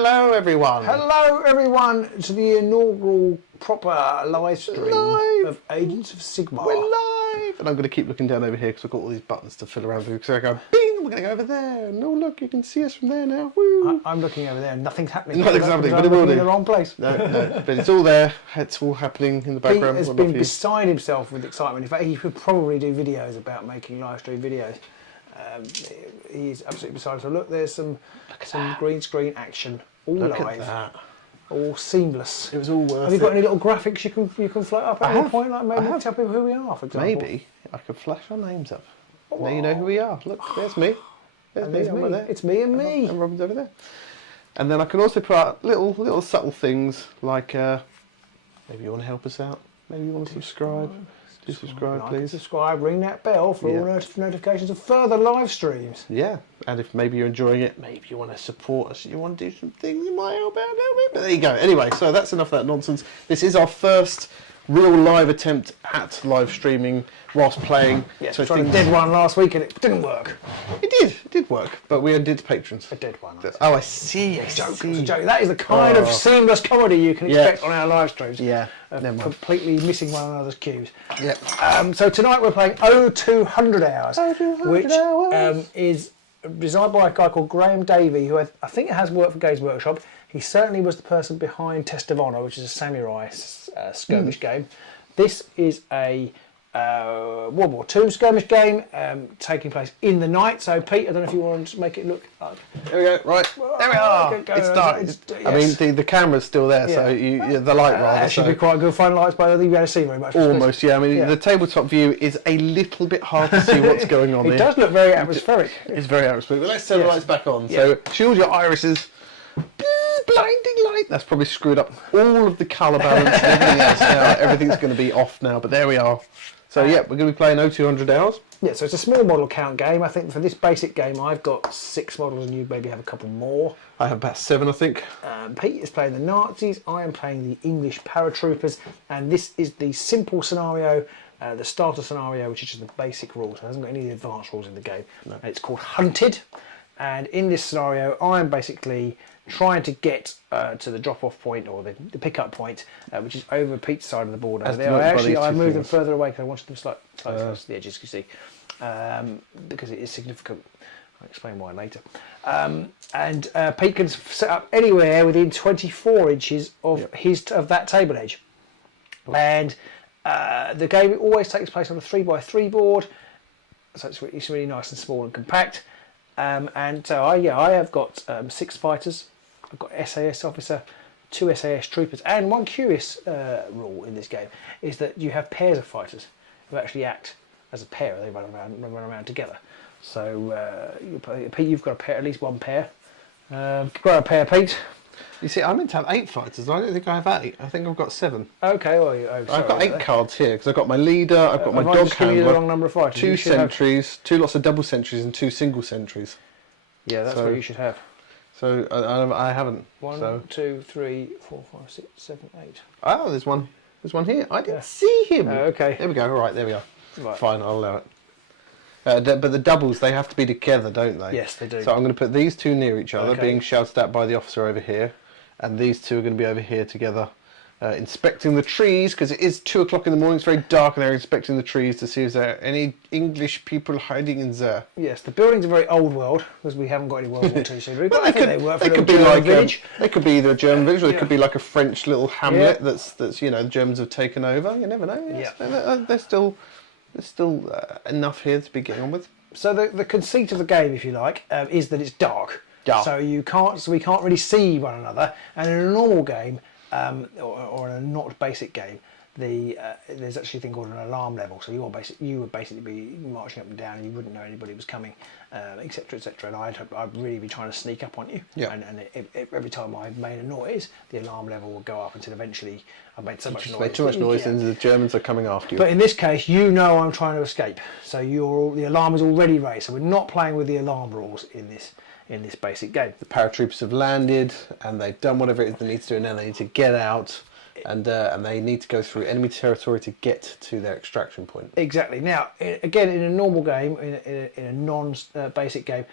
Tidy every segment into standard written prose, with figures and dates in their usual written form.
Hello everyone. Hello everyone to the inaugural proper live stream of Agents of Sigmar. We're live! And I'm going to keep looking down over here because I've got all these buttons to fill around with. So I go, bing, we're going to go over there. And oh look, you can see us from there now. Woo! I'm looking over there and nothing's happening. Nothing's happening, but it will do. In the wrong place. No, but it's all there. It's all happening in the background. Pete has been beside himself with excitement. In fact, he could probably do videos about making live stream videos. He's absolutely beside himself. Look, there's some green screen action, all live, all seamless. It was all worth it. Have you got any little graphics you can float up at any point? Like maybe tell people who we are, for example. Maybe I could flash our names up. Now you know who we are. Look, there's me. There's me. There. It's me and me. And Robin's over there. And then I can also put out little subtle things like maybe you want to help us out. Maybe you want to subscribe. Do subscribe, please. Subscribe, ring that bell for all notifications of further live streams. Yeah, and if maybe you're enjoying it, maybe you want to support us, you want to do some things, you might help out a little bit. But there you go. Anyway, so that's enough of that nonsense. This is our first real live attempt at live streaming whilst playing. Yeah, so I did one last week and it didn't work. It did work, but we did patrons. I did one. Oh, I see. It's a joke. That is the kind of seamless comedy you can expect on our live streams. Yeah, completely missing one another's cues. Yep. So tonight we're playing 0200 Hours, 0200 which hours. Is designed by a guy called Graham Davey, who I think has worked for Games Workshop. He certainly was the person behind Test of Honor, which is a samurai skirmish game. This is a World War II skirmish game taking place in the night. So, Pete, I don't know if you want to make it look like... There we go, right. There we are. It's dark. Yes. I mean, the camera's still there, so the light rather. That should be quite good. Fine lights, but I don't think you'll be able to see very much. Almost, yeah. I mean, the tabletop view is a little bit hard to see what's going on. It does look very atmospheric. It's very atmospheric. But let's turn the lights back on. So, shield your irises. Blinding light. That's probably screwed up all of the colour balance and everything else now. Everything's going to be off now, but there we are. So yeah, we're going to be playing 0200 Hours. Yeah, so it's a small model count game. I think for this basic game I've got 6 models and you maybe have a couple more. I have about 7, I think. Pete is playing the Nazis, I am playing the English paratroopers, and this is the simple scenario, the starter scenario, which is just the basic rules. It hasn't got any of the advanced rules in the game. No. It's called Hunted, and in this scenario I'm basically trying to get to the drop-off point or the pick-up point, which is over Pete's side of the board. I moved them further away because I wanted them slightly close to the edges, you see, because it is significant. I'll explain why later. And Pete can set up anywhere within 24 inches of that table edge. And the game always takes place on a 3x3 board, so it's really nice and small and compact. And so I have got 6 fighters. I've got SAS officer, 2 SAS troopers, and one curious rule in this game is that you have pairs of fighters who actually act as a pair. They run around together. So Pete, you've got a pair, at least one pair. Got a pair, Pete. You see, I'm meant to have 8 fighters. I don't think I have 8. I think I've got 7. Okay, well, I've got 8 cards here because I've got my leader, I've got my dog handler, the wrong number of fighters. 2 sentries, 2 lots of double sentries, and 2 single sentries. Yeah, that's what you should have. So I haven't. 1, 2, 3, 4, 5, 6, 7, 8. Oh, there's one. There's one here. I didn't see him. Okay. There we go. All right, there we are. Right. Fine, I'll allow it. But the doubles, they have to be together, don't they? Yes, they do. So I'm going to put these 2 near each other, being shouted at by the officer over here, and these 2 are going to be over here together, inspecting the trees, because it is 2 o'clock in the morning, it's very dark, and they're inspecting the trees to see if there are any English people hiding in there. Yes, the buildings are very old world, because we haven't got any World War II scenery, but they could be like village. They could be either a German village, or they could be like a French little hamlet that's you know, the Germans have taken over. You never know. Yes. Yeah. There's still enough here to be getting on with. So the conceit of the game, if you like, is that it's dark. So we can't really see one another. And in a normal game, or in a not basic game, there's actually a thing called an alarm level. So you would basically be marching up and down, and you wouldn't know anybody was coming, etc., etc. And I'd really be trying to sneak up on you. Yeah. And every time I made a noise, the alarm level would go up until eventually I made so much noise. Made too much noise, and the Germans are coming after you. But in this case, you know I'm trying to escape, so the alarm is already raised. So we're not playing with the alarm rules in this basic game. The paratroopers have landed and they've done whatever it is they need to do, and now they need to get out and they need to go through enemy territory to get to their extraction point. Exactly. Now, again, in a normal game, in a non-basic game,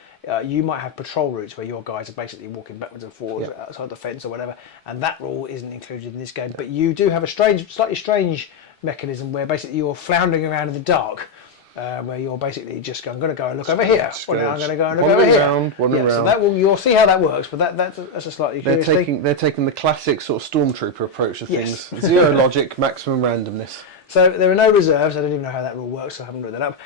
you might have patrol routes where your guys are basically walking backwards and forwards outside the fence or whatever, and that rule isn't included in this game. But you do have a slightly strange mechanism where basically you're floundering around in the dark. Where you're basically just going, I'm going to go and look over here. Well, now I'm going to go and look over here. Wandering around. So that you'll see how that works, but that's a slightly curious thing. They're taking the classic sort of stormtrooper approach to things. Zero logic, maximum randomness. So there are no reserves. I don't even know how that rule works, so I haven't looked that up.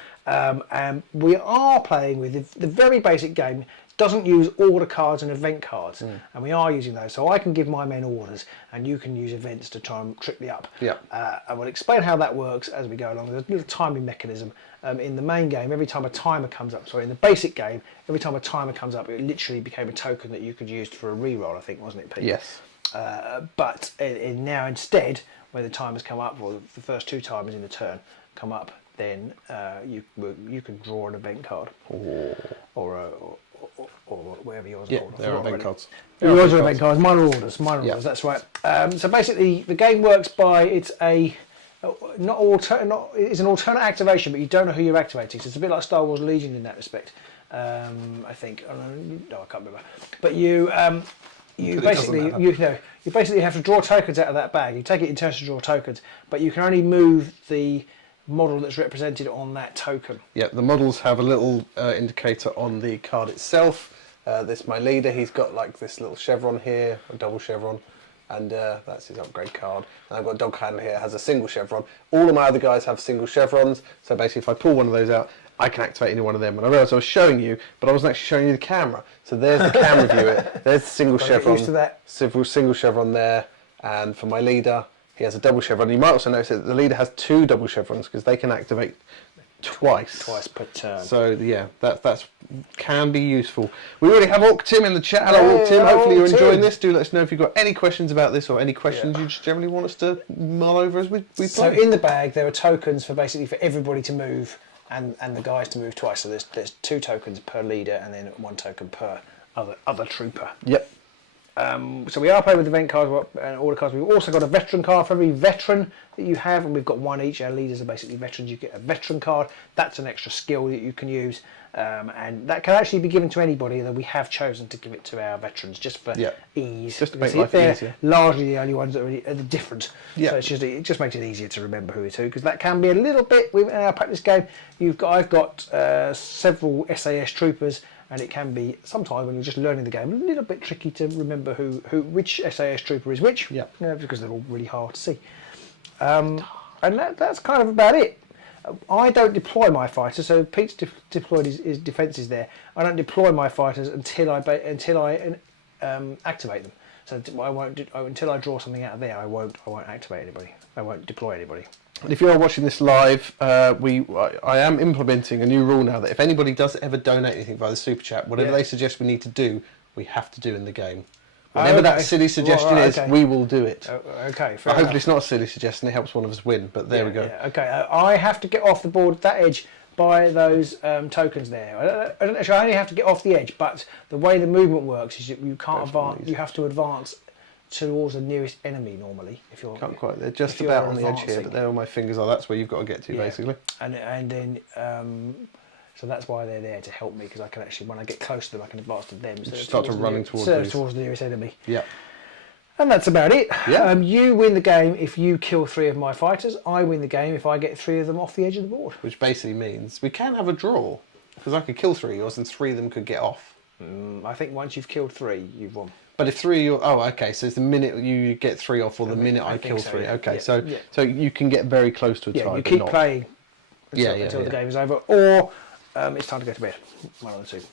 And we are playing with the very basic game. Doesn't use order cards and event cards, and we are using those. So I can give my men orders, and you can use events to try and trick me up. Yeah. I will explain how that works as we go along. There's a little timing mechanism in the main game. Every time a timer comes up, sorry, in the basic game, every time a timer comes up, it literally became a token that you could use for a reroll. I think, wasn't it, Pete? Yes. But now instead, when the timers come up, or the first two timers in the turn come up, then you can draw an event card, or whatever yours are called. They're event cards. Yours are event cards. Mine are orders. That's right. So basically, the game works by it's an alternate activation, but you don't know who you're activating. So it's a bit like Star Wars Legion in that respect. I think. No, I can't remember. But you basically have to draw tokens out of that bag. You take it in turns to draw tokens, but you can only move the model that's represented on that token. Yeah, the models have a little indicator on the card itself. This my leader, he's got like this little chevron here, a double chevron, and that's his upgrade card. And I've got a dog handler here, has a single chevron. All of my other guys have single chevrons, so basically if I pull one of those out, I can activate any one of them. And I realised I was showing you, but I wasn't actually showing you the camera. So there's the camera view. There's the single chevron, single chevron there, and for my leader, he has a double chevron. You might also notice that the leader has two double chevrons because they can activate twice per turn. So yeah, that can be useful. We already have Orc Tim in the chat. Hello, Orc Tim. Hopefully you're enjoying this. Do let us know if you've got any questions about this or any questions you just generally want us to mull over as we play. So in the bag there are tokens for everybody to move and the guys to move twice. So there's 2 tokens per leader and then 1 token per other trooper. Yep. So we are playing with event cards and order cards. We've also got a veteran card for every veteran that you have, and we've got 1 each. Our leaders are basically veterans. You get a veteran card. That's an extra skill that you can use, and that can actually be given to anybody. Though we have chosen to give it to our veterans just for ease. Just to make life easier. Largely the only ones that are different. Yeah. So it just makes it easier to remember who it's who, because that can be a little bit in our practice game. I've got several SAS troopers. And it can be sometimes when you're just learning the game a little bit tricky to remember which SAS trooper is which. Yeah. Because they're all really hard to see. And that's kind of about it. I don't deploy my fighters, so Pete's deployed his defences there. I don't deploy my fighters until I activate them. So I won't until I draw something out of there. I won't activate anybody. I won't deploy anybody. And if you're watching this live, I am implementing a new rule now that if anybody does ever donate anything via the super chat, whatever they suggest we need to do, we have to do in the game. Whatever that silly suggestion is, we will do it. Okay, fair enough. Hopefully it's not a silly suggestion, it helps one of us win, but there we go. Yeah, okay, I have to get off the board at that edge by those tokens there. I only have to get off the edge, but the way the movement works is you can't advance, you have to advance towards the nearest enemy normally. If you're can't quite. They're just about on the edge here, but there all my fingers are. That's where you've got to get to, basically. And then so that's why they're there to help me, because I can actually, when I get close to them, I can advance to them. So start to running towards the nearest enemy. Yeah. And that's about it. Yeah. You win the game if you kill 3 of my fighters. I win the game if I get 3 of them off the edge of the board. Which basically means we can have a draw, because I could kill 3 of yours and 3 of them could get off. I think once you've killed 3, you've won. But if 3 you're... Oh, okay, so it's the minute you get 3 off or the minute I kill 3. Yeah. Okay, so you can get very close to a tie. Yeah, you keep playing until the game is over, or it's time to go to bed. One of the two.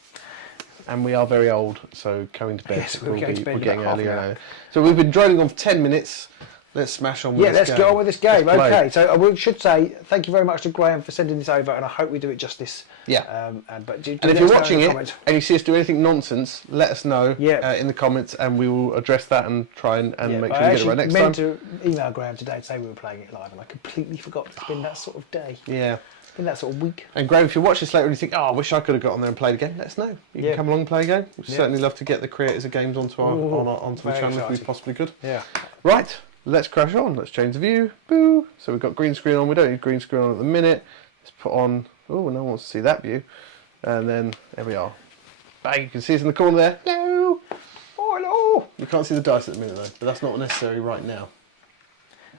And we are very old, so going to bed, yes, we're getting earlier. So we've been droning on for 10 minutes. Let's smash on with this game. Yeah, let's get on with this game. Okay, so we should say thank you very much to Graham for sending this over, and I hope we do it justice. Yeah. And if you're watching it and you see us do anything nonsense, let us know in the comments, and we will address that and try and make sure we get it right next time. I meant to email Graham today to say we were playing it live, and I completely forgot. It's been that sort of day. Yeah. In that sort of week. And Graham, if you watch this later and you think, oh, I wish I could have got on there and played a game, let us know. You can come along and play a game. We'd certainly love to get the creators of games onto the channel if we possibly could. Yeah. Right. let's crash on. Let's change the view. Boo! So we've got green screen on. We don't need green screen on at the minute. Let's put on... Oh, no one wants to see that view. And then, there we are. Bang, you can see us in the corner there. Hello! Oh, hello! You can't see the dice at the minute though, but that's not necessary right now.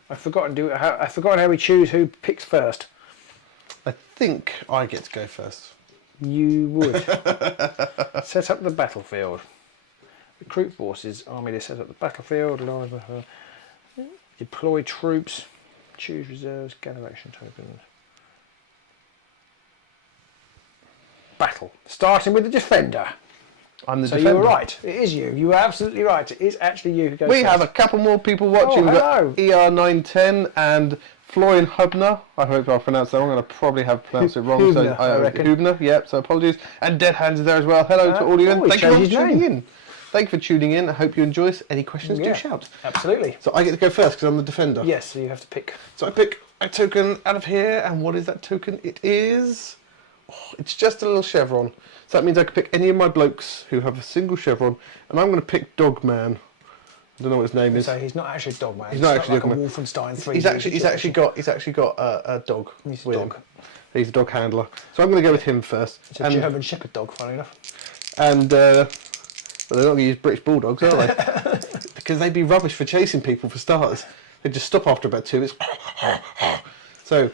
I've forgotten how we choose who picks first. I think I get to go first. You would. Set up the battlefield. Recruit forces. Army to set up the battlefield. Deploy troops. Choose reserves. Gather action tokens. Battle. Starting with the defender. I'm the so defender. you were right. It is you. You were absolutely right. It is actually you who goes We first. have a couple more people watching. We've got ER910 and Florian Hubner. I hope I pronounced that wrong, and I probably have pronounced it wrong. Hubner, I reckon. Hubner, yep, so apologies. And Dead Hands is there as well. Hello to all of you, and thank you for tuning in. Thank you for tuning in. I hope you enjoy this. Any questions, do shout. Absolutely. So I get to go first because I'm the defender. Yes, so you have to pick. So I pick a token out of here, and what is that token? It is... Oh, it's just a little chevron. So that means I can pick any of my blokes who have a single chevron, and I'm going to pick Dogman. I don't know what his name is. So he's not actually Dogman. He's not actually like Dogman. a Wolfenstein 3. He's actually got a dog. He's a with dog. him. He's a dog handler. So I'm going to go with him first. It's a German Shepherd dog, funny enough. And well, they're not going to use British Bulldogs, are they? Because they'd be rubbish for chasing people for starters. They'd just stop after about 2 minutes. So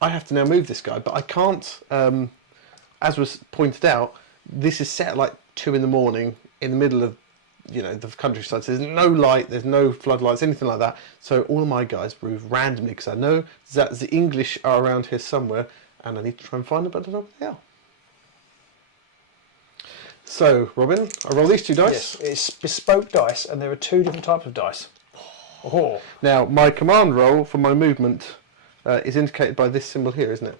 I have to now move this guy, but I can't. As was pointed out, this is set at like 2 in the morning in the middle of, you know, the countryside. So there's no light, there's no floodlights, anything like that. So all of my guys move randomly because I know that the English are around here somewhere, and I need to try and find them, but I don't know where they are. So, Robin, I roll these 2 dice. Yes, it's bespoke dice, and there are 2 different types of dice. Oh. Now, my command roll for my movement is indicated by this symbol here, isn't it?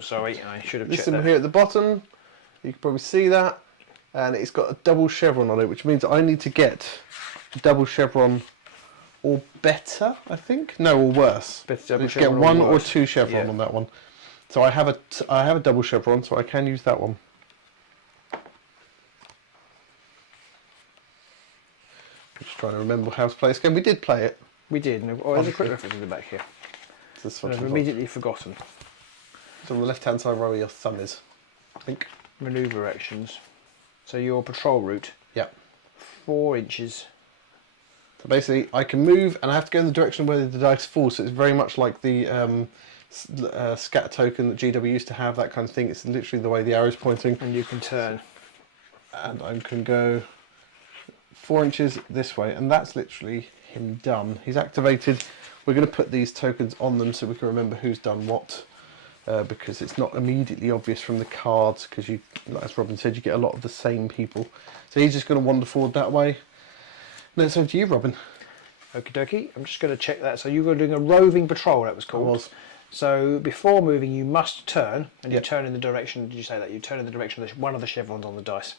Sorry, I should have This checked symbol that. here at the bottom, you can probably see that, and it's got a double chevron on it, which means I need to get a double chevron or better, I think. No, or worse. Let's get 1 or 2 chevron on that one. So I have a double chevron, so I can use that one. I'm just trying to remember how to play this game. We did play it. We did. Oh, there's a quick reference in the back here. I've immediately forgotten. It's on the left-hand side where your thumb is, I think. Manoeuvre actions. So your patrol route. Yep. 4 inches. So basically, I can move, and I have to go in the direction where the dice fall. So it's very much like the scatter token that GW used to have, that kind of thing. It's literally the way the arrow's pointing. And you can turn. And I can go 4 inches this way, and that's literally him done. He's activated. We're going to put these tokens on them so we can remember who's done what, because it's not immediately obvious from the cards, because you, as Robin said, you get a lot of the same people. So he's just going to wander forward that way. No, it's over to you, Robin. Okie dokie. I'm just going to check that. So you were doing a roving patrol, that was called. I was. So before moving, you must turn, and you turn in the direction. Did you say that? You turn in the direction of one of the chevrons on the dice.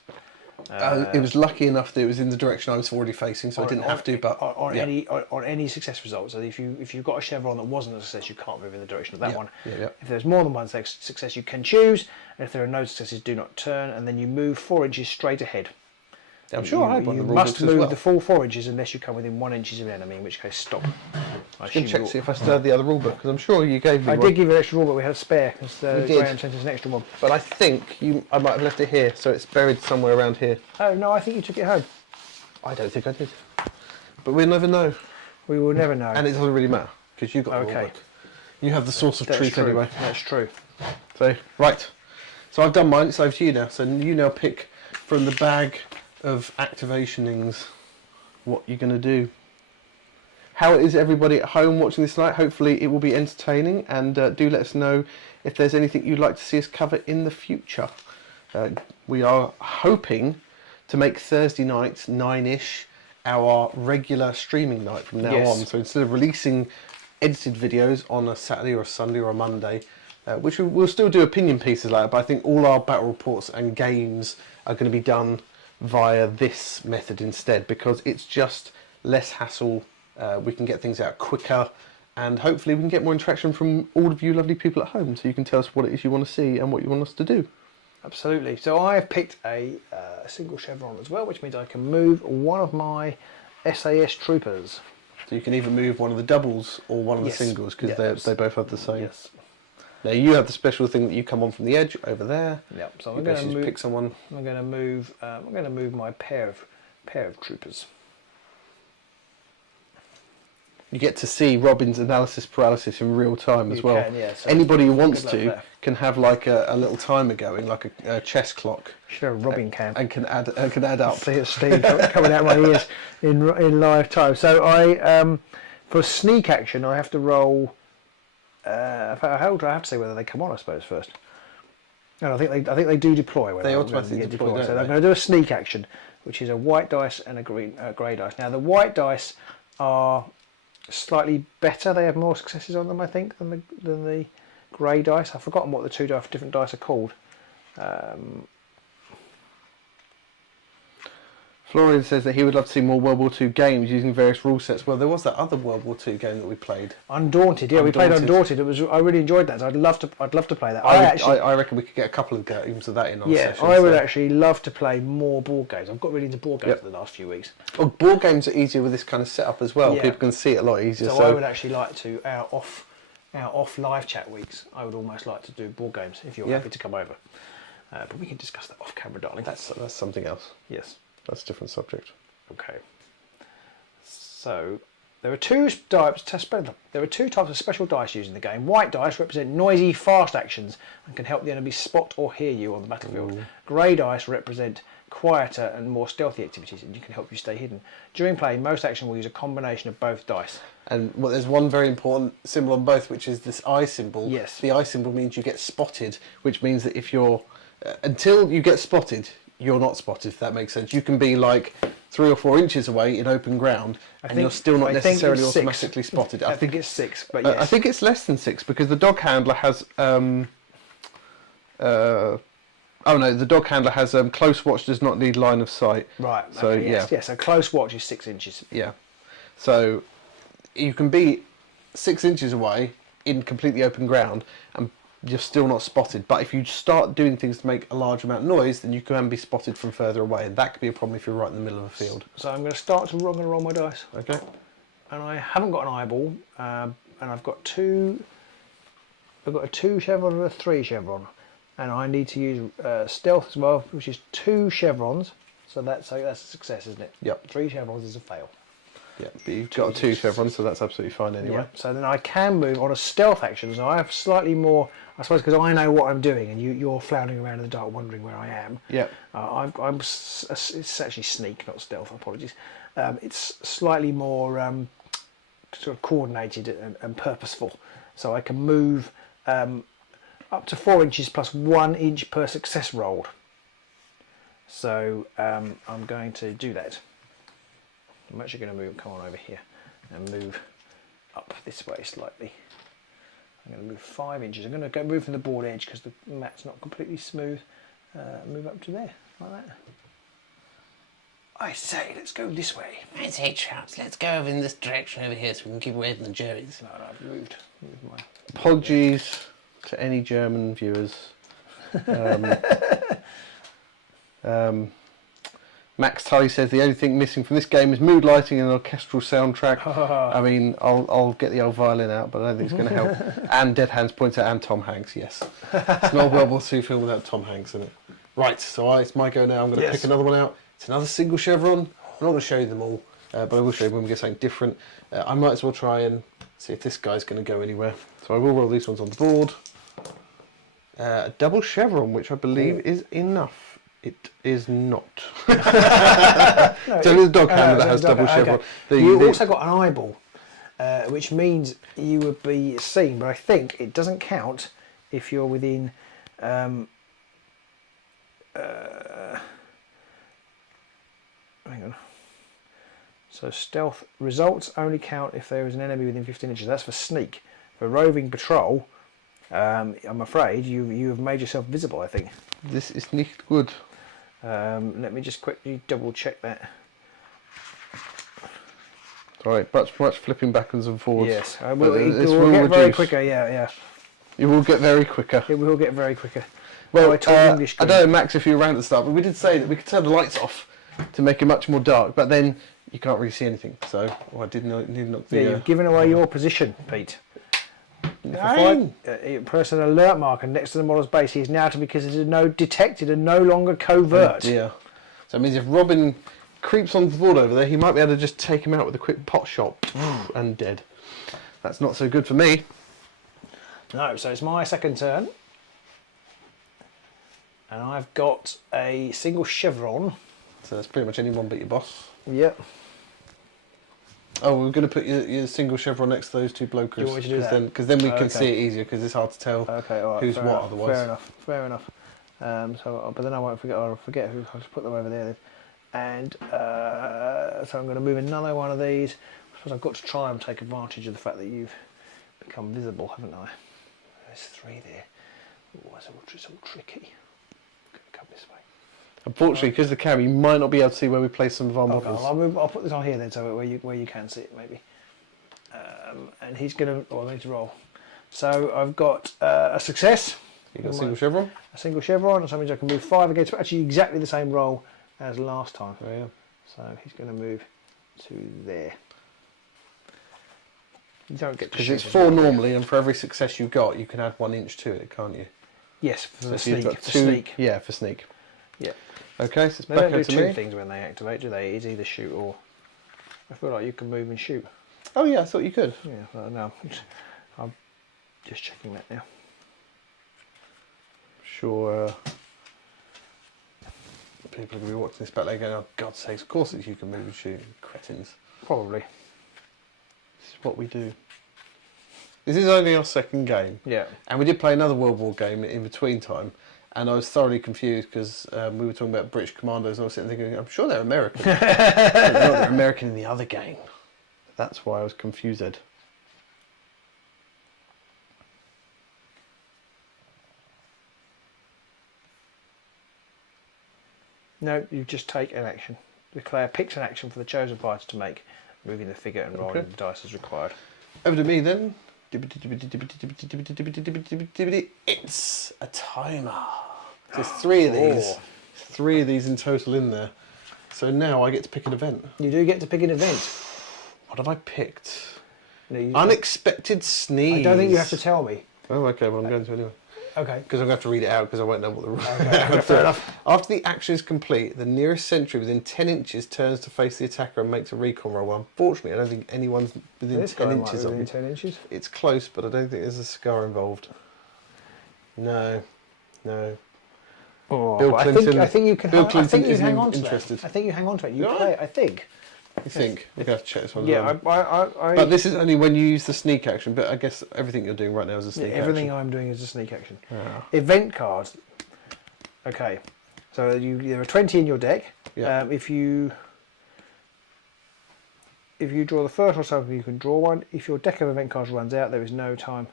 It was lucky enough that it was in the direction I was already facing, so I didn't have to. But on any success result, so if you've got a chevron that wasn't a success, you can't move in the direction of that one. If there's more than one success, you can choose. And if there are no successes, do not turn, and then you move 4 inches straight ahead. I'm sure I had one of the You must move as well. the full 4 inches unless you come within 1 inch of an enemy, in which case stop. I can check to see if I still had the other rulebook, because I'm sure you gave me one. I did give you an extra rule, but we had a spare, because Graham sent us an extra one. But I think I might have left it here, so it's buried somewhere around here. Oh, no, I think you took it home. I don't think I did. But we'll never know. We will never know. And it doesn't really matter, because you got the rulebook. You have the source of truth anyway. That's true. So, right. So I've done mine, it's over to you now. So you now pick from the bag of activationings what you're going to do. How is everybody at home watching this tonight? Hopefully it will be entertaining, and do let us know if there's anything you'd like to see us cover in the future. We are hoping to make Thursday nights 9ish our regular streaming night from now on. So instead of releasing edited videos on a Saturday or a Sunday or a Monday, which we'll still do opinion pieces like that, but I think all our battle reports and games are going to be done via this method instead, because it's just less hassle. We can get things out quicker, and hopefully we can get more interaction from all of you lovely people at home, so you can tell us what it is you want to see and what you want us to do. Absolutely. So I have picked a single chevron as well, which means I can move one of my SAS troopers. So you can either move one of the doubles or one of the Yes. singles because Yes. they both have the same. Yes. Now you have the special thing that you come on from the edge over there. Yep. So You I'm going to basically move. pick someone. I'm going to move. I'm going to move my pair of troopers. You get to see Robin's analysis paralysis in real time as You well. can, yeah, so Anybody who wants good luck to there. can have like a little timer going, like a chess clock, Should have a Robin cam. and can add up. See it, Steve, coming out of my ears in live time. So I, for sneak action, I have to roll. How do I have to say whether they come on? I suppose first. No, I think they do deploy. When They automatically get deploy, don't So they? I'm going to do a sneak action, which is a white dice and a grey dice. Now the white dice are slightly better. They have more successes on them, I think, than the grey dice. I've forgotten what the two different dice are called. Florian says that he would love to see more World War II games using various rule sets. Well, there was that other World War II game that we played. Undaunted, yeah, we played Undaunted. I really enjoyed that. So I'd love to play that. I reckon we could get a couple of games of that in our session. I would actually love to play more board games. I've got really into board games in the last few weeks. Well, board games are easier with this kind of setup as well. Yeah. People can see it a lot easier. So I would actually like to our off live chat weeks. I would almost like to do board games if you're happy to come over. But we can discuss that off camera, darling. That's something else. Yes. That's a different subject. Okay. So there are two types of special dice used in the game. White dice represent noisy, fast actions and can help the enemy spot or hear you on the battlefield. Grey dice represent quieter and more stealthy activities and can help you stay hidden. During play, most action will use a combination of both dice. And well, there's one very important symbol on both, which is this eye symbol. Yes. The eye symbol means you get spotted, which means that if you're until you get spotted, you're not spotted. If that makes sense, you can be like 3 or 4 inches away in open ground, and you're still not necessarily automatically spotted. I think it's 6, but yes. I think it's less than 6 because the dog handler has. Oh no, the dog handler has close watch does not need line of sight. Right. So okay, yes. So close watch is 6 inches. Yeah. So you can be 6 inches away in completely open ground and you're still not spotted. But if you start doing things to make a large amount of noise, then you can be spotted from further away, and that could be a problem if you're right in the middle of a field. So I'm going to start to roll my dice. Okay. And I haven't got an eyeball, and I've got two. I've got a 2 chevron and a 3 chevron, and I need to use stealth as well, which is 2 chevrons. So that's a success, isn't it? Yep. 3 chevrons is a fail. Yeah, but you've got a 2 chevron, so that's absolutely fine anyway. Yeah. So then I can move on a stealth action. So I have slightly more, I suppose, because I know what I'm doing, and you're floundering around in the dark, wondering where I am. Yeah. It's actually sneak, not stealth. Apologies. It's slightly more sort of coordinated and purposeful. So I can move up to 4 inches plus 1 inch per success rolled. So I'm going to do that. I'm actually going to come on over here and move up this way slightly. I'm going to move 5 inches. I'm going to move from the board edge because the mat's not completely smooth. Move up to there, like that. I say, let's go this way. I say, chaps, let's go over in this direction over here so we can keep away from the Germans. No, I've moved my... Apologies to any German viewers. Max Tully says the only thing missing from this game is mood lighting and an orchestral soundtrack. I mean, I'll get the old violin out, but I don't think it's going to help. And Dead Hands points out, and Tom Hanks, yes. It's not a World War II film without Tom Hanks in it. Right, so it's my go now. I'm going to pick another one out. It's another single chevron. I'm not going to show you them all, but I will show you when we get something different. I might as well try and see if this guy's going to go anywhere. So I will roll these ones on the board. A double chevron, which I believe is enough. It is not. It's only the dog handler that has double chevron. Okay. You also got an eyeball, which means you would be seen, but I think it doesn't count if you're within... hang on. So stealth results only count if there is an enemy within 15 inches. That's for sneak. For roving patrol, I'm afraid you have made yourself visible, I think. This is not good. Let me just quickly double check that. Alright, much flipping backwards and forwards. Yes, it will get very quicker, yeah. You will get very quicker. It will get very quicker. Well, I don't know, Max, if you were around at the start, but we did say that we could turn the lights off to make it much more dark, but then you can't really see anything. So I did not the. Yeah, you've given away your position, Pete. Nine. Press an alert marker next to the model's base. He is now to be considered detected and no longer covert. Oh dear. So it means if Robin creeps onto the board over there, he might be able to just take him out with a quick pot shot and dead. That's not so good for me. No, so it's my second turn. And I've got a single chevron. So that's pretty much anyone but your boss. Yep. Oh, we're going to put your single chevron next to those two blokers. Do you want me to do that? Because then we can see it easier, because it's hard to tell who's what enough, otherwise. Fair enough. But then I'll forget who. I'll just put them over there then. And so I'm going to move another one of these. I suppose I've got to try and take advantage of the fact that you've become visible, haven't I? There's 3 there. Oh, it's all tricky. I'm going to come this way. Unfortunately, because the cam, you might not be able to see where we place some of our Okay, models. I'll put this on here then, so where you can see it maybe. And he's going to. I need to roll. So I've got a success. You got a single chevron. A single chevron, and so that means I can move 5 against. Actually, exactly the same roll as last time. Oh, yeah. So he's going to move to there. You don't get to Because shoot it's as 4 well. normally, and for every success you got, you can add 1 inch to it, can't you? Yes, for the if you've sneak. got For 2 sneak. Yeah, for sneak. Yeah. Okay, so it's They back don't do over to 2 me. things when they activate, do they? It's either shoot or. I feel like you can move and shoot. Oh yeah, I thought you could. Yeah, no. I'm just checking that now. Sure. People are going to be watching this back there going, oh, God's sakes, of course it's you can move and shoot. Cretins. Probably. This is what we do. This is only our second game. Yeah. And we did play another World War game in between time. And I was thoroughly confused because we were talking about British commandos and I was sitting thinking, I'm sure they're American. They're American in the other game. That's why I was confused. No, you just take an action. The player picks an action for the chosen party to make, moving the figure and rolling the dice as required. Over to me then. It's a timer. There's 3 of these. Oh. 3 of these in total in there. So now I get to pick an event. You do get to pick an event. What have I picked? No, you- Unexpected sneeze. I don't think you have to tell me. Oh, okay, well I'm going to anyway. Okay. Because I'm going to have to read it out because I won't know what the rules Okay, fair enough. After the action is complete, the nearest sentry within 10 inches turns to face the attacker and makes a recon roll. Unfortunately, I don't think anyone's within This 10 guy might inches be of within me. 10 inches. It's close, but I don't think there's a cigar involved. No. Oh, Bill but Clinton- I think you can. Bill I Clinton think you isn't hang on to interested. that. I think you hang on to it. You Do I? play it. I think. You think? We're going to have to check this one. Yeah. as well. I But this is only when you use the sneak action, but I guess everything you're doing right now is a sneak everything action. I'm doing is a sneak action. Yeah. Event cards. Okay. So there are 20 in your deck. Yeah. If you draw the first or something, you can draw one. If your deck of event cards runs out, there is no time.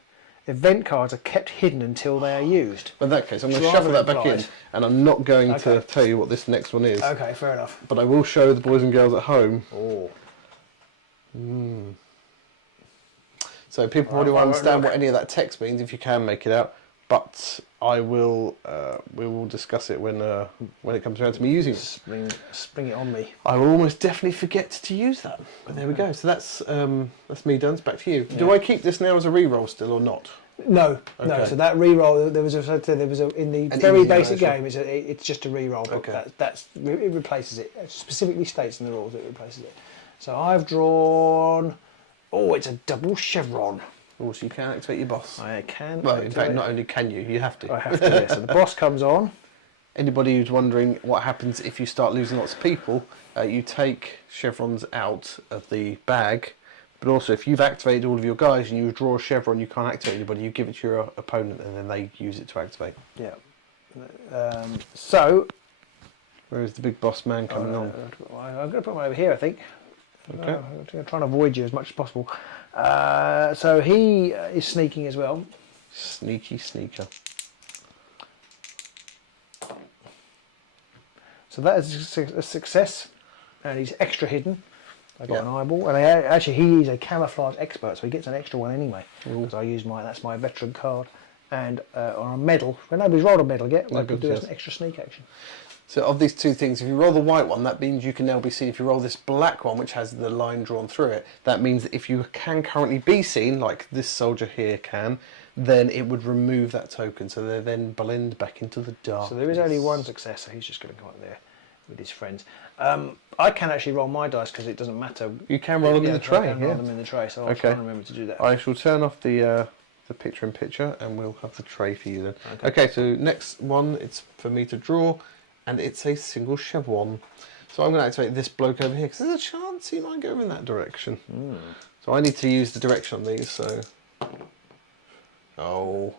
Event cards are kept hidden until they are used. In that case, I'm going to Rather shuffle that back in, implied. and I'm not going to Okay. tell you what this next one is, Okay, fair enough. but I will show the boys and girls at home. Oh. So people probably won't won't understand look. what any of that text means if you can make it out, but I will. We will discuss it when it comes around to me using it. Spring it on me. I will almost definitely forget to use that. But there we go. So that's me done. It's back to you. Do I keep this now as a re-roll still or not? No. Okay. So that re-roll, there was a in the An very easy basic version. game. It's just a re-roll. But Okay. it replaces it. It specifically states in the rules it replaces it. So I've drawn. Oh, it's a double chevron. Oh, so you can activate your boss. I can. Well, in activate fact, it. not only can you, you have to. I have to. Yeah. So the boss comes on. Anybody who's wondering what happens if you start losing lots of people, you take chevrons out of the bag, but also if you've activated all of your guys and you draw a chevron, you can't activate anybody, you give it to your opponent and then they use it to activate. Yeah. So Where is the big boss man coming on? I'm going to put one over here, I think. Okay. I'm going to try and avoid you as much as possible. So he is sneaking as well. Sneaky sneaker. So that is a success, and he's extra hidden. I got Yeah. an eyeball, and actually he is a camouflage expert, so he gets an extra one anyway. Because I use that's my veteran card, and on a medal. When nobody's rolled a medal yet, No I could good, do as yes. an extra sneak action. So of these two things, if you roll the white one, that means you can now be seen. If you roll this black one, which has the line drawn through it, that means that if you can currently be seen, like this soldier here can, then it would remove that token. So they then blend back into the dark. So there is only one success, so he's just going to go up there with his friends. I can actually roll my dice because it doesn't matter. You can roll them in the tray. I can roll them in the tray, so I'll try and remember to do that. I shall turn off the picture-in-picture, and we'll have the tray for you then. Okay, so next one, it's for me to draw, and it's a single chevron. So I'm going to activate this bloke over here because there's a chance he might go in that direction. So I need to use the direction on these. So, I've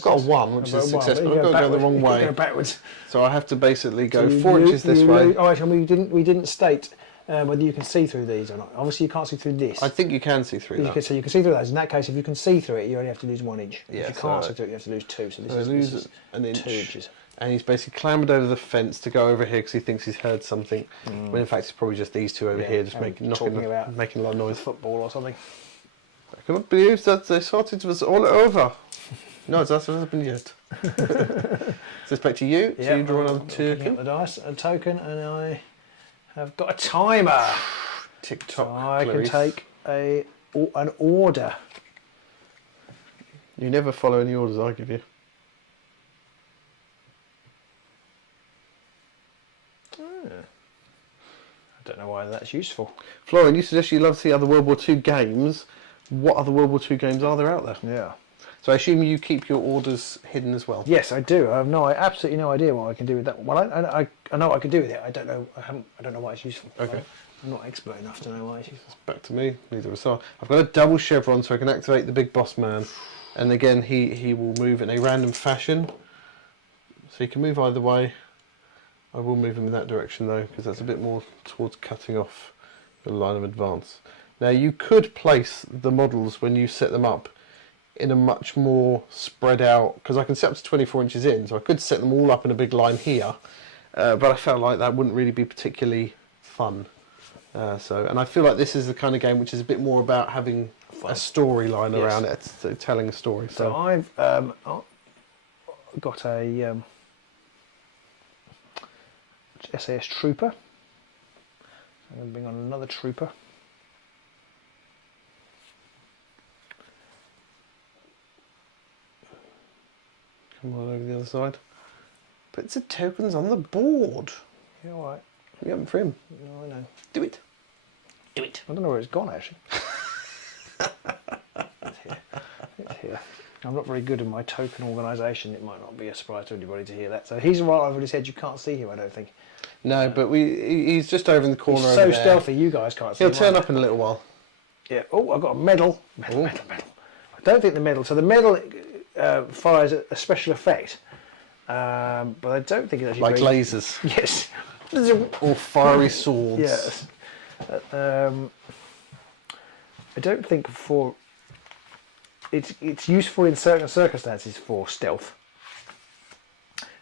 got a 1, which is a success, but I've got to go the wrong way. Go backwards. So I have to basically go 4 inches this way. Oh, actually, we didn't state whether you can see through these or not. Obviously, you can't see through this. I think you can see through that. So you can see through those. In that case, if you can see through it, you only have to lose 1 inch. Yeah, if you can't see through it, you have to lose 2. So this is an inch. 2 inches. And he's basically clambered over the fence to go over here because he thinks he's heard something. When in fact it's probably just these two over here, just making a lot of noise. Football or something. I cannot believe that they thought it was all over. No, it hasn't happened yet. So it's back to you. So you draw another token. The dice, a token, and I have got a timer. Tick tock. So I can take an order. You never follow any orders I give you. I don't know why that's useful. Florian, you suggest you love to see other World War II games. What other World War II games are there out there? Yeah. So I assume you keep your orders hidden as well? Yes, I do. I have absolutely no idea what I can do with that. Well, I know what I can do with it. I don't know. I don't know why it's useful. Okay. I'm not expert enough to know why it's useful. Back to me. Neither was I. I've got a double chevron, so I can activate the big boss man, and again he will move in a random fashion. So he can move either way. I will move him in that direction though, because that's a bit more towards cutting off the line of advance. Now you could place the models when you set them up in a much more spread out, because I can set up to 24 inches in, so I could set them all up in a big line here, but I felt like that wouldn't really be particularly fun. And I feel like this is the kind of game which is a bit more about having a storyline around it, so telling a story. So I've got a SAS trooper. I'm going to bring on another trooper. Come on over the other side. Put the tokens on the board. Yeah, all right. We have them for him. No, I know. Do it. Do it. I don't know where it's gone actually. It's here. It's here. I'm not very good in my token organisation. It might not be a surprise to anybody to hear that. So he's right over his head. You can't see him, I don't think. No, but he's just over in the corner. He's so stealthy, you guys can't see him. He'll turn up in a little while. Yeah. Oh, I've got a medal. Medal. I don't think the medal. So the medal fires a special effect, but I don't think it's actually like lasers. Yes. Or fiery swords. Yes. I don't think it's useful in certain circumstances for stealth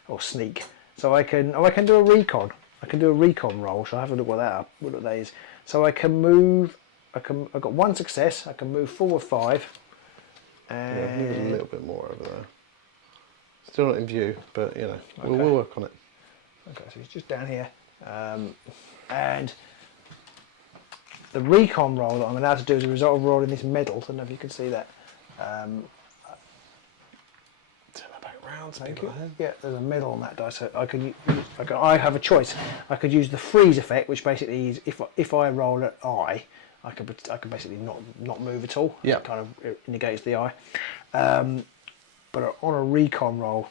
or sneak. So I can do a recon. I can do a recon roll. So I have to look what that is. So I can move. I've got 1 success. I can move forward 5. And yeah, need a little bit more over there. Still not in view, but you know, we'll work on it. Okay, so he's just down here, and the recon roll that I'm allowed to do as a result of rolling this medal. I don't know if you can see that. Turn that back round. Thank you. Yeah, there's a medal on that dice. So I have a choice. I could use the freeze effect, which basically is if I roll an eye, I can basically not move at all. Yeah. It kind of negates the eye. But on a recon roll,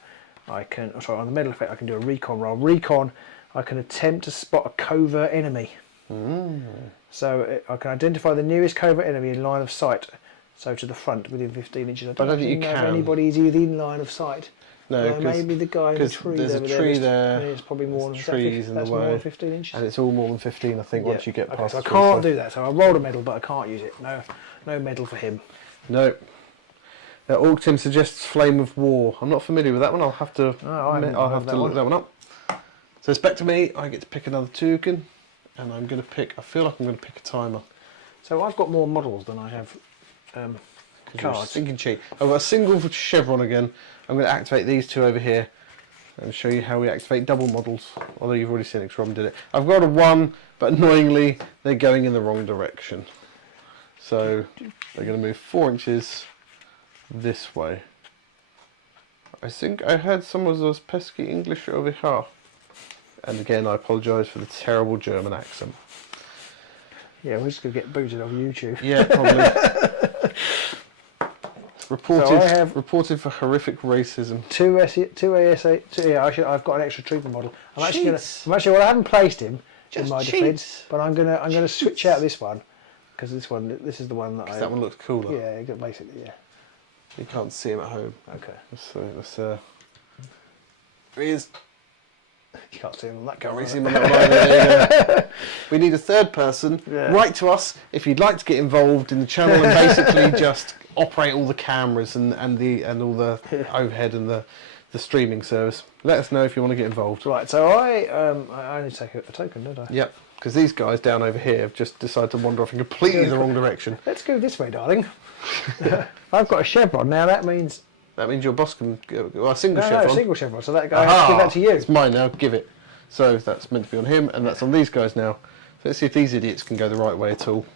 on the medal effect, I can do a recon roll. Recon, I can attempt to spot a covert enemy. So I can identify the nearest covert enemy in line of sight. So to the front, within 15 inches. I don't think you know if can. anybody's within line of sight. No, maybe the guy in the tree. There's a tree there. And it's probably more than trees in the way. More than 15 inches. And it's all more than 15, I think, once you get past. So I can't do that. So I rolled a medal, but I can't use it. No medal for him. No. Orc Tim suggests Flame of War. I'm not familiar with that one. I'll have to. I'll have to look that one up. So it's back to me. I get to pick another token, and I'm going to pick. I feel like I'm going to pick a timer. So I've got more models than I have cards. Thinking cheap. I've got a single chevron again. I'm going to activate these two over here. and show you how we activate double models. Although you've already seen it, 'cause Robin did it. I've got a 1, but annoyingly they're going in the wrong direction. So they're going to move 4 inches this way. I think I heard some of those pesky English over here. And again, I apologise for the terrible German accent. Yeah, we're just going to get booted off YouTube. Yeah, probably. Reported for horrific racism. 2 ASA. Yeah, I've got an extra trooper model. I'm actually Cheats. well, I haven't placed him Just in my cheats. defence, but I'm gonna switch out this one because this is the one that That one looks cooler. Yeah, basically, yeah. You can't see him at home. Okay. So let's. There he is. You can't see him on that Can't camera. really see him on that line there. We need a third person. Yeah. Write to us if you'd like to get involved in the channel and basically just operate all the cameras and all the overhead and the streaming service. Let us know if you want to get involved. Right, so I only take a token, don't I? Yep. Because these guys down over here have just decided to wander off in completely the wrong direction. Let's go this way, darling. I've got a chevron now. That means That means your boss can go a single no, chevron. single chevron. So that guy has to give that to you. It's mine now. Give it. So that's meant to be on him, and that's on these guys now. So let's see if these idiots can go the right way at all.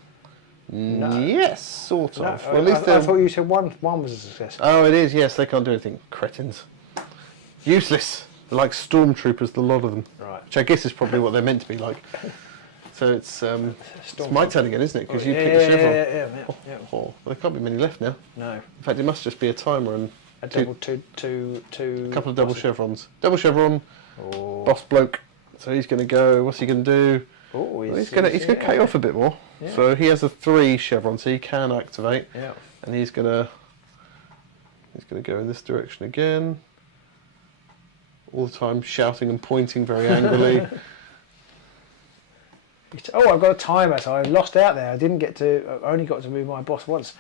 No. Yes, sort No, of. Well, at least I thought you said one was a success. Oh, it is. Yes, they can't do anything. Cretins. Useless. They're like stormtroopers, the lot of them. Right. Which I guess is probably what they're meant to be like. So it's my turn again, isn't it? Because you picked the chevron. Yeah. Oh, well, there can't be many left now. No. In fact, it must just be a timer and A double two. a couple of double chevrons. Double chevron, Oh. boss bloke. So he's going to go. What's he going to do? Oh, Well, he's going to cut you off a bit more. Yeah. So he has a 3 chevron, so he can activate. Yeah. And he's going to go in this direction again. All the time shouting and pointing very angrily. Oh, I've got a timer, so I lost out there. I only got to move my boss once.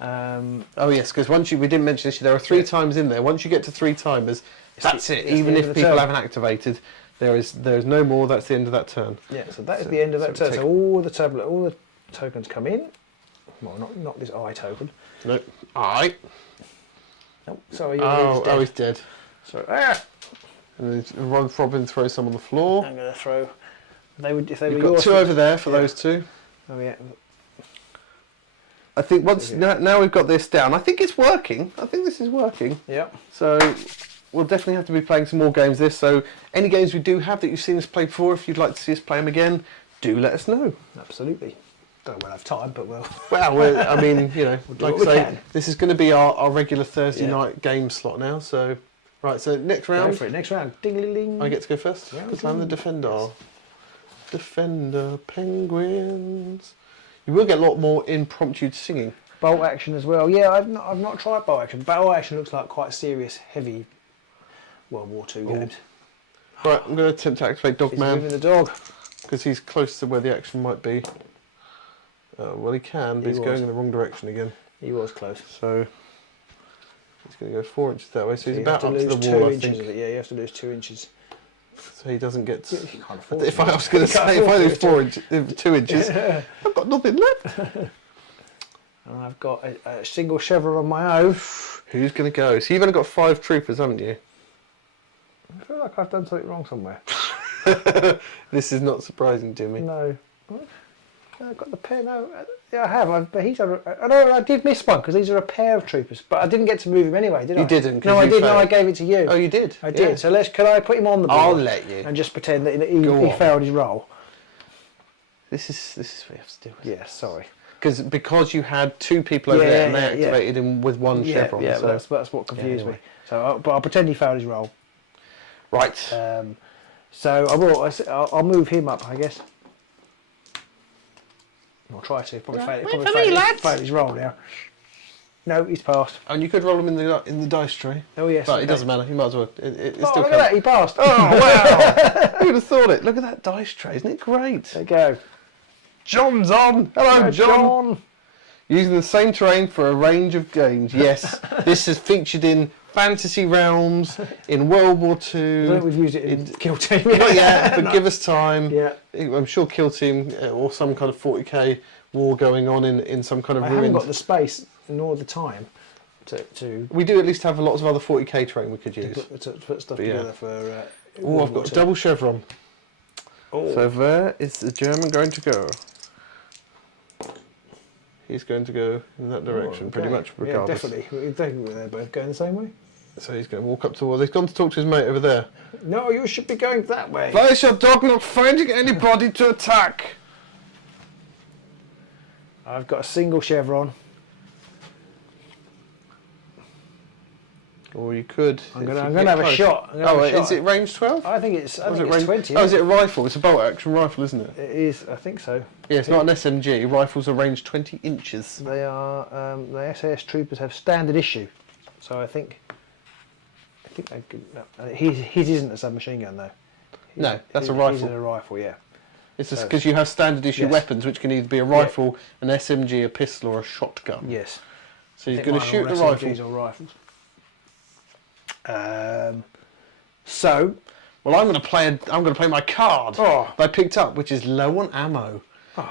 Oh yes, because we didn't mention this. There are 3 times in there. Once you get to 3 timers, that's it. it's Even the if end of the people turn. haven't activated, there is no more. That's the end of that turn. Yeah, so that is the end of that turn. So all the tokens come in. Well, not this eye token. No. Alright. Oh, sorry, you're he's dead. So And then Robin throws some on the floor. I'm going to throw. If they You've were got yours. 2 over there for those 2. Oh yeah. I think now we've got this down. I think it's working. I think this is working. Yeah. So we'll definitely have to be playing some more games this. So any games we do have that you've seen us play before, if you'd like to see us play them again, do let us know. Absolutely. Don't know when I have time, but well. Well, I mean, you know, do like what I we say, can. this is going to be our regular Thursday Yeah. night game slot now. So, right, so next Go round, for it. Next round. Ding-a-ling. I get to go first Yeah, because I'm the ding. defender. Yes. Defender, penguins. You will get a lot more impromptu singing. Bolt action as well. Yeah, I've not tried bolt action. Bolt action looks like quite serious, heavy World War II games. Right, I'm going to attempt to activate He's Dogman moving the dog. because he's close to where the action might be. Well, he can, but He he's was. going in the wrong direction again. He was close. So he's going to go 4 inches that way. So he's you about have up to to lose the wall, 2 I inches think. of it. Yeah, you have to lose 2 inches. So he doesn't get. You can't afford If it. I was going to You can't say, if I afford lose it. 2 inches, I've got nothing left. And I've got a single chevron on my own. Who's going to go? So you've only got 5 troopers, haven't you? I feel like I've done something wrong somewhere. This is not surprising to me. No. I've got the pair. No, yeah, I have. But he's. No, I did miss one because these are a pair of troopers. But I didn't get to move him anyway, did I? You didn't, 'cause No, I you did. No, failed. I gave it to you. Oh, you did? I did. Yeah. So can I put him on the board? I'll let you. And just pretend that Go he on. failed his role. This is what you have to do. Yeah, sorry. Because you had 2 people over there and they yeah. activated him with 1 chevron. Yeah, so. that's what confused anyway. me. So, but I'll pretend he failed his role. Right. So I will. I'll move him up, I guess. I'll try to. Probably Wait fail. for me, lads. Failed his role now. No, he's passed. And you could roll him in the dice tray. Oh yes. But okay. it doesn't matter. You might as well. It Oh, still look counts. at that! He passed. Oh wow! Who would have thought it? Look at that dice tray. Isn't it great? There you go. John's on. Hello, John. Using the same terrain for a range of games. Yes, this is featured in Fantasy Realms, in World War I don't II. think we've used it in Kill Team. Not yet, but give us time. Yeah. I'm sure Kill Team or some kind of 40k war going on in some kind of I haven't ruined. got the space nor the time to We do at least have lots of other 40k terrain we could use. put stuff But yeah. together for. Oh, I've got a double chevron. Oh. So where is the German going to go? He's going to go in that direction, pretty much regardless. Yeah, definitely. They're both going the same way. So he's going to walk up to the wall. He's gone to talk to his mate over there. No, you should be going that way. Why is your dog not finding anybody to attack? I've got a single chevron. Or you could. I'm going to have a shot. Is it range 12? I think it's range 20. Oh, is it a rifle? It's a bolt action rifle, isn't it? It is, I think so. Yeah, it's not an SMG. Rifles are range 20 inches. They are, the SAS troopers have standard issue. So I think they could, his isn't a submachine gun though. No, that's a rifle. His is a rifle, yeah. It's just because you have standard issue weapons, which can either be a rifle, an SMG, a pistol, or a shotgun. Yes. So he's going to shoot the rifle. Or rifles. Well, I'm going to play my card that I picked up, which is low on ammo.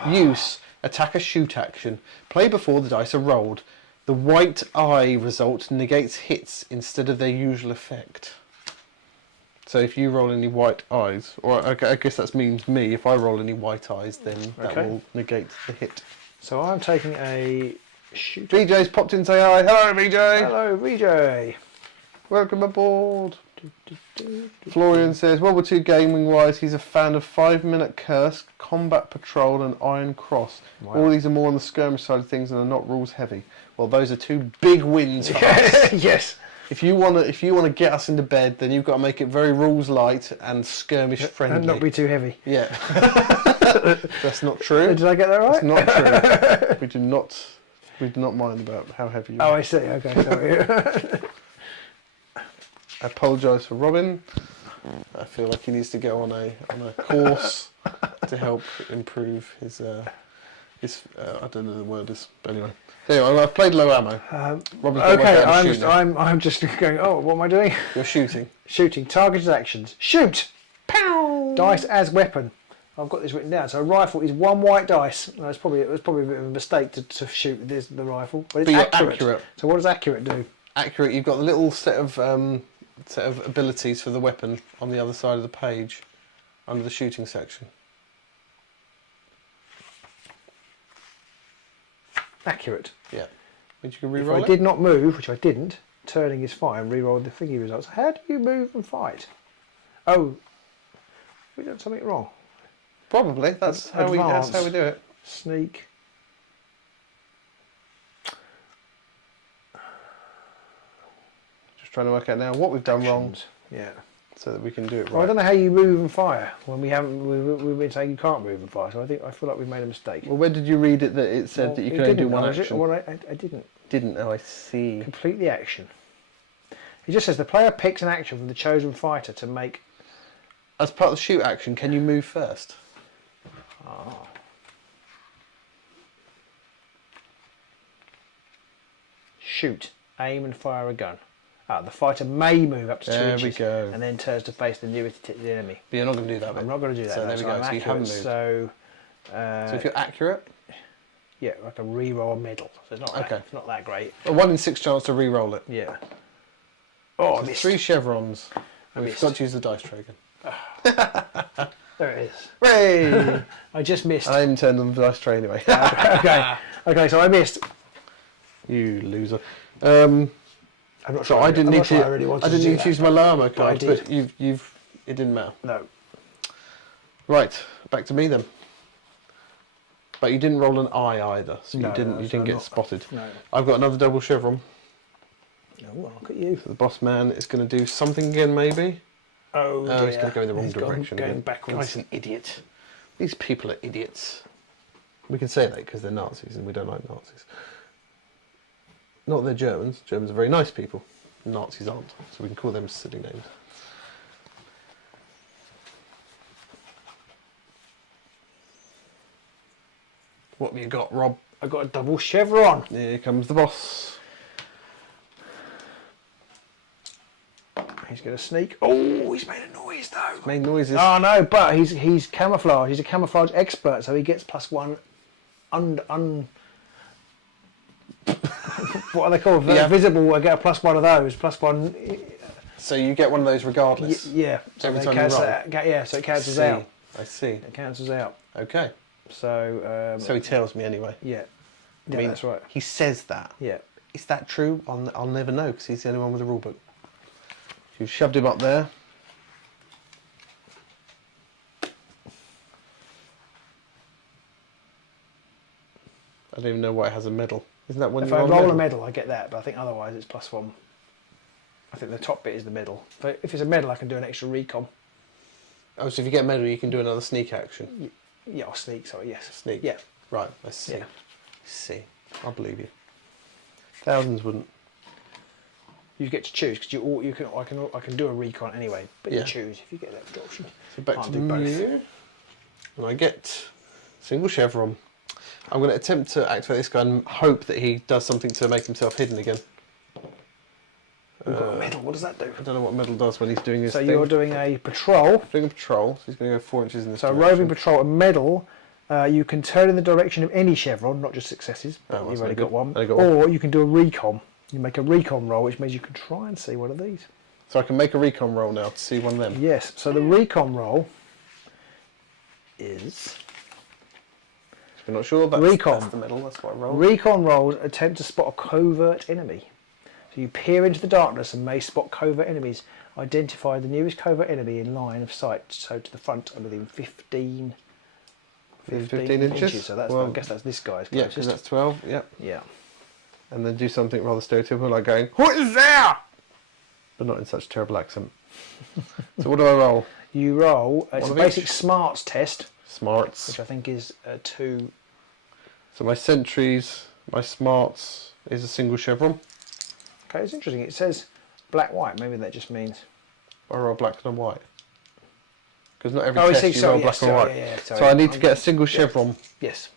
Use attacker shoot action. Play before the dice are rolled. The white eye result negates hits instead of their usual effect. So if you roll any white eyes, or I guess that means me. If I roll any white eyes, then that will negate the hit. So I'm taking a shoot. VJ's popped in, say hi. Hello, VJ. Hello, VJ. Welcome aboard. Florian says, World War II gaming wise, he's a fan of 5 Minute Curse, Combat Patrol, and Iron Cross. Wow. All these are more on the skirmish side of things and are not rules heavy. Well, those are two big wins for us. Yes. If you want to get us into bed, then you've got to make it very rules light and skirmish friendly. And not be too heavy. Yeah. That's not true. Did I get that right? That's not true. We do not mind about how heavy you are. Oh, I see. Okay, sorry. I apologise for Robin. I feel like he needs to go on a course to help improve his I don't know the word is, but anyway. Anyway, I've played low ammo. I'm just going. Oh, what am I doing? You're shooting. Shooting. Targeted actions. Shoot. Pow. Dice as weapon. I've got this written down. So a rifle is one white dice. It was probably a bit of a mistake to shoot the rifle, but it's accurate. So what does accurate do? Accurate. You've got the little set of abilities for the weapon on the other side of the page, under the shooting section. Accurate. Yeah. Which you can reroll. If I did not move, which I didn't, turning is fine. Reroll the thingy results. How do you move and fight? Oh, we done something wrong. Probably. That's how we do it. Sneak. Just trying to work out now what we've done wrong. Yeah. So that we can do it right. Well, I don't know how you move and fire when we've been saying you can't move and fire. So I feel like we've made a mistake. Well, where did you read it that it said that you can only do one action? Well, I didn't. Didn't? Oh, I see. Complete the action. It just says the player picks an action from the chosen fighter to make. As part of the shoot action, can you move first? Ah. Shoot, aim and fire a gun. The fighter may move up to 2 inches. There we go. And then turns to face the nearest enemy. But you're not going to do that. I'm not going to do that. So there we go. So you haven't moved. So if you're accurate, yeah, I can re-roll a medal. So it's not it's not that great. A 1 in 6 chance to re-roll it. Yeah. Oh, so I missed. 3 chevrons. We've missed. got to use the dice tray again. There it is. Hooray! I just missed. I didn't turn on the dice tray anyway. Okay, so I missed. You loser. I'm not sure. I didn't need to. I really wanted I didn't to need to use my low ammo card, but it didn't matter. No. Right, back to me then. But you didn't roll an eye either, so No, you didn't get spotted. No. I've got another double chevron. Oh, look at you. So the boss man is going to do something again, maybe. Oh, dear. He's going to go in the wrong direction. Going backwards. Guy's an idiot. These people are idiots. We can say that because they're Nazis, and we don't like Nazis. Not they're Germans. Germans are very nice people. Nazis aren't, so we can call them silly names. What have you got, Rob? I got a double chevron. Here comes the boss. He's going to sneak. Oh, he's made a noise though. Made noises. Oh no, but he's camouflage. He's a camouflage expert, so he gets +1. what are they called? Yeah. Visible. I get a +1 of those. +1. So you get one of those regardless. Yeah. So Every they time you roll. yeah. So it cancels I see. out. I see. It cancels out. Okay. So. So he tells me anyway. Yeah. I mean, that's right. He says that. Yeah. Is that true? I'll never know because he's the only one with a rule book. You shoved him up there. I don't even know why it has a medal. Isn't that when If you I roll roll a medal, I get that, but I think otherwise it's +1. I think the top bit is the medal. But if it's a medal, I can do an extra recon. Oh, so if you get a medal, you can do another sneak action. Yeah, or sneak. Sorry, yes. Sneak. Yeah. Right. I see. Yeah. See. I believe you. Thousands wouldn't. You get to choose because you can. I can do a recon anyway, but Yeah. you choose if you get that option. So back Can't to do both. me. And I get single chevron. I'm going to attempt to activate this guy and hope that he does something to make himself hidden again. We've got a medal. What does that do? I don't know what medal does when he's doing his So thing. you're doing a patrol. Doing a patrol, so he's going to go 4 inches in this So a direction. roving patrol, a medal. You can turn in the direction of any chevron, not just successes. Oh, that's You've no only good. got one. Only got one. Or you can do a recon. You make a recon roll, which means you can try and see one of these. So I can make a recon roll now to see one of them. Yes. So the recon roll is. If you're not sure, that's, Recon. that's the medal, that's what I rolled. Recon rolls attempt to spot a covert enemy. So you peer into the darkness and may spot covert enemies. Identify the nearest covert enemy in line of sight, so to the front and within 15 inches. So that's, Well, I guess that's this guy's Yeah, closest. because that's 12, yeah. Yeah. And then do something rather stereotypical like going, "What is there?" But not in such a terrible accent. So what do I roll? You roll, it's One a of basic each. smarts test, Smarts. which I think is 2. So my sentries, my smarts is a single chevron. Okay, it's interesting. It says black, white. Maybe that just means. I roll black and white. Because not every Oh, I test see, you sorry, roll yeah, black sorry, and white. yeah, yeah, so sorry. I need to get a single chevron. Yes.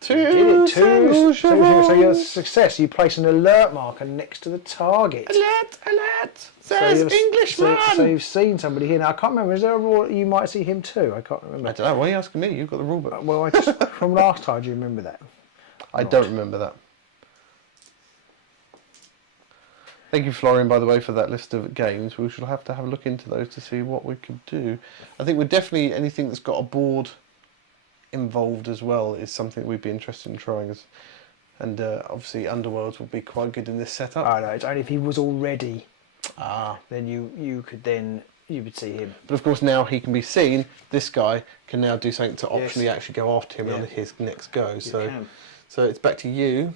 Two You did it. single So chevrons. you're a success. You place an alert marker next to the target. Alert, alert, says you've- Englishman. So you've seen somebody here. Now, I can't remember. Is there a rule you might see him too? I can't remember. I don't know, why are you asking me? You've got the rule book. Well, I just, from last time, do you remember that? I don't remember that. Thank you, Florian, by the way, for that list of games. We shall have to have a look into those to see what we could do. I think we're definitely anything that's got a board involved as well is something we'd be interested in trying. And obviously, Underworlds would be quite good in this setup. Oh no, it's only if he was already. Ah. Then you would see him. But of course, now he can be seen. This guy can now do something to Yes. optionally actually go after him Yeah. on his next go. You So, can. so it's back to you.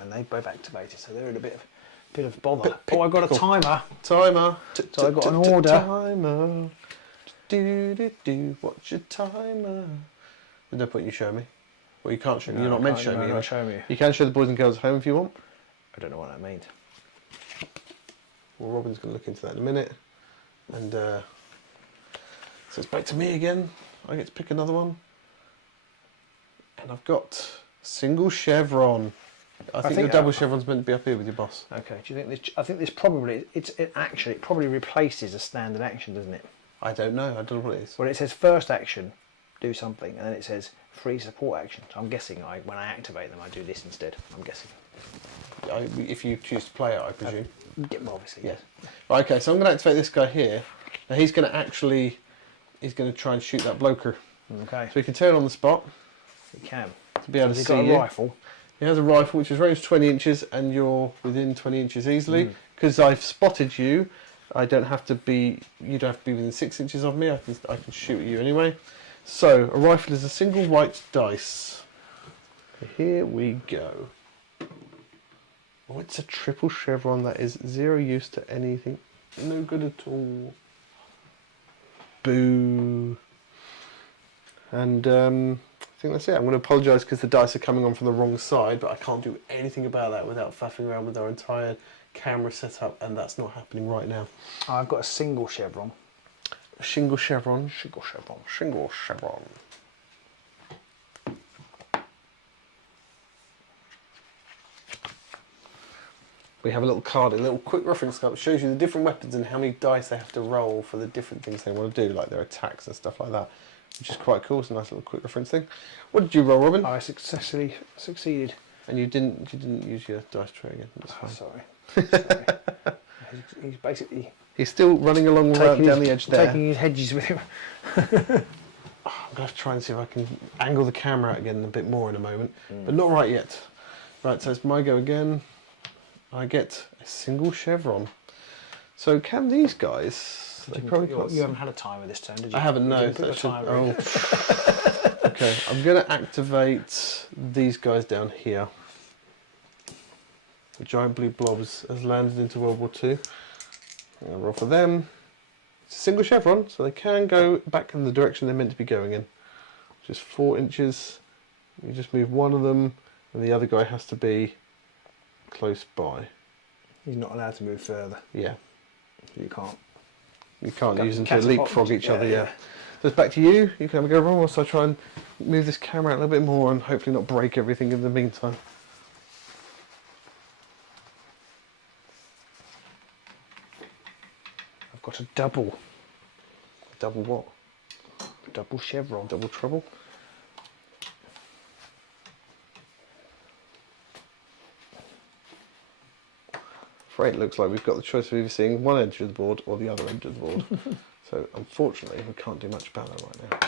And they both activated, so they're in a bit of bother. Bit Oh, I got a pickle. timer. Timer. So I've got an order. Timer. Do. What's your timer? There's no point in you showing me. Well, you can't show me. No, You're not I meant to can't- show me. no, you not know. showing you. You can show the boys and girls at home if you want. I don't know what that means. Well, Robin's going to look into that in a minute. And so it's back to me again. I get to pick another one. And I've got single chevron. I think your double chevron's meant to be up here with your boss. Okay. Do you think this? I think this probably it probably replaces a standard action, doesn't it? I don't know. I don't know what it is. Well, it says first action, do something, and then it says free support action. So I'm guessing when I activate them, I do this instead. I'm guessing. If you choose to play it, I presume. Yeah, well, obviously, yes. Right, okay, so I'm going to activate this guy here. Now he's going to try and shoot that bloker. Okay. So we can turn on the spot You can. to be able to Has see he got you. a rifle? He has a rifle which is range 20 inches and you're within 20 inches easily. Because I've spotted you, you don't have to be within 6 inches of me. I can shoot at you anyway. So a rifle is a single white dice. Here we go. Oh, it's a triple chevron. That is 0 use to anything. No good at all. Boo. And I think that's it. I'm going to apologise because the dice are coming on from the wrong side, but I can't do anything about that without faffing around with our entire camera setup, and that's not happening right now. I've got a single chevron. A shingle chevron. Single chevron. Shingle chevron. We have a little card, a little quick reference card that shows you the different weapons and how many dice they have to roll for the different things they want to do, like their attacks and stuff like that, which is quite cool. It's a nice little quick reference thing. What did you roll, Robin? I successfully succeeded. And you didn't use your dice tray again. That's fine. Sorry. He's basically He's still running along down the edge there. taking his hedges with him. I'm going to have to try and see if I can angle the camera out again a bit more in a moment, but not right yet. Right, so it's my go again. I get a single chevron. So can these guys? They probably You haven't had a timer this turn, did you? I haven't. No. You didn't put a timer in. Okay, I'm going to activate these guys down here. The giant blue blob has landed into World War II. I'm going to roll for them. It's a single chevron, so they can go back in the direction they're meant to be going in. Just 4 inches. You just move one of them, and the other guy has to be close by. He's not allowed to move further. Yeah. You can't. You can't use them to Catch a leapfrog fox. each other, Yeah. yeah. So it's back to you. You can have a go wrong whilst I try and move this camera out a little bit more and hopefully not break everything in the meantime. I've got a double. Double what? Double chevron. Double trouble? Afraid it looks like we've got the choice of either seeing one edge of the board or the other edge of the board. So unfortunately we can't do much about that right now.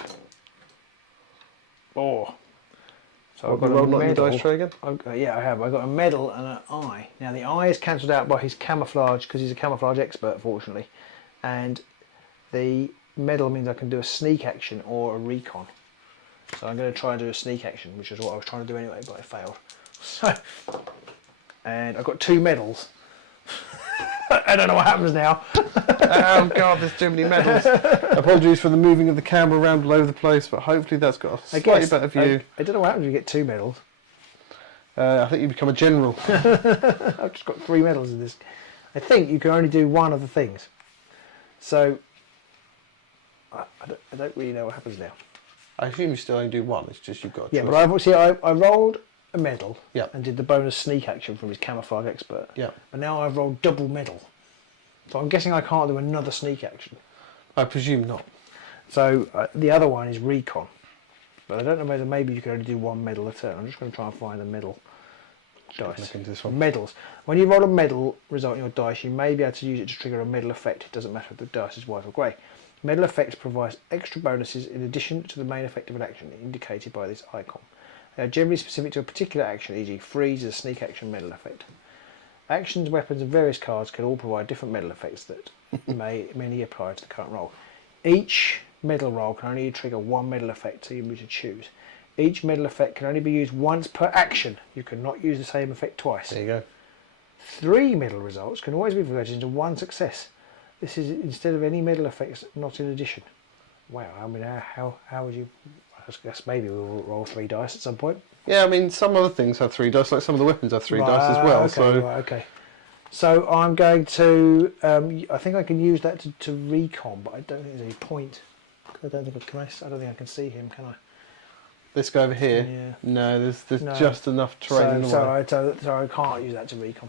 Oh. So I've got a medal. On the dice tray again? Yeah, I have. I've got a medal and an eye. Now the eye is cancelled out by his camouflage because he's a camouflage expert, fortunately. And the medal means I can do a sneak action or a recon. So I'm going to try and do a sneak action, which is what I was trying to do anyway, but I failed. So, and I've got 2 medals. I don't know what happens now. Oh god, there's too many medals. Apologies for the moving of the camera around all over the place, but hopefully that's got a slightly better view. I don't know what happens when you get 2 medals. I think you become a general. I've just got 3 medals in this. I think you can only do one of the things. So, I don't really know what happens now. I assume you still only do one, it's just you've got a Yeah, choice. but I rolled a medal Yep. and did the bonus sneak action from his camouflage expert. Yeah. But now I've rolled double medal. So I'm guessing I can't do another sneak action. I presume not. So the other one is recon. But I don't know whether maybe you can only do 1 medal a turn. I'm just going to try and find a medal dice. Look into this one. Medals. When you roll a medal result in your dice, you may be able to use it to trigger a medal effect. It doesn't matter if the dice is white or grey. Medal effects provides extra bonuses in addition to the main effect of an action indicated by this icon. They are generally specific to a particular action, e.g. freeze is a sneak action medal effect. Actions, weapons and various cards can all provide different medal effects that many apply to the current roll. Each medal roll can only trigger 1 medal effect, so you need to choose. Each medal effect can only be used once per action. You cannot use the same effect twice. There you go. 3 medal results can always be converted into 1 success. This is instead of any medal effects, not in addition. Wow, I mean, how would you... I guess maybe we'll roll 3 dice at some point. Yeah, I mean, some other things have 3 dice, like some of the weapons have 3 dice as well. Okay. So I'm going to... I think I can use that to recon, but I don't think there's any point. I don't think I can see him, can I? This guy over here? Yeah. No, there's just enough terrain in the way. So I can't use that to recon.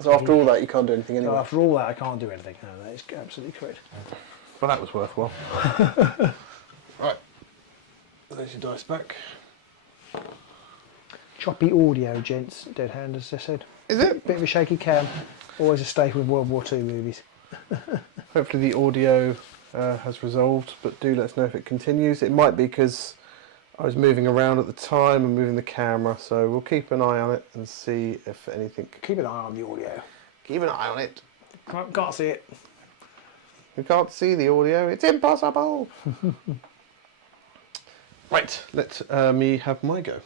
So after all that, you can't do anything So anyway. after all that, I can't do anything. No, that is absolutely correct. Well, that was worthwhile. Right. There's your dice back. Choppy audio, gents. Dead hand, as I said. Is it? Bit of a shaky cam. Always a staple of World War II movies. Hopefully the audio has resolved, but do let us know if it continues. It might be because I was moving around at the time and moving the camera, so we'll keep an eye on it and see if anything... Keep an eye on the audio. Keep an eye on it. Can't see it. We can't see the audio. It's impossible. Right, let me have my go.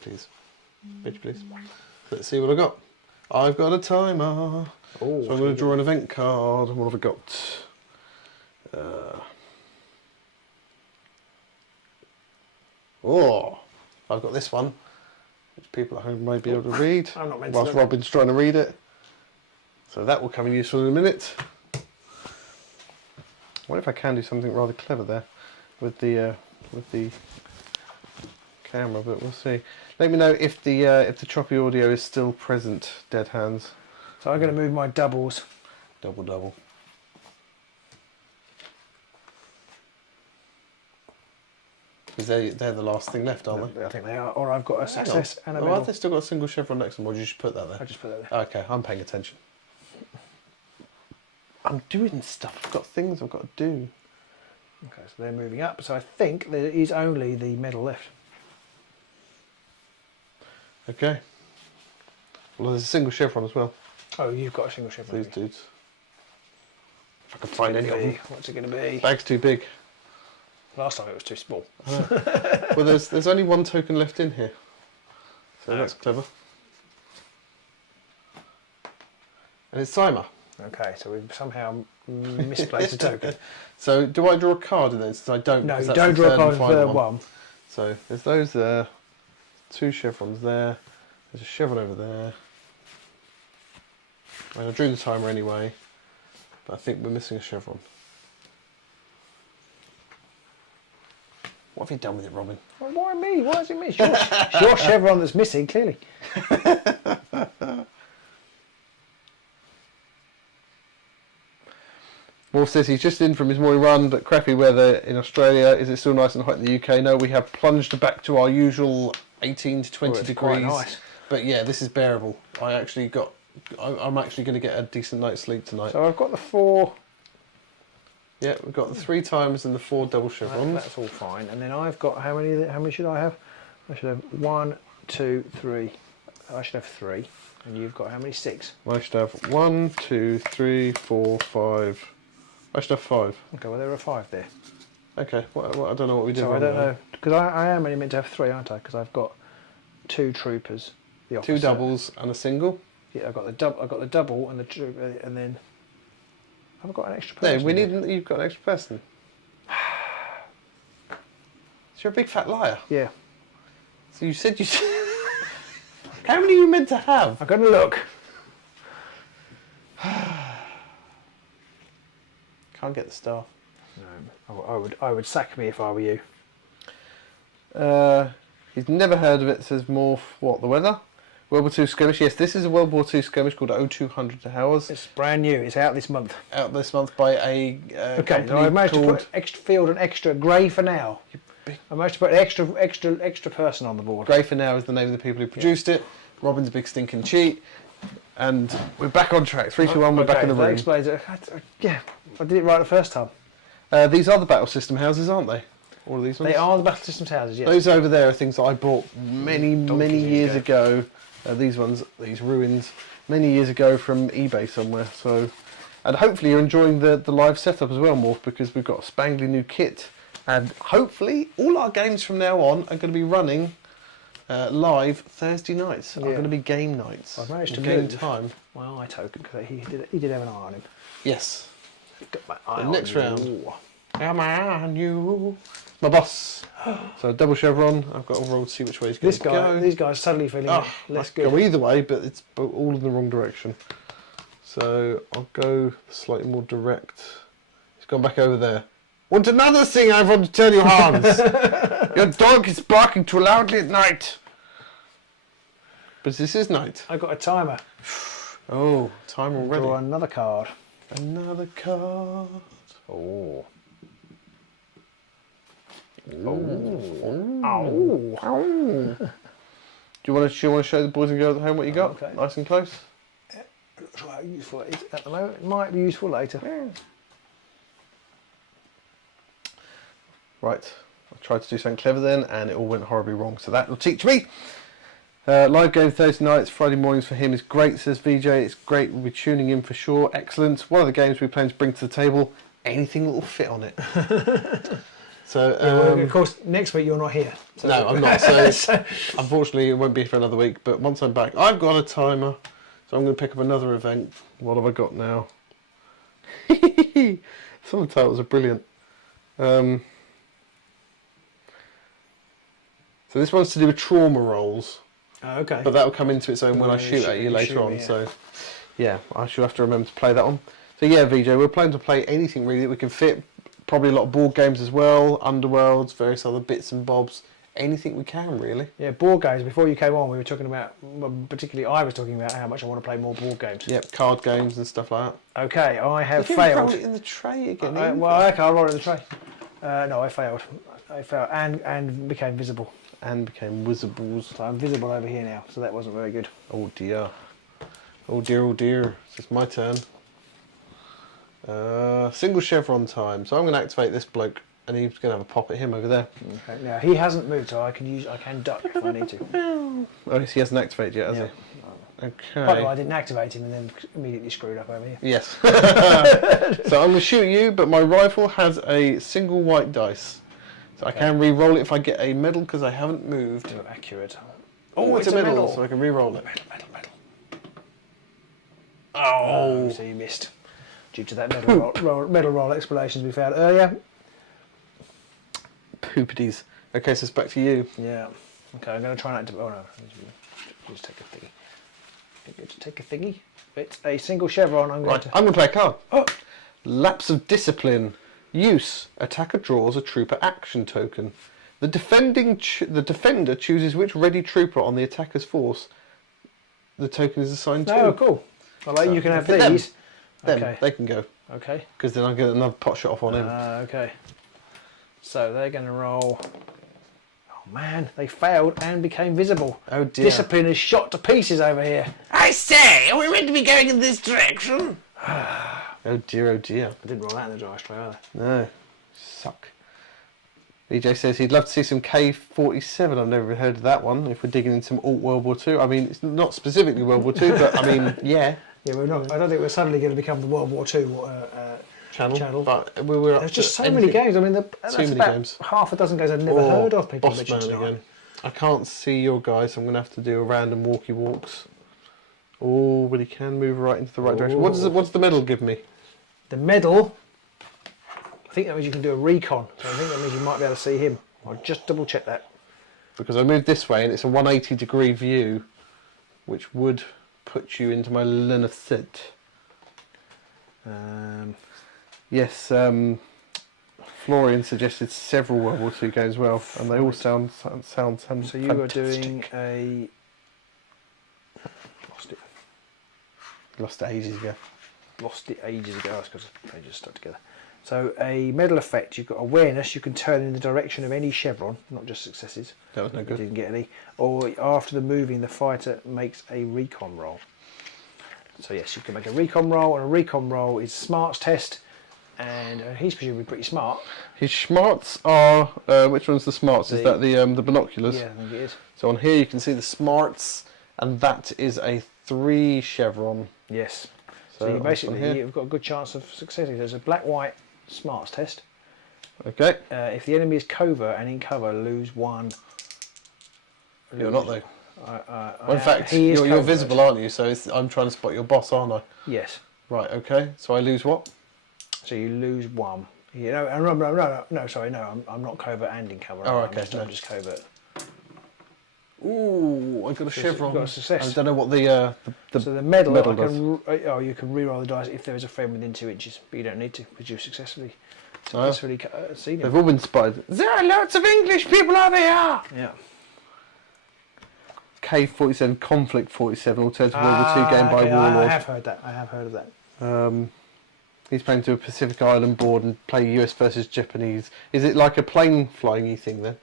Please. Bitch, please. Let's see what I got. I've got a timer. Oh, So I'm going to draw an event card. What have I got? I've got this one, which people at home may be able to read, I'm not meant to whilst know. Robin's trying to read it. So that will come in useful in a minute. I wonder if I can do something rather clever there with the camera, but we'll see. Let me know if the choppy audio is still present, dead hands. So I'm going to move my doubles. Double double. Because they're the last thing left, aren't they? I think they are. Or I've got a success and a Oh, medal. have they still got a single chevron next to them, or did you just put that there? I just put that there. Okay, I'm paying attention. I'm doing stuff. I've got things I've got to do. Okay, so they're moving up. So I think there is only the medal left. Okay. Well, there's a single chevron as well. Oh, you've got a single chevron. These dudes. If I can find any of them. What's it going to be? Bag's too big. Last time it was too small. Well, there's only one token left in here. So that's clever. And it's Sigmar. Okay, so we've somehow misplaced a token. So do I draw a card in this? Since I don't. No, because you that's don't the draw a third card and in the final third one. So there's those there. 2 chevrons there. There's a chevron over there. I mean, I drew the timer anyway, but I think we're missing a chevron. What have you done with it, Robin? Well, why me? Why is it me? It's your chevron that's missing, clearly. Wolf says he's just in from his morning run, but crappy weather in Australia. Is it still nice and hot in the UK? No, we have plunged back to our usual 18 to 20 it's degrees. quite nice. But yeah, this is bearable. I'm actually going to get a decent night's sleep tonight. So I've got the 4. Yeah, we've got the 3 timers and the 4 double chevrons. That's all fine. And then I've got how many should I have? I should have 1, 2, 3. I should have 3. And you've got how many? 6. I should have 1, 2, 3, 4, 5. I should have 5. Okay, well there are 5 there. Okay, I don't know what we did. So I don't know, because I am only meant to have 3, aren't I? Because I've got 2 troopers, the officer. 2 doubles and a single. Yeah, I've got the double and the trooper, and then I've got an extra person. No, you've got an extra person. So you're a big fat liar. Yeah. So you said How many are you meant to have? I'm going to look. Can't get the staff. No, I would sack me if I were you. He's never heard of it. Says Morph. What, the weather? World War II skirmish. Yes, this is a World War II skirmish called 02Hundred hours. It's brand new. It's out this month. Out this month by a Okay, company so I managed to called... put extra field and extra grey for now. I managed to put an extra person on the board. Grey for Now is the name of the people who produced it. Robin's a big stinking cheat. And we're back on track. 3, 2, 1, we're back in the that room. explains it. Yeah, I did it right the first time. These are the battle system houses, aren't they? All of these ones? They are the battle systems houses, yes. Those over there are things that I bought many years ago. These ones, these ruins, many years ago from eBay somewhere. So, and hopefully you're enjoying the live setup as well, Morph, because we've got a spangly new kit. And hopefully all our games from now on are going to be running live Thursday nights. Are going to be game nights. I've managed to game move time. my eye token because he did have an eye on him. Yes. Got my eye The on next you. round. Am I on you? My boss. So double chevron. I've got to roll to see which way he's going to go. These guys suddenly feeling less good. Go either way, but it's all in the wrong direction. So I'll go slightly more direct. He's gone back over there. Want another thing I want to tell you, Hans. Your dog is barking too loudly at night. But this is night. I got a timer. Oh, time already. Draw another card. Another card. Oh. Oh. Oh. Do you want to show the boys and girls at home what you got? Okay. Nice and close. I'm not sure how useful it is at the moment. It might be useful later. Right. I tried to do something clever then, and it all went horribly wrong. So that will teach me. Live game Thursday nights, Friday mornings for him is great, says VJ. It's great. We'll be tuning in for sure. Excellent. One of the games we plan to bring to the table, anything that will fit on it. So, well, of course, next week you're not here. So. No, I'm not. So, unfortunately, it won't be for another week. But once I'm back, I've got a timer. So I'm going to pick up another event. What have I got now? Some of the titles are brilliant. So this one's to do with trauma rolls. Oh, okay. But that will come into its own when I shoot at you later on. Yeah. So, yeah, I shall have to remember to play that one. So, yeah, VJ, we're planning to play anything really that we can fit. Probably a lot of board games as well, Underworlds, various other bits and bobs. Anything we can, really. Yeah, board games. Before you came on, we were talking about, particularly I was talking about how much I want to play more board games. Yep, card games and stuff like that. Okay, I have You failed. roll it in the tray again. Well, okay, I'll roll it in the tray. No, I failed. I fell and became visible. And became visibles. So I'm visible over here now, so that wasn't very good. Oh dear. Oh dear, oh dear. It's my turn. Single chevron time. So I'm going to activate this bloke, and he's going to have a pop at him over there. Okay. Now he hasn't moved, so I can duck if I need to. Oh, he hasn't activated yet, has he? Okay. By the way, I didn't activate him and then immediately screwed up over here. Yes. So I'm going to shoot you, but my rifle has a single white dice. So I can re-roll it if I get a medal because I haven't moved. Accurate. Oh, it's a medal, so I can re-roll it. Medal. Oh. So you missed. Due to that medal roll explanations we found earlier. Poopities. Okay, so it's back to you. Yeah. Okay, I'm going to try not to... Oh no. Just take a thingy. Take a thingy. It's a single chevron. I'm going to play a card. Oh. Lapse of discipline. Use. Attacker draws a trooper action token. The defender chooses which ready trooper on the attacker's force the token is assigned to. Oh, cool. Well, so you can have these. Them, they can go. Okay. Because then I'll get another pot shot off on him. Okay. So they're going to roll... Oh man, they failed and became visible. Oh dear. Discipline is shot to pieces over here. I say, are we meant to be going in this direction? Oh dear, oh dear. I didn't roll that in the dice tray either. No. Suck. BJ says he'd love to see some K-47. I've never heard of that one. If we're digging in some alt World War II. I mean, it's not specifically World War II, but I mean, yeah. Yeah, we're not. I don't think we're suddenly going to become the World War II channel. But we were. There's just so many games. I mean, that's many about games. half a dozen games I've never heard of. People Boss mention Man tonight. again. I can't see your guys, so I'm going to have to do a random walkie walks. Oh, but he can move right into the right direction. What does the medal give me? The medal. I think that means you can do a recon. So I think that means you might be able to see him. I'll just double check that. Because I moved this way and it's a 180-degree view, which would put you into my line of sight. Yes, Florian suggested several World War II games as well, and they all sound fantastic. So you are doing a... Lost it. Lost it ages ago. Lost it ages ago. That's because they just stuck together. So a medal effect, you've got awareness, you can turn in the direction of any chevron, not just successes. That was no good. Didn't get any. Or after the moving, the fighter makes a recon roll. So yes, you can make a recon roll, and a recon roll is smarts test, and he's presumably pretty smart. His smarts are, which one's the smarts? Is that the binoculars? Yeah, I think it is. So on here you can see the smarts, and that is a 3 chevron. Yes. So you basically, you've got a good chance of succeeding. There's a black-white smarts test. Okay. If the enemy is covert and in cover, lose 1. You're not though. Well, in fact, you're visible, aren't you? So I'm trying to spot your boss, aren't I? Yes. Right. Okay. So I lose what? So you lose 1. You know, no, sorry, no, I'm not covert and in cover. Oh, okay. I'm just covert. Ooh, I got a chevron. Got a success. I don't know what the so the medal does. You can re-roll the dice if there is a friend within 2 inches, but you don't need to because you've successfully seen him. They've all been spotted. There are lots of English people out there. Yeah. K-47, Conflict 47, alternative World War II game by Warlord. I have heard that. I have heard of that. He's playing to a Pacific Island board and play US versus Japanese. Is it like a plane flying-y thing then?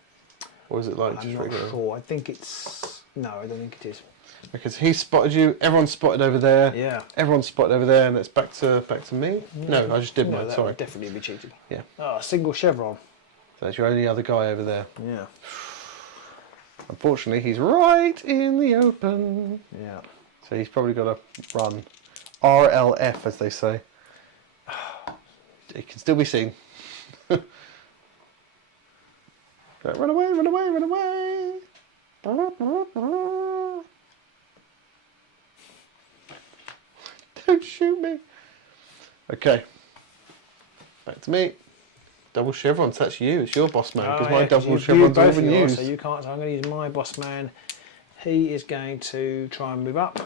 Or is it like I'm just not regular? sure. I think it's... No, I don't think it is. Because he spotted you, everyone's spotted over there. Yeah. Everyone's spotted over there, and it's back to me? No, I just did mine, that sorry. would definitely be cheating. Yeah. Oh, single chevron. So that's your only other guy over there. Yeah. Unfortunately, he's right in the open. Yeah. So he's probably got to run. RLF, as they say. It can still be seen. Run away, run away, run away. Don't shoot me. Okay. Back to me. Double chevrons, that's you. It's your boss man, because my double chevrons are over used. So you can't. So I'm going to use my boss man. He is going to try and move up,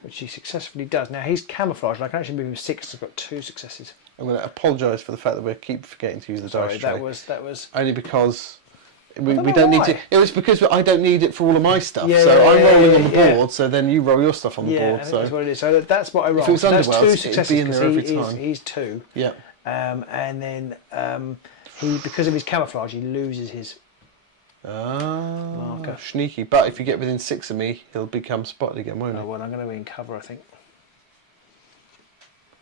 which he successfully does. Now he's camouflaged. I can actually move him 6. I've got 2 successes. I'm going to apologise for the fact that we keep forgetting to use the dice tray. That was only because we don't need to. It was because I don't need it for all of my stuff. Yeah, so I'm rolling on the yeah. board. So then you roll your stuff on the board. I think So that's what it is. So that's what I roll. If it was so that's Underworld, 2 it'd successes be in there every because time. he's 2. Yeah. And then because of his camouflage, he loses his marker. Sneaky. But if you get within 6 of me, he'll become spotted again, won't he? Oh, well, I'm going to be in cover, I think.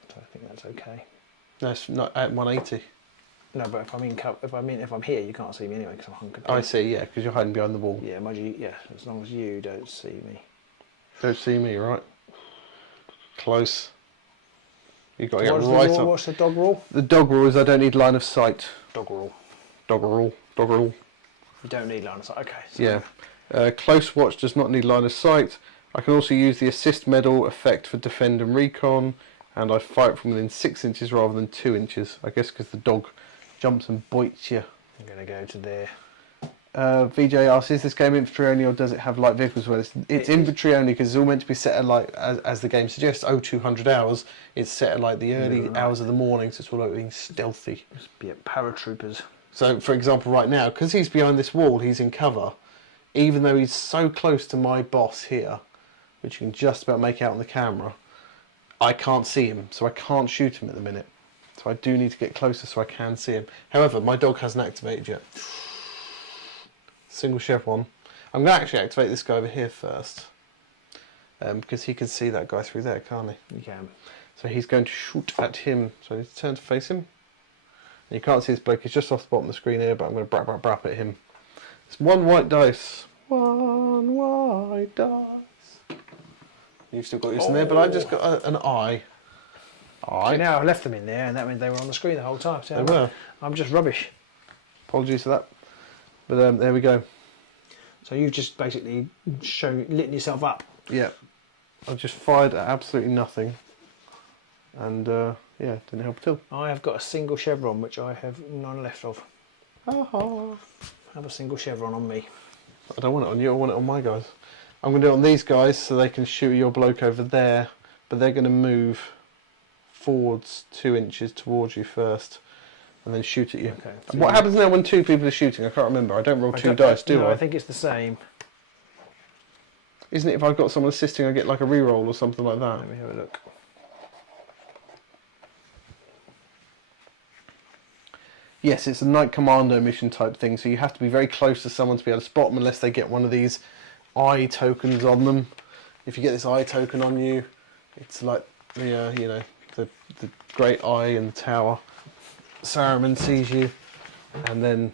So I think that's okay. No, it's not at 180. No, but if I'm in cover, if I'm here, you can't see me anyway because I'm hunkered. I see, yeah, because you're hiding behind the wall. Yeah, as long as you don't see me. Don't see me, right? Close. You've got to get right up. What's the dog rule? The dog rule is I don't need line of sight. Dog rule. Dog rule. Dog rule. You don't need line of sight. Okay. So Yeah. Close watch does not need line of sight. I can also use the assist medal effect for defend and recon, and I fight from within 6 inches rather than 2 inches. I guess because the dog jumps and bites you. I'm going to go to there. VJ asks, is this game infantry only or does it have light vehicles? Well, it's infantry only because it's all meant to be set at like, as the game suggests, 0200 hours. It's set at like the early hours of the morning, so it's all about being stealthy. Yeah, paratroopers. So, for example, right now, because he's behind this wall, he's in cover, even though he's so close to my boss here, which you can just about make out on the camera, I can't see him, so I can't shoot him at the minute. So I do need to get closer so I can see him. However, my dog hasn't activated yet. Single chevron. I'm going to actually activate this guy over here first. Because he can see that guy through there, can't he? You can. So he's going to shoot at him. So I need to turn to face him. And you can't see this bloke, he's just off the bottom of the screen here, but I'm going to brap at him. It's 1 white dice. 1 white dice. You've still got yours in there, but I've just got an eye. See, now I left them in there, and that means they were on the screen the whole time. So They were. I'm just rubbish. Apologies for that. But there we go. So you've just basically lit yourself up. Yeah. I've just fired at absolutely nothing. And yeah, didn't help at all. I have got a single chevron, which I have none left of. I have a single chevron on me. I don't want it on you, I want it on my guys. I'm going to do it on these guys so they can shoot your bloke over there, but they're going to move forwards 2 inches towards you first and then shoot at you. Okay, So what happens now when 2 people are shooting? I can't remember. I don't roll 2 dice, do no, I? I think it's the same. Isn't it if I've got someone assisting I get like a reroll or something like that? Let me have a look. Yes, it's a night commando mission type thing, so you have to be very close to someone to be able to spot them unless they get one of these eye tokens on them. If you get this eye token on you, it's like the you know, the great eye in the tower. Saruman sees you, and then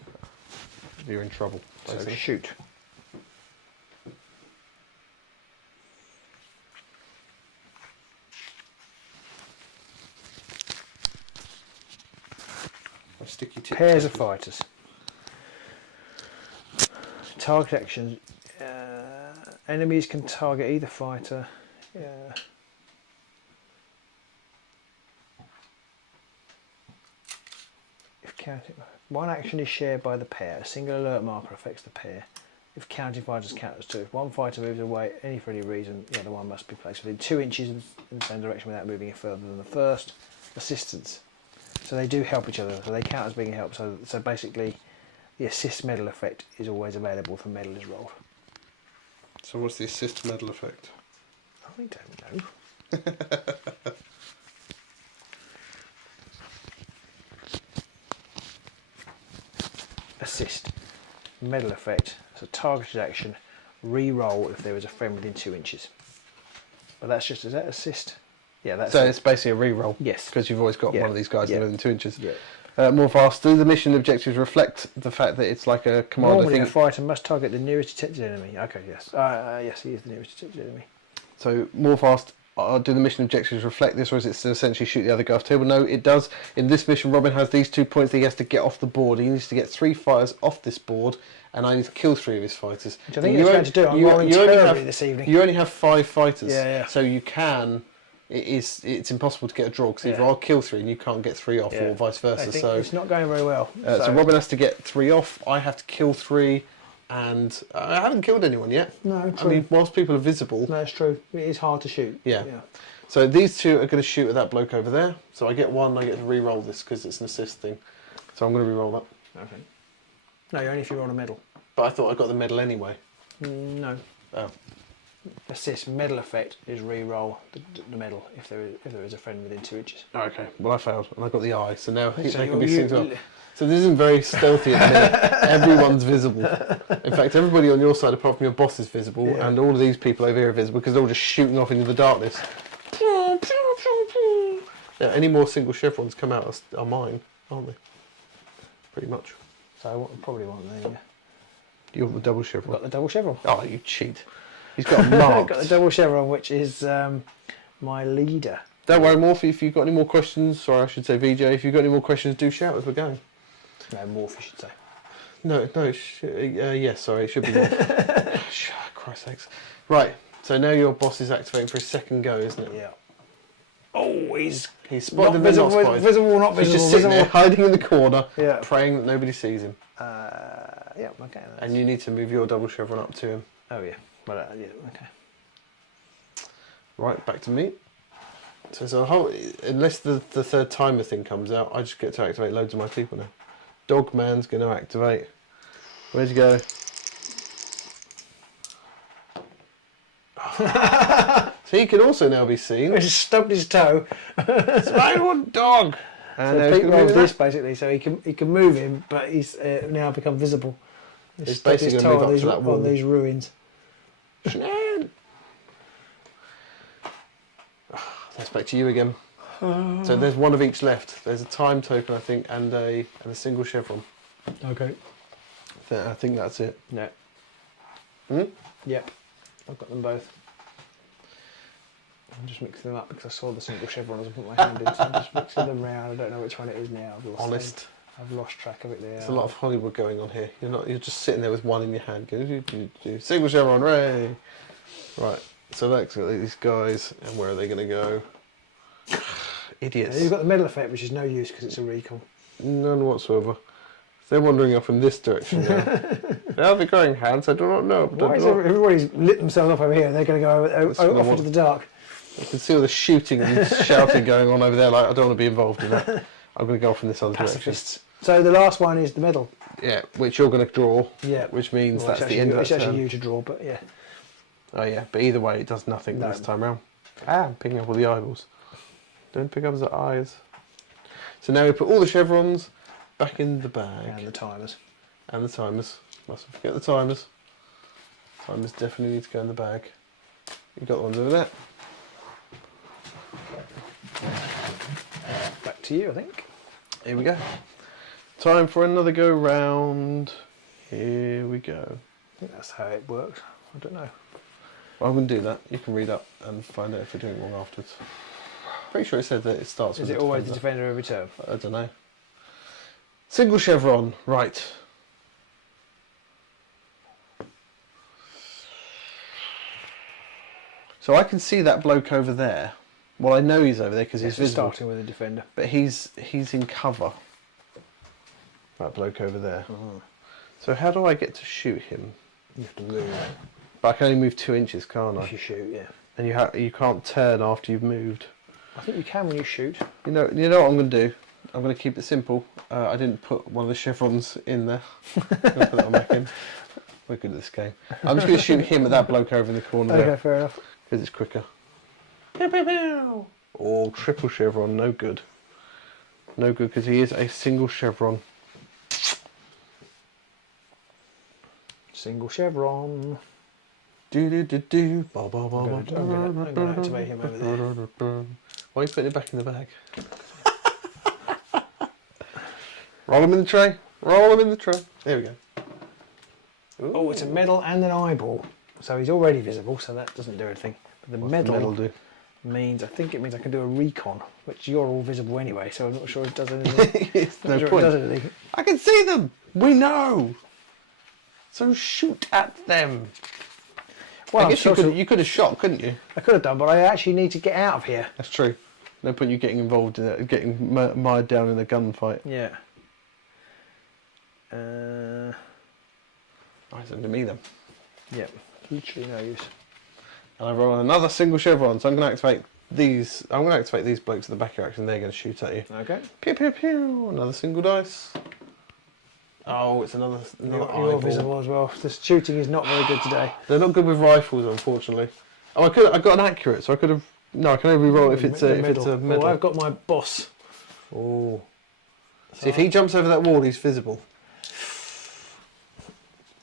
you're in trouble. So basically. shoot. Sticky tip. Pairs of fighters. Target actions. Enemies can target either fighter. If counting, one action is shared by the pair. A single alert marker affects the pair. If counting fighters count as 2. If one fighter moves away for any reason, the other one must be placed within 2 inches in the same direction without moving further than the first. Assistance. So they do help each other, so they count as being helped. So basically, the assist medal effect is always available if a medal is rolled. So what's the assist medal effect? I don't know. Assist. Medal effect. So targeted action. Re-roll if there is a friend within 2 inches. But that's just, is that assist? Yeah, that's so it's basically a re-roll. Yes. Because you've always got one of these guys within 2 inches. Yeah. More fast. Do the mission objectives reflect the fact that it's like a commando Normally thing? a fighter must target the nearest detected enemy. Okay, yes. Yes, he is the nearest detected enemy. So more fast. Do the mission objectives reflect this, or is it to essentially shoot the other guy off the table? No, it does. In this mission, Robin has these 2 points that he has to get off the board. He needs to get 3 fighters off this board, and I need to kill 3 of his fighters. Which I think he's going to do. I'm rolling terribly this evening. You only have 5 fighters. Yeah. So you can. It's impossible to get a draw because either I'll kill 3 and you can't get 3 off, or vice versa. I think so it's not going very well. so Robin has to get 3 off. I have to kill 3, and I haven't killed anyone yet. No, I mean, whilst people are visible. No, it's true. It is hard to shoot. Yeah. So these 2 are going to shoot at that bloke over there. So I get 1. I get to re-roll this because it's an assist thing. So I'm going to re-roll that. Okay. No, only if you're on a medal. But I thought I got the medal anyway. No. Oh. assist medal effect is re-roll the medal if there is a friend within 2 inches. Okay, well I failed, and I got the eye, so now they So can be seen as well. So this isn't very stealthy at the minute. Everyone's visible. In fact, everybody on your side, apart from your boss, is visible, and all of these people over here are visible because they're all just shooting off into the darkness. Yeah, any more single chevrons come out are mine, aren't they? Pretty much. So I probably want the. You have the double chevron. Got the double chevron. Oh, you cheat. He's got marked. Got the double chevron, which is my leader. Don't worry, Morphy, if you've got any more questions, or I should say VJ, if you've got any more questions, do shout as we're going. No, Morph, you should say. No, yes, sorry, it should be more. Christ's sakes. Right, so now your boss is activating for his second go, isn't it? Yeah. Oh, he's spotted not and visible, not spotted. visible, not He's visible. just sitting visible. there, hiding in the corner, Yeah. praying that nobody sees him. Yeah, okay. And you need to move your double chevron up to him. Oh, yeah. Well, yeah, okay. Right, back to me. So there's a whole, unless the third timer thing comes out, I just get to activate loads of my people now. Dogman's going to activate. Where'd you go? So he can also now be seen. He's stubbed his toe. Spiderwood dog. And So Pete rolls this basically, so he can move him, but he's now become visible. It's stubbed basically his going to toe move up to that wall. on these ruins. That's back to you again. So there's one of each left. There's a time token, I think, and a single chevron. Okay. I think that's it. No. Hmm? Yep. I've got them both. I'm just mixing them up because I saw the single chevron as I put my hand in, so I'm just mixing them round. I don't know which one it is now. Honest. I've lost track of it there. There's a lot of Hollywood going on here. You're just sitting there with one in your hand. Go, do. Single chevron, hooray! Right. So let's look at these guys, and where are they going to go? Idiots. You've got the medal effect, which is no use because it's a recon. None whatsoever. They're wandering off in this direction now. Where are they going, Hans? I do not know. Why is everybody's lit themselves up over here? They're going to go off into the dark. You can see all the shooting and shouting going on over there. Like, I don't want to be involved in that. I'm going to go off in this other Pacifists. So the last one is the medal. direction. Yeah, which you're going to draw. Yeah. Which means Well, that's it's the end of that It's actually turn. you to draw, but yeah. Oh yeah, but either way, it does nothing No. this time round. I'm picking up all the eyeballs. Don't pick up the eyes. So now we put all the chevrons back in the bag. And the timers. And the timers. Mustn't forget the timers. Timers definitely need to go in the bag. You've got the ones over there. Back to you, I think. Here we go. Time for another go round. Here we go. I think that's how it works. I don't know. Well, I'm going to do that. You can read up and find out if we're doing it wrong afterwards. Pretty sure it said that it starts with Is it the always the defender. defender every turn? I don't know. Single chevron, right. So I can see that bloke over there. Well, I know he's over there because he's visible. Starting with the defender. But he's in cover. That bloke over there. So how do I get to shoot him? You have to move But I can only move 2 inches, can't I? if you shoot, yeah. And you can't turn after you've moved. I think you can when you shoot. You know what I'm going to do? I'm going to keep it simple. I didn't put one of the chevrons in there. I'm going to put it on back in. We're good at this game. I'm just going to shoot him at that bloke over in the corner Okay, there. fair enough. Because it's quicker. Pew, pew, pew. Oh, triple chevron, no good. No good because he is a single chevron. Single chevron. Do do do do. I'm going to activate him over there. Why are you putting it back in the bag? Roll him in the tray. Roll him in the tray. There we go. Ooh. Oh, it's a medal and an eyeball. So he's already visible, so that doesn't do anything. But the What's medal, the medal do? I think it means I can do a recon, which you're all visible anyway, so I'm not sure it does anything. It's Not no sure point. it does anything. I can see them. We know. So shoot at them. Well, I guess you could have shot, couldn't you? I could have done, but I actually need to get out of here. That's true. No point you getting involved in it, getting mired down in a gunfight. Yeah. I send to me then. Yep. Literally no use. And I roll another single chevron, so I'm going to activate these. I'm going to activate these blokes at the back of your action. They're going to shoot at you. Okay. Pew pew pew. Another single dice. Oh, it's another You're eyeball. visible as well. The shooting is not very good today. They're not good with rifles, unfortunately. Oh, I got an accurate, so I could have. No, I can only re-roll if it's a medal. Oh, I've got my boss. Oh. See, if he jumps over that wall, he's visible.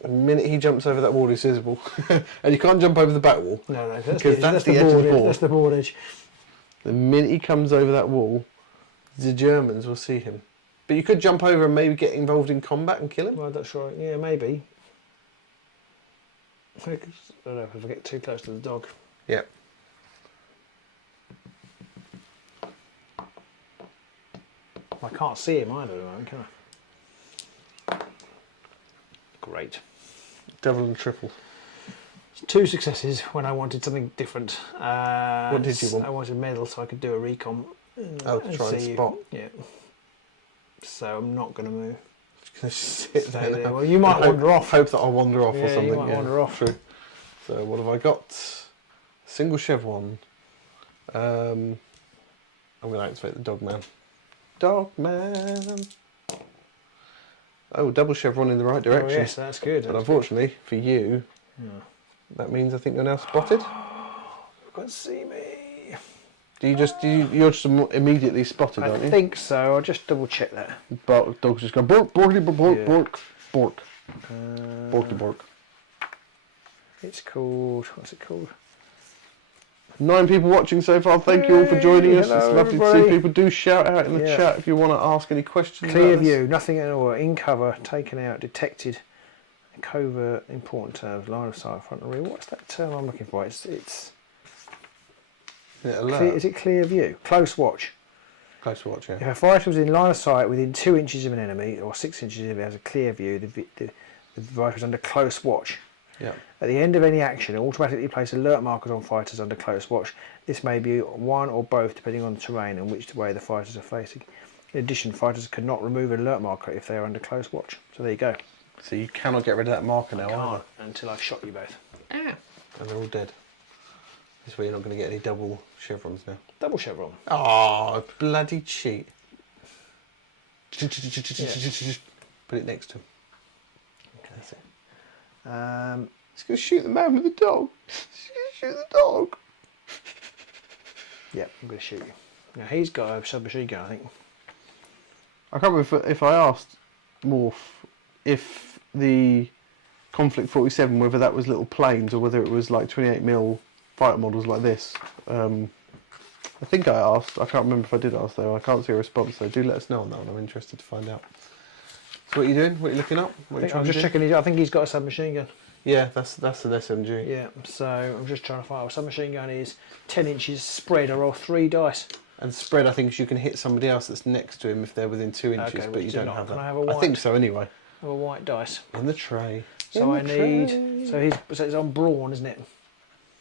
The minute he jumps over that wall, he's visible. And you can't jump over the back wall. No, that's Because that's the edge of the board. That's the board edge. The minute he comes over that wall, the Germans will see him. But you could jump over and maybe get involved in combat and kill him. Well, that's right. Yeah, maybe. I don't know if I get too close to the dog. Yeah. I can't see him either at the moment, can I? Great. Double and triple. 2 successes when I wanted something different. What did you want? I wanted a medal so I could do a recon. Oh, to try and see spot. You. Yeah. So I'm not going to move. Just going to sit Stay there. there. Well, you might wander off. Hope that I'll wander off or Yeah, something. you might wander off. True. So what have I got? Single chevron. I'm going to activate the dog man. Dog man. Oh, double chevron in the right direction. Oh, yes, that's good. But unfortunately for you, that means I think you're now spotted. You can't see me. You're just immediately spotted, aren't I you? think so. I'll just double check that. But dog's just going bork, borky, bork, Yeah. bork, bork, borky, bork. It's called. What's it called? 9 people watching so far. Thank you all for joining us. Hello, It's lovely to everybody. see people. Do shout out in the Yeah. chat if you want to ask any questions. Clear about this. view, nothing at all. In cover, taken out, detected. Covert, important terms. Line of sight, front and rear. What's that term I'm looking for? It's Yeah, alert. clear, is it clear view? Close watch. Close watch, yeah. If a fighter was in line of sight within 2 inches of an enemy or 6 inches if it has a clear view, the fighter is under close watch. Yeah. At the end of any action, automatically place alert markers on fighters under close watch. This may be one or both depending on the terrain and which way the fighters are facing. In addition, fighters cannot remove an alert marker if they are under close watch. So there you go. So you cannot get rid of that marker now, either. Can't until I've shot you both. And they're all dead. This way you're not going to get any double chevrons now. Double chevron. Oh, bloody cheat. Put it next to him. Okay, that's it. He's going to shoot the man with the dog. He's going to shoot the dog. Yeah, I'm going to shoot you. Now he's got a submachine gun, I think. I can't remember if I asked Morph if the Conflict 47, whether that was little planes or whether it was like 28mm fighter models like this. I think I asked. I can't remember if I did ask though. I can't see a response, so do let us know on that one. I'm interested to find out. So what are you doing? What are you looking up? I'm just checking. I think he's got a submachine gun. Yeah, that's an SMG. Yeah, so I'm just trying to find out what submachine gun is. 10 inches spread. I roll 3 dice. And spread, I think you can hit somebody else that's next to him if they're within 2 inches, Okay, but which you is don't not. have Can that. I have a I white? think so anyway. I have a white dice. In the tray. So I need. So it's on brawn, isn't it?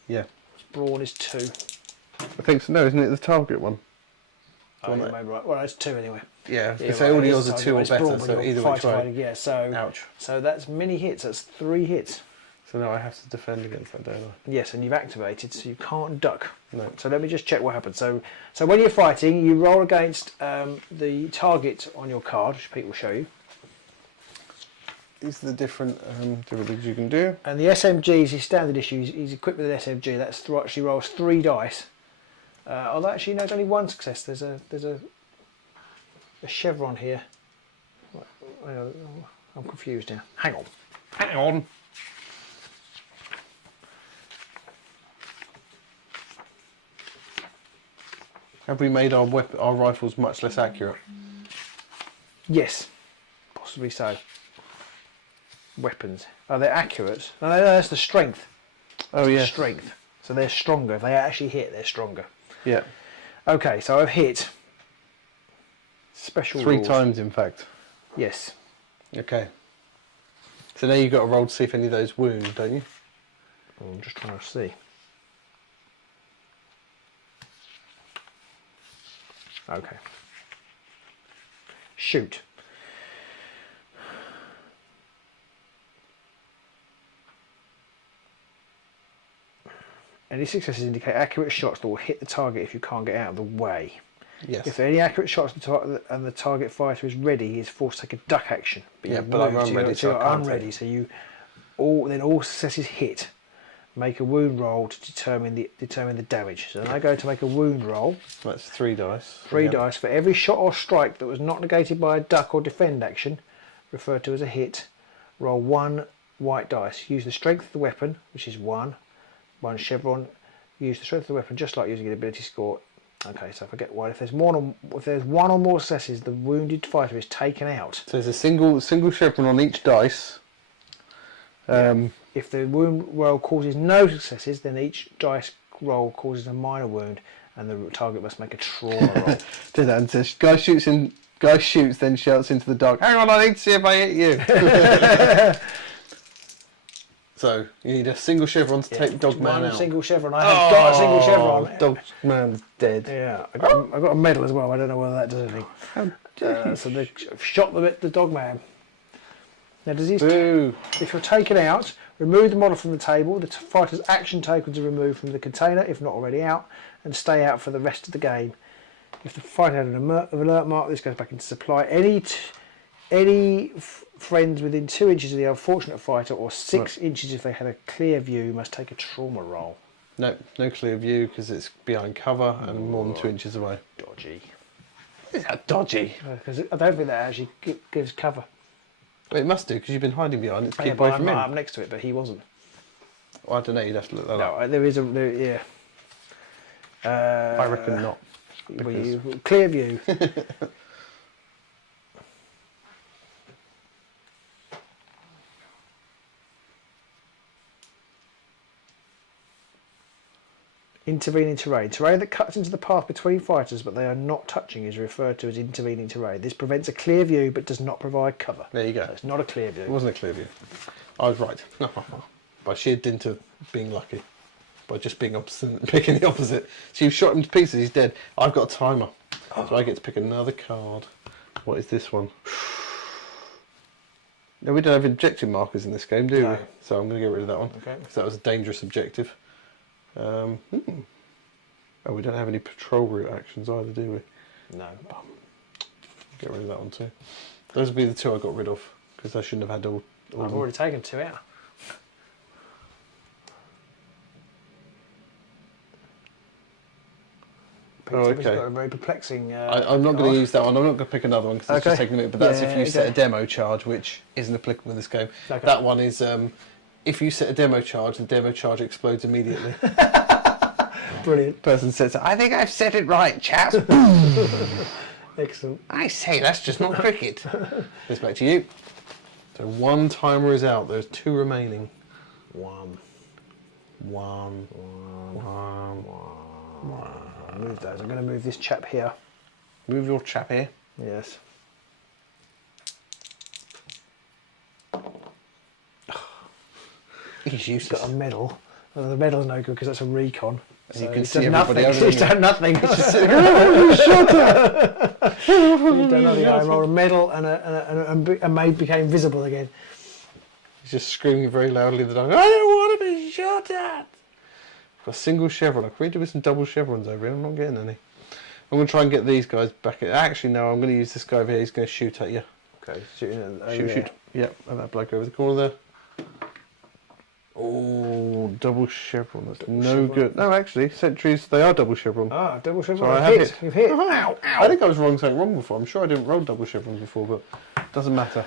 Yeah. Brawn is 2. I think so. No, isn't it the target one? Oh, yeah, maybe right. Well, it's 2 anyway. Yeah, Yeah, so right, all it yours is are target, 2 or it's better, brawn when so you're either which way. fighting, yeah, so. Ouch. So that's many hits. That's 3 hits. So now I have to defend against that, don't I? Yes, and you've activated, so you can't duck. No. So let me just check what happens. So when you're fighting, you roll against the target on your card, which Pete will show you. These are the different things you can do. And the SMG is his standard issue. He's equipped with an SMG. That's actually rolls 3 dice. Although actually, no, it's only 1 success. There's a chevron here. I'm confused now. Hang on. Hang on. Have we made our rifles much less accurate? Yes, possibly so. Weapons. Are they accurate? No, that's the strength. Oh yeah. Strength. So they're stronger. If they actually hit, they're stronger. Yeah. Okay, so I've hit. Special 3 rules. times, in fact. Yes. Okay. So now you've got to roll to see if any of those wound, don't you? I'm just trying to see. Okay. Shoot. Any successes indicate accurate shots that will hit the target if you can't get out of the way. Yes. If there are any accurate shots and the target fighter is ready, he is forced to take a duck action. Yeah, but I'm unready, so I can't unready. take. So you all successes hit. Make a wound roll to determine the damage. So then I go to make a wound roll. That's 3 dice. 3 dice for every shot or strike that was not negated by a duck or defend action, referred to as a hit. Roll 1 white dice. Use the strength of the weapon, which is 1 chevron. Use the strength of the weapon just like using an ability score. Okay, so if I get 1, if there's one or more successes, the wounded fighter is taken out. So there's a single chevron on each dice. If the wound roll causes no successes, then each dice roll causes a minor wound, and the target must make a trauma roll. Dan says, guy shoots, then shouts into the dark, hang on, I need to see if I hit you. So, you need a single chevron to take Dogman out. Single chevron. I have got a single chevron. Dogman's dead. Yeah, I got a medal as well. I don't know whether that does anything. So they shot the Dogman. Now, does he? Boo. If you're taken out, remove the model from the table. The fighter's action tokens are removed from the container, if not already out, and stay out for the rest of the game. If the fighter had an alert mark, this goes back into supply. Any friends within 2 inches of the unfortunate fighter, or 6 inches if they had a clear view, must take a trauma roll. No clear view because it's behind cover and more than 2 inches away. Dodgy. Is that dodgy? Because I don't think that actually gives cover. Well, it must do because you've been hiding behind it to Yeah, keep but away from him. I'm next to it, but he wasn't. Well, I don't know. You'd have to look that up. No, there is yeah. I reckon not. Clear view. Intervening terrain. Terrain that cuts into the path between fighters but they are not touching is referred to as intervening terrain. This prevents a clear view but does not provide cover. There you go. So it's not a clear view. It wasn't a clear view. I was right. By sheer dint of being lucky. By just being opposite and picking the opposite. So you've shot him to pieces, he's dead. I've got a timer. So I get to pick another card. What is this one? No, we don't have objective markers in this game, do we? So I'm going to get rid of that one. Okay. Because that was a dangerous objective. Oh, we don't have any patrol route actions either, do we? No. Get rid of that one too. Those would be the 2 I got rid of because I shouldn't have had all I've already taken 2 out. Oh, okay. It's got a very perplexing. I'm not going to use that one. I'm not going to pick another one because it's just taking a minute. But that's if you set a demo charge, which isn't applicable in this game. Okay. That one is if you set a demo charge, the demo charge explodes immediately. Brilliant. Person says, "I think I've set it right, chaps." Excellent. I say, that's just not cricket. Goes back to you. So 1 timer is out. There's 2 remaining. 1. Move those. I'm going to move this chap here. Move your chap here. Yes. He's useless. Got a medal. Well, the medal's no good because that's a recon. You can he's see done everybody nothing. else. He's done nothing. He's just sitting He's done nothing. I rolled a medal and a maid became visible again. He's just screaming very loudly in the dark. I don't want to be shot at. Got a single chevron. I could really do with some double chevrons over here. I'm not getting any. I'm going to try and get these guys back in. Actually, no, I'm going to use this guy over here. He's going to shoot at you. Okay, shooting at Shoot. Yep, and that bloke over the corner there. Oh, double chevron. That's no good. No, actually, sentries, they are double chevron. Ah, double chevron. So I have hit. You've hit. Ow. I think I was wrong saying wrong before. I'm sure I didn't roll double chevrons before, but it doesn't matter.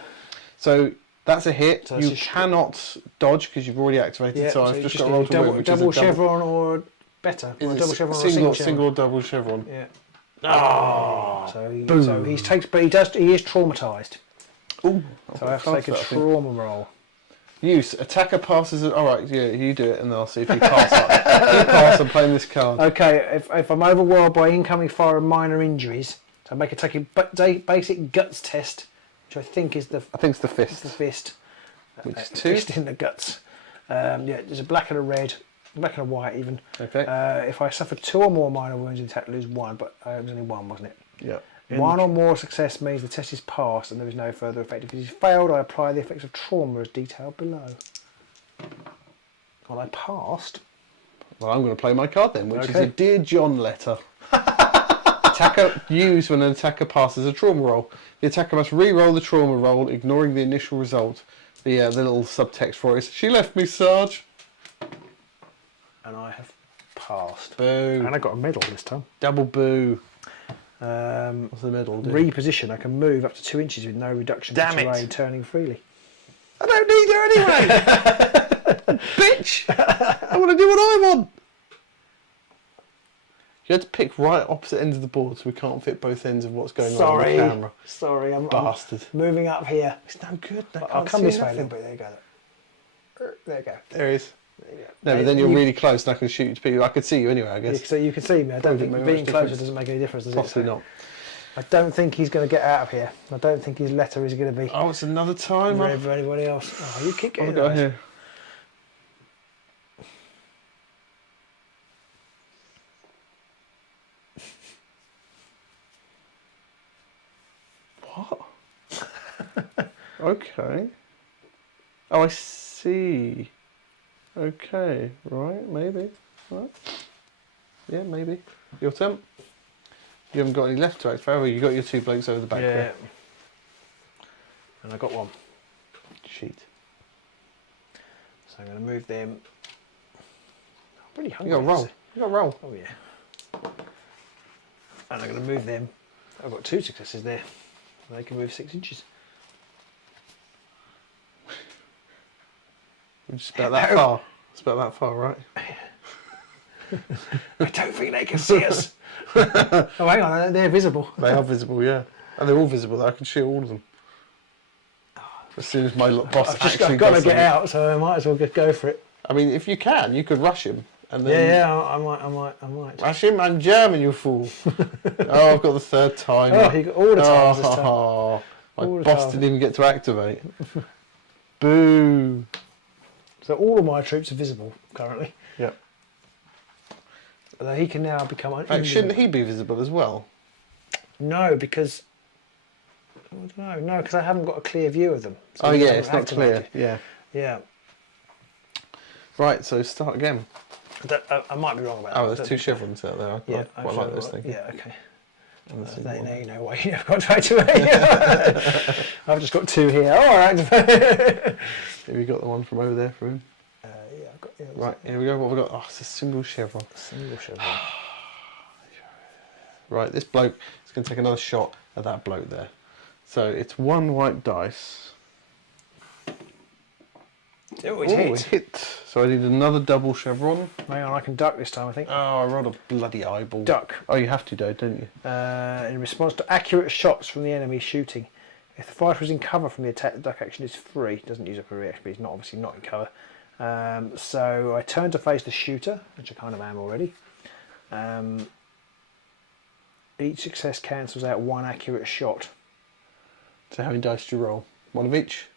So that's a hit. So you cannot dodge because you've already activated. Yeah, so I've you just got to roll to win, which double is a chevron or better. Or a double chevron or a single chevron. single double chevron. Yeah. Oh, So he is traumatised. Ooh, So I have to take a trauma roll. Use attacker passes. All right, yeah, you do it, and then I'll see if you pass. If you pass, I'm playing this card. Okay, if I'm overwhelmed by incoming fire and minor injuries, so I take a basic guts test, which I think is the it's the fist. the fist, Which is 2. fist in the guts. Yeah, there's a black and a red, black and a white even. Okay. If I suffer 2 or more minor wounds in attack, lose 1, but it was only 1, wasn't it? Yeah. 1 or more success means the test is passed and there is no further effect. If it is failed, I apply the effects of trauma as detailed below. Well, I passed. Well, I'm going to play my card then, which is Okay. a Dear John letter. Attacker used when an attacker passes a trauma roll. The attacker must re-roll the trauma roll, ignoring the initial result. The little subtext for it is, "She left me, Sarge." And I have passed. Boo. And I got a medal this time. Double boo. What's the medal do? Reposition. I can move up to 2 inches with no reduction to Damn it. terrain, turning freely. I don't need her anyway. Bitch! I want to do what I want. You had to pick right opposite ends of the board, so we can't fit both ends of what's going on the camera. Sorry, I'm Bastard. moving up here. It's no good. I'll come this way a little bit. There you go. There you go. There he is. There you go. No, but then you're really close and I can shoot you to people. I could see you anyway, I guess. So you can see me. I don't think make being much closer difference. doesn't make any difference, does Possibly it? not. I don't think he's going to get out of here. I don't think his letter is going to be Oh, it's another time. read for anybody else. Oh, you keep What getting have we got those. here? What? Okay. Oh, I see. Okay, right, maybe. Right. Yeah, maybe. Your turn. You haven't got any left to activate. Oh, you got your two blokes over the back Yeah. there. And I got one. Cheat. So I'm going to move them. I'm really You hungry. got to roll. You got to roll. Oh yeah. And I'm going to move them. I've got 2 successes there. They can move 6 inches. We're just about that far. It's about that far, right? I don't think they can see us. Oh, hang on, they're visible. They are visible, yeah. And they're all visible. I can shoot all of them. As soon as my boss actually I've got to does get something. out, so I might as well just go for it. I mean, if you can, you could rush him. And then Yeah, I might. Rush him, I'm German, you fool. Oh, I've got the third time. Oh, you got all the times this time. Oh, my All the boss times. didn't even get to activate. Boo. So all of my troops are visible currently. Yep. Although he can now become Like, shouldn't he be visible as well? No, because I don't know. No, because I haven't got a clear view of them. So Oh we yeah, haven't it's not activated. clear. Yeah. Yeah. Right, so start again. I might be wrong about that. Oh, there's 2 chevrons out there. Yeah, I quite like this thing. Yeah, okay. And this Now one. you know why you never got to activate. I've just got 2 here. All right. Have you got the one from over there for him? Yeah, I've got Right, here we go. What have we got? Oh, it's a single chevron. single chevron. Right, this bloke is going to take another shot at that bloke there. So it's 1 white dice. Oh, it's Oh, hit. it hit. So I need another double chevron. Hang on, I can duck this time, I think. Oh, I rolled a bloody eyeball. Duck. Oh, you have to, though, don't you? In response to accurate shots from the enemy shooting. If the fighter is in cover from the attack, the duck action is free. It doesn't use up a reaction, but he's not obviously not in cover. So I turn to face the shooter, which I kind of am already. Each success cancels out 1 accurate shot. So how many dice do you roll? 1 of each?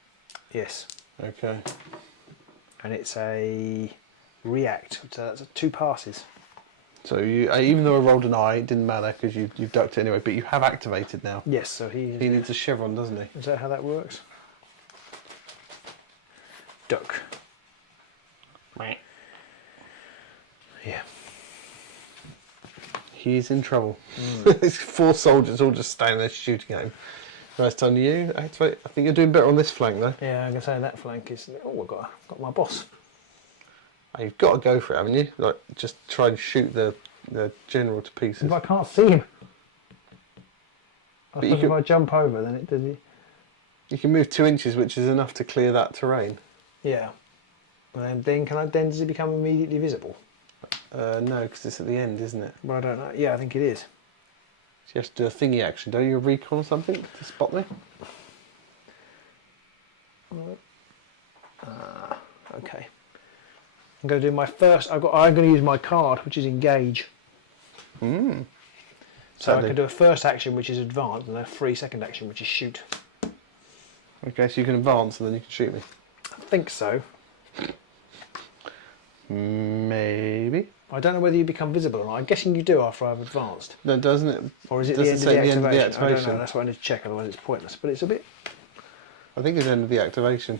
Yes. Okay. And it's a react. So that's 2 passes. So you, even though I rolled an eye, it didn't matter because you've ducked it anyway, but you have activated now. Yes, so He needs a chevron, doesn't he? Is that how that works? Duck. Yeah. He's in trouble. There's 4 soldiers all just standing there shooting at him. Nice time to you. Activate. I think you're doing better on this flank though. Yeah, I'm going to say that flank is... Oh, I've got my boss. Oh, you've got to go for it, haven't you? Like, just try and shoot the general to pieces. If I can't see him. I But you suppose if can- I jump over, then it does it. You can move 2 inches, which is enough to clear that terrain. Yeah. And then does it become immediately visible? No, because it's at the end, isn't it? Well, I don't know. Yeah, I think it is. So you have to do a thingy action, don't you? A recon or something to spot me? Okay. I'm going to do my first. I'm going to use my card, which is engage. So I can do a first action, which is advance, and a free second action, which is shoot. Okay, so you can advance and then you can shoot me. I think so. Maybe. I don't know whether you become visible or not. I'm guessing you do after I've advanced. No, doesn't it? Or is it the Does end, it of say the the end of the activation? I don't activation? know. That's what I need to check. Otherwise, it's pointless. But it's a bit. I think it's the end of the activation.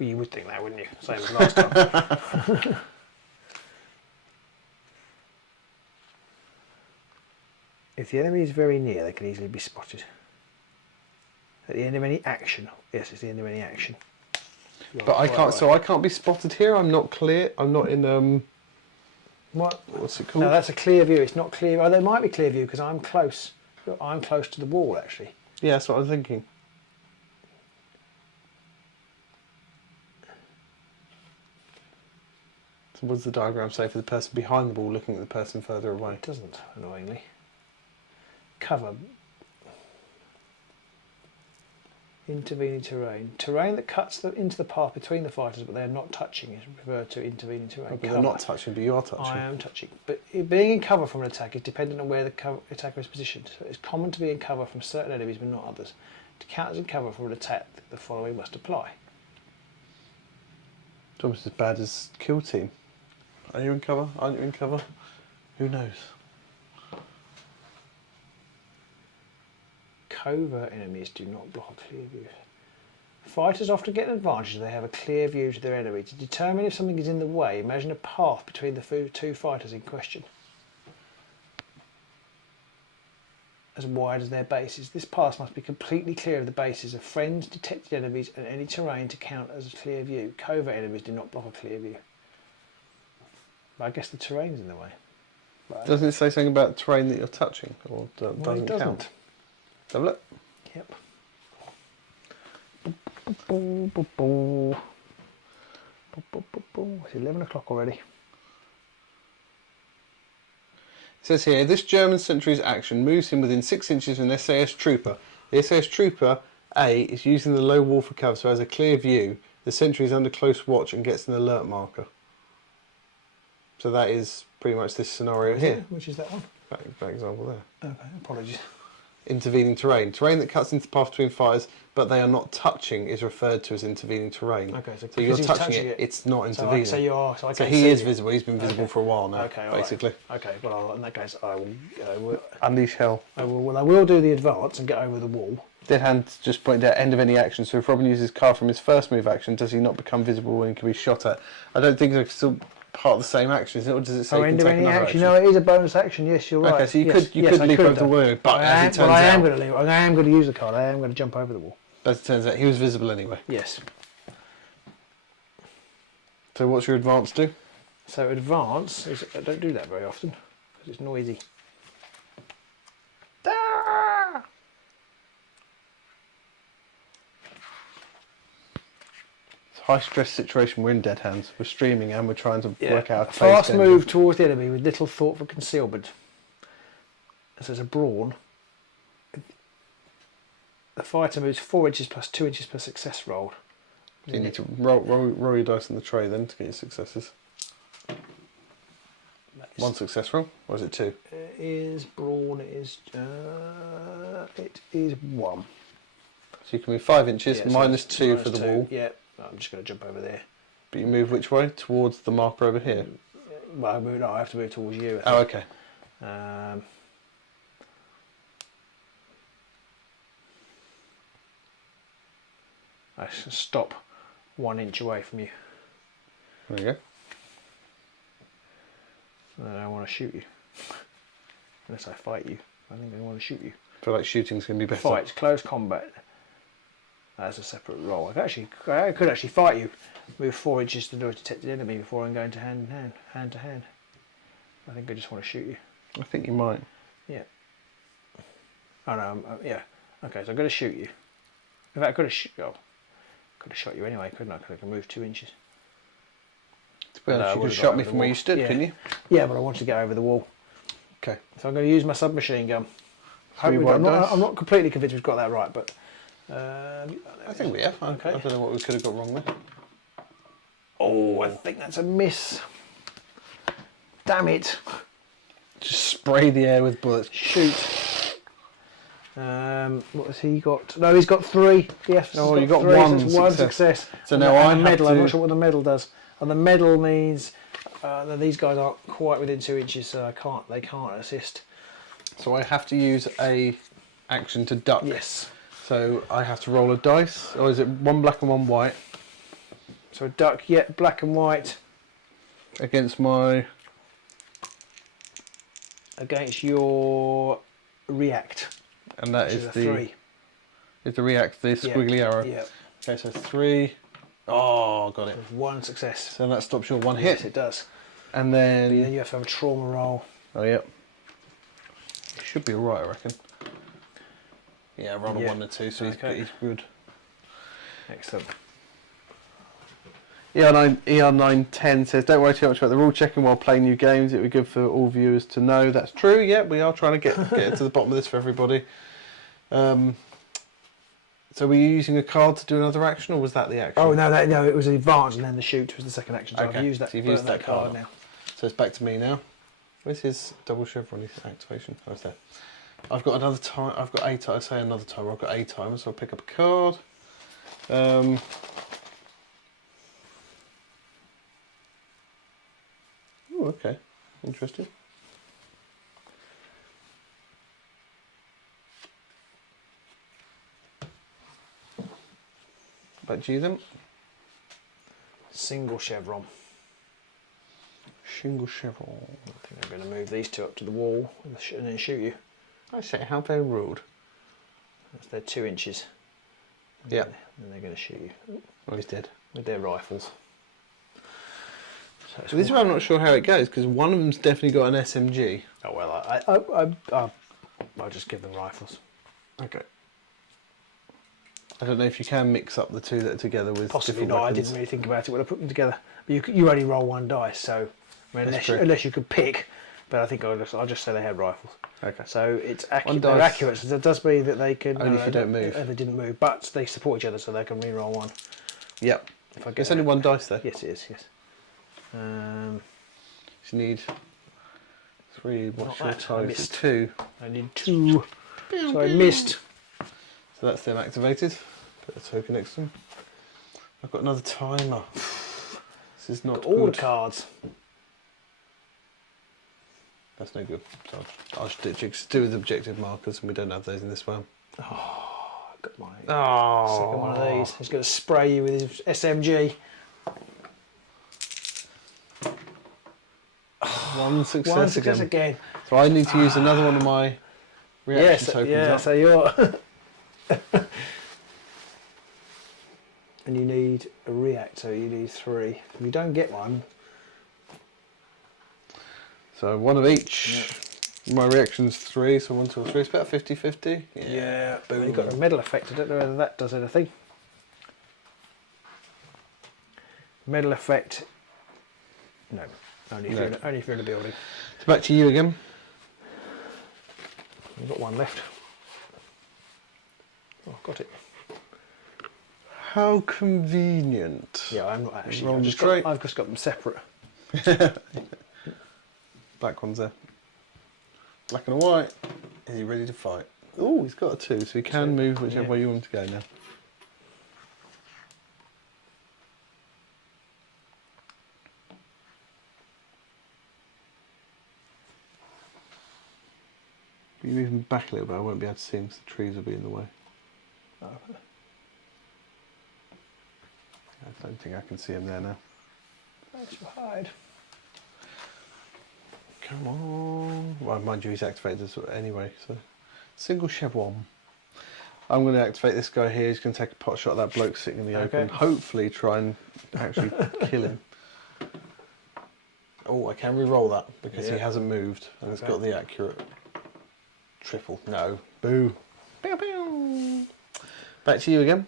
Well, you would think that, wouldn't you? Same as last time. If the enemy is very near, they can easily be spotted. At the end of any action. Yes, it's the end of any action. But I can't. So I can't be spotted here. I'm not clear. I'm not in. What? What's it called? No, that's a clear view. It's not clear. Oh, there might be clear view because I'm close. I'm close to the wall, actually. Yeah, that's what I was thinking. So what does the diagram say for the person behind the wall looking at the person further away? It doesn't, annoyingly. Cover. Intervening terrain. Terrain that cuts into the path between the fighters, but they are not touching is referred to intervening terrain. Oh, but they're not touching, but you are touching. I am touching. But being in cover from an attack is dependent on where the attacker is positioned. So it's common to be in cover from certain enemies, but not others. To count as in cover from an attack, the following must apply. It's almost as bad as Kill Team. Are you in cover? Aren't you in cover? Who knows? Covert enemies do not block a clear view. Fighters often get an advantage if they have a clear view to their enemy. To determine if something is in the way, imagine a path between the two fighters in question, as wide as their bases. This path must be completely clear of the bases of friends, detected enemies, and any terrain to count as a clear view. Covert enemies do not block a clear view. But I guess the terrain's in the way. But Doesn't it say something about terrain that you're touching, or doesn't it count? Have a look. Yep. It's 11 o'clock already. It says here, this German sentry's action moves him within 6 inches of an SAS trooper. The SAS trooper A is using the low wall for cover, so has a clear view. The sentry is under close watch and gets an alert marker. So that is pretty much this scenario here. Which is that one? That example there. Okay, apologies. Intervening terrain. Terrain that cuts into the path between fighters, but they are not touching, is referred to as intervening terrain. Okay, so you're he's touching it, it's not intervening. So you are. So he is visible. He's been visible for a while now. Okay, basically. Right. Okay, well in that case, I will Unleash hell. I will do the advance and get over the wall. Dead hand just pointed out end of any action. So if Robin uses card from his first move action, does he not become visible when he can be shot at? I don't think it's still part of the same action, is it? Or does it say end of any action? No, it is a bonus action. Yes, you're right. Okay, so you could leap over the wall, but as it turns out, I am going to leave. I am going to use the card. I am going to jump over the wall. As it turns out, he was visible anyway. Yes. So what's your advance do? So advance is, I don't do that very often because it's noisy. Ah! It's a high stress situation. We're in dead hands. We're streaming and we're trying to work out. Fast move towards the enemy with little thought for concealment. As there's a brawn. The fighter moves 4 inches plus 2 inches per success rolled. So you need to roll your dice on the tray then to get your successes. One success roll, or is it 2? It is brawn. It is 1. So you can move 5 inches, Yeah, minus so 2 for the 2. wall. Yeah, I'm just going to jump over there. But you move which way? Towards the marker over here. Well, I have to move towards you. Oh, okay. I should stop 1 inch away from you. There you go. And I don't want to shoot you. Unless I fight you. I think I want to shoot you. I feel like shooting's going to be better. Fights, close combat. That's a separate roll. I could actually fight you. Move 4 inches to do a detected enemy before I'm going to hand to hand. I think I just want to shoot you. I think you might. Yeah. Oh no, yeah. Okay, so I'm going to shoot you. In fact, I could have shot you anyway, couldn't I? Because I can move 2 inches. To be honest, you could have shot me from where you stood, couldn't you? Yeah, but I wanted to get over the wall. Okay. So I'm going to use my submachine gun. I'm I'm not completely convinced we've got that right, but... I think we have. Okay. I don't know what we could have got wrong there. Oh, I think that's a miss. Damn it. Just spray the air with bullets. Shoot. What has he got? No, he's got 3. Yes. Oh, you got 3, one so one success. success. So now I and have medal. to... I'm not sure what the medal does. And the medal means that these guys aren't quite within 2 inches, so they can't assist. So I have to use a action to duck. Yes. So I have to roll a dice, or is it 1 black and 1 white? So a duck, yeah, black and white. Against my... Against your react. And that Which is is a the 3. is the react, the squiggly arrow. Yeah. Okay, so 3. Oh, got it. With 1 success. So that stops your 1 Yes, hit. it does. And Then then... you have to have a trauma roll. Oh, yep. Should be alright, I reckon. Yeah, roll a 1 and a 2, so he's good. Excellent. ER910 says, don't worry too much about the rule checking while playing new games. It would be good for all viewers to know. That's true, yeah, we are trying to get to the bottom of this for everybody. So were you using a card to do another action, or was that the action? Oh, no, it was the advance and then the shoot was the second action. So Okay, I've used that, so you've used that card now. So it's back to me now. Where's his double chevron activation? Oh, it's there. I've got another time. I've got a timer. I say another timer. I've got a timer, so I'll pick up a card. Oh, okay. Interesting. Back to you then. Single chevron. Single chevron. I think I'm going to move these two up to the wall and then shoot you. I say, how very rude. They're 2 inches. Yeah. And they're going to shoot you Oh, he's dead. with their rifles. So this is where I'm not sure how it goes, because one of them's definitely got an SMG. Oh well, I'll just give them rifles. Okay. I don't know if you can mix up the two that are together with Possibly different not. weapons. I didn't really think about it when I put them together. But you only roll 1 dice, so I mean, unless you could pick. But I think I'll just say they had rifles. Okay. So it's One accurate. dice. They're accurate. So that does mean that they can. Only if you don't move. They didn't move, but they support each other, so they can re-roll 1. Yep. If I get There's only 1 dice there. Yes, it is. Yes. So you need 3. What's your that, I time? missed. 2. I need 2. So I missed. So that's them activated. Put a token next to them. I've got another timer. This is not All good. the cards. That's no good. So I'll just do with objective markers, and we don't have those in this one. Oh, I've got my Oh. second one of these. He's going to spray you with his SMG. One success, One success again. So I need to use another one of my reaction tokens yeah. up. So you're. And you need a react, so you need 3. If you don't get one, So 1 of each. My reaction's 3, so 1, 2, 3. It's about 50-50. yeah. Boom. You've got a medal effect. I don't know whether that does anything. Medal effect. No. Only if you're in a building. So back to you again. You've got 1 left. Oh, got it. How convenient. Yeah, I'm not actually. Roll I've the just, straight. I've just got them separate. Black one's there. Black and a white. Is he ready to fight? Oh, he's got a 2, so he can move whichever way you want him to go now. You move him back a little bit, I won't be able to see him because the trees will be in the way. Oh. I don't think I can see him there now. Thanks for hide. Come on. Well, mind you, he's activated this anyway, so. Single chevron. I'm going to activate this guy here. He's going to take a pot shot at that bloke sitting in the open. Hopefully try and actually kill him. Oh, I can re-roll that because he hasn't moved and it's got the accurate triple. No. Boo. Pew, pew. Back to you again.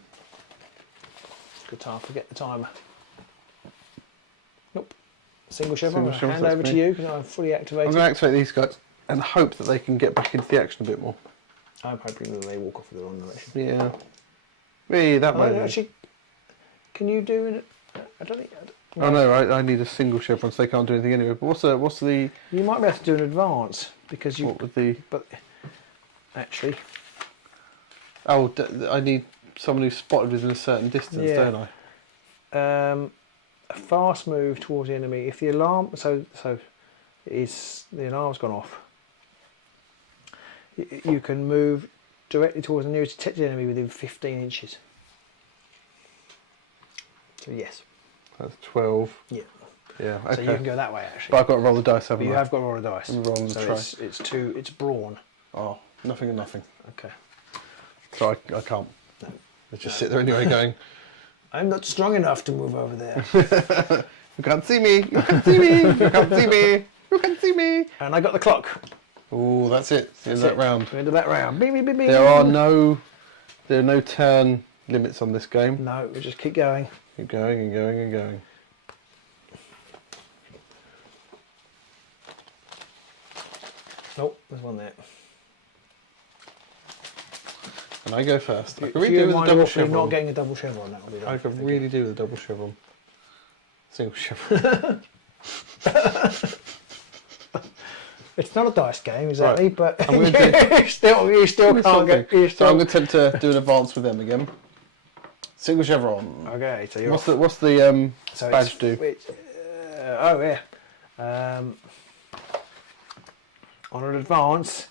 Good time. Forget the timer. Nope. Single chevron. Single chevron, Hand that's over to me. you because I'm fully activated. I'm going to activate these guys and hope that they can get back into the action a bit more. I'm hoping that they walk off in the wrong direction. Yeah. Hey, that way. Actually, can you do it? I don't think. Oh no, I need a single chevron, so they can't do anything anyway. But what's the? You might be able to do an advance because you. What would the? But actually, Oh, I need someone who's spotted within a certain distance, don't I? a fast move towards the enemy. If the alarm, so is the alarm's gone off. You can move directly towards the nearest detected enemy within 15 inches. So yes. That's 12. Yeah. Yeah. Okay. So you can go that way actually. But I've got to roll the dice, haven't But I? you have got to roll a dice. I'm rolling the so try. it's brawn. Oh. Nothing and nothing. Okay. So I can't. Let's just sit there anyway going, I'm not strong enough to move over there. you can't see me, you can't see me, you can't see me, you can't see me. And I got the clock. Oh, that's it. End of that round. End of that round. Beep, beep, beep, beep. There are no turn limits on this game. No, we'll just keep going. Keep going and going and going. Nope, there's one there. And I go first. I If could really you do with a mind double awfully chevron. not getting a double chevron, that will be I right. could really do with a double chevron. Single chevron. It's not a dice game exactly, Right. but I'm gonna you still can't get. You So still... I'm going to attempt to do an advance with them again. Single chevron. Okay, so you're What's the so badge do? Oh yeah. On an advance,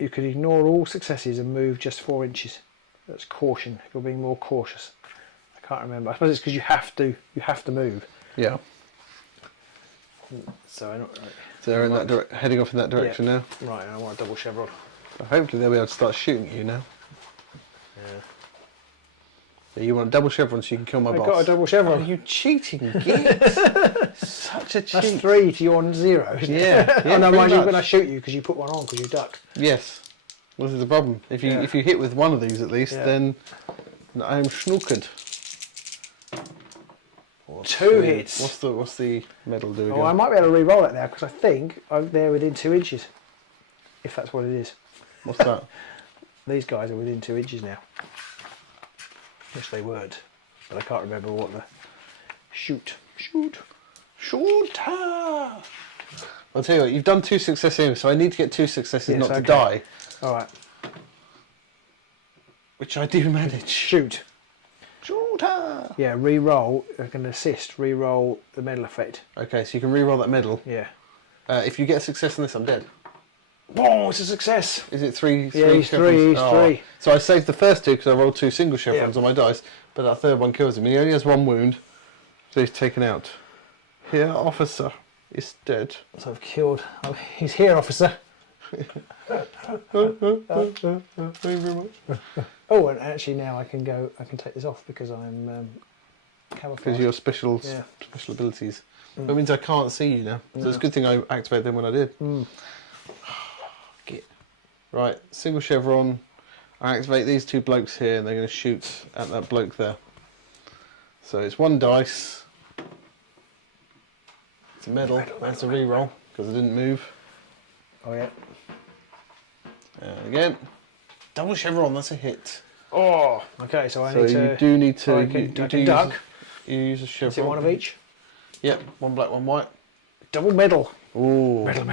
you could ignore all successes and move just 4 inches. That's caution. If you're being more cautious. I can't remember. I suppose it's because you have to move. Yeah. So I don't. So they're in that heading off in that direction now. Right, I want a double chevron. So hopefully they'll be able to start shooting at you now. Yeah. So you want a double chevron so you can kill my I boss. got a double chevron. Are you cheating, git? Such a cheat. That's 3 to your 0. Isn't it? Yeah, yeah, Oh no, pretty mind you, much. when I shoot you because you put one on because you ducked. Yes. This is the problem. If you hit with one of these at least, Yeah. then I'm snookered. 2 hits. What's the medal do again? Oh, I might be able to re-roll it now because I think they're within 2 inches. If that's what it is. What's that? These guys are within 2 inches now. Which they weren't. But I can't remember what the... Shoot. I'll tell you what, you've done 2 successes, so I need to get 2 successes Yes, not to okay. die. Alright. Which I do manage. Shoot. Shooter! Yeah, re-roll. I can assist. Re-roll the medal effect. Okay, so you can re-roll that medal. Yeah. If you get a success on this, I'm dead. Oh, it's a success. Is it 3? Yeah, he's chevrons? 3. He's Oh. 3. So I saved the first 2 because I rolled 2 single chevrons Yeah. on my dice, but that third one kills him. He only has 1 wound, so he's taken out. Here, officer is dead. So I've killed... Oh, he's here, officer. Thank you very much. Oh, and actually now I can take this off because I'm camouflaged. Because of your special abilities. That means I can't see you now. So it's a good thing I activated them when I did. Get. Right, single chevron. I activate these 2 blokes here and they're going to shoot at that bloke there. So it's 1 dice. It's a medal. That's a re-roll because I didn't move. Oh yeah. And again. Double chevron, that's a hit. Oh, okay. So I So need you to. do need to. I can you duck. you use a chevron. Is it one of each? Yep, 1 black, 1 white. Double medal. Ooh, Medal.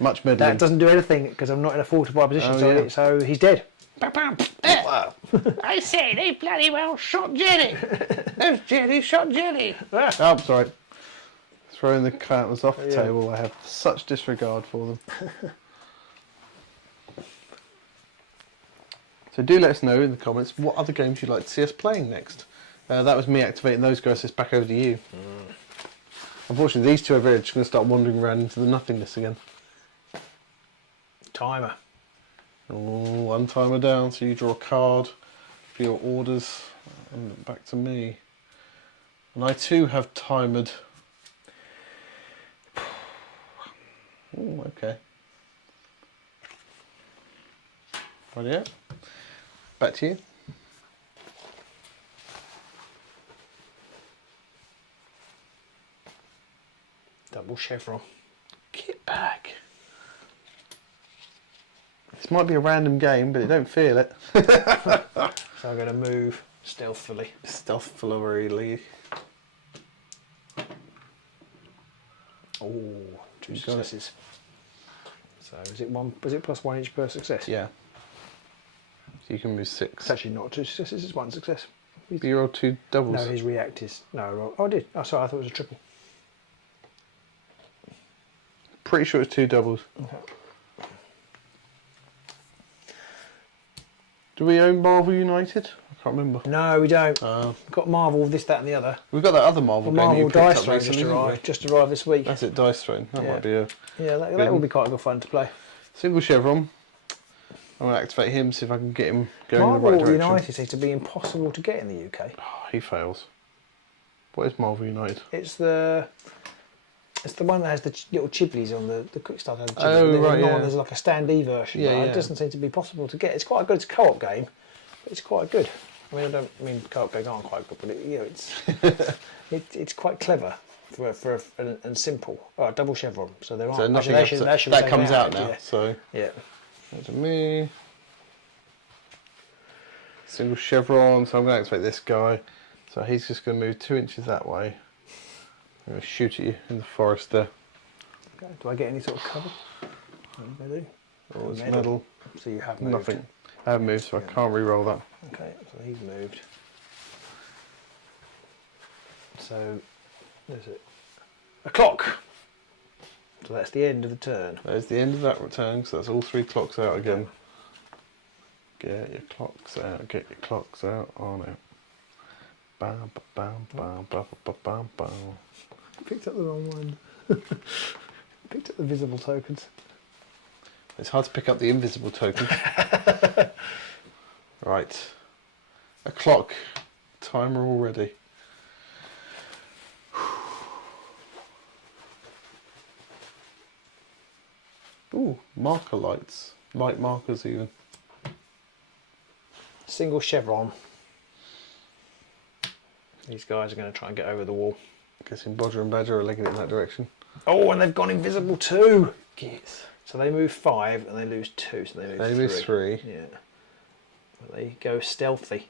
much meddling. That doesn't do anything because I'm not in a fortified position. Oh, so, yeah. so he's dead. I say, they bloody well shot Jenny. Those Jenny shot Jenny. Oh, sorry. Throwing the counters off the Yeah. table. I have such disregard for them. So do let us know in the comments what other games you'd like to see us playing next. That was me activating those guys, so it's back over to you. Unfortunately, these 2 over here are just going to start wandering around into the nothingness again. Timer. Oh, 1 timer down, so you draw a card for your orders, and back to me. And I too have timed. Oh, okay. Right, yeah. Back to you. Double chevron. Get back. This might be a random game, but you don't feel it. So I'm going to move stealthily. Stealthily. Oh, 2 You got it. successes. So is it one? Was it plus 1 inch per success? Yeah. So you can move 6. It's actually not 2 successes. It's 1 success. But you rolled 2 doubles. No, his react is no. Oh, I did. Oh, sorry. I thought it was a triple. Pretty sure it's 2 doubles. Okay. Do we own Marvel United? I can't remember. No, we don't. Uh, We've got Marvel, this, that, and the other. We've got that other Marvel Well, game Marvel that you picked Dice up Throne recently, didn't we? just arrived this week. That's it, Dice Throne. That Yeah. might be a... Yeah, that will be quite good fun to play. Single chevron. I'm going to activate him, see if I can get him going in the right Marvel direction. United seems to be impossible to get in the UK. Oh, he fails. What is Marvel United? It's the one that has the little chibleys on the quick start. Oh, right, yeah. There's like a standee version. Yeah, It yeah. doesn't seem to be possible to get. It's quite a good co-op game, but it's quite good. I mean, I don't mean co-op games aren't quite good, but it's quite clever and simple. Oh, double chevron. So there So aren't. nothing Actually, else, that comes out now. Yeah. So Yeah. that's me. Single chevron. So I'm going to activate this guy. So he's just going to move 2 inches that way. I'm going to shoot at you in the forest there. Okay. Do I get any sort of cover? I do. Oh, it's metal. So you have moved. Nothing. I haven't moved, so I can't re-roll that. Okay, so he's moved. So there's a clock. So that's the end of the turn. There's the end of that return, so that's all 3 clocks out again. Get your clocks out, get your clocks out. Oh no. Bam, bam, bam, bam, bam, bam, bam. Picked up the wrong one. Picked up the visible tokens. It's hard to pick up the invisible token. Right. A clock. Timer already. Ooh, marker lights. Light markers even. Single chevron. These guys are going to try and get over the wall. Guessing Bodger and Badger are legging it in that direction. Oh, and they've gone invisible too. Yes. So they move 5 and they lose 2, so they move 3. Yeah. But they go stealthy.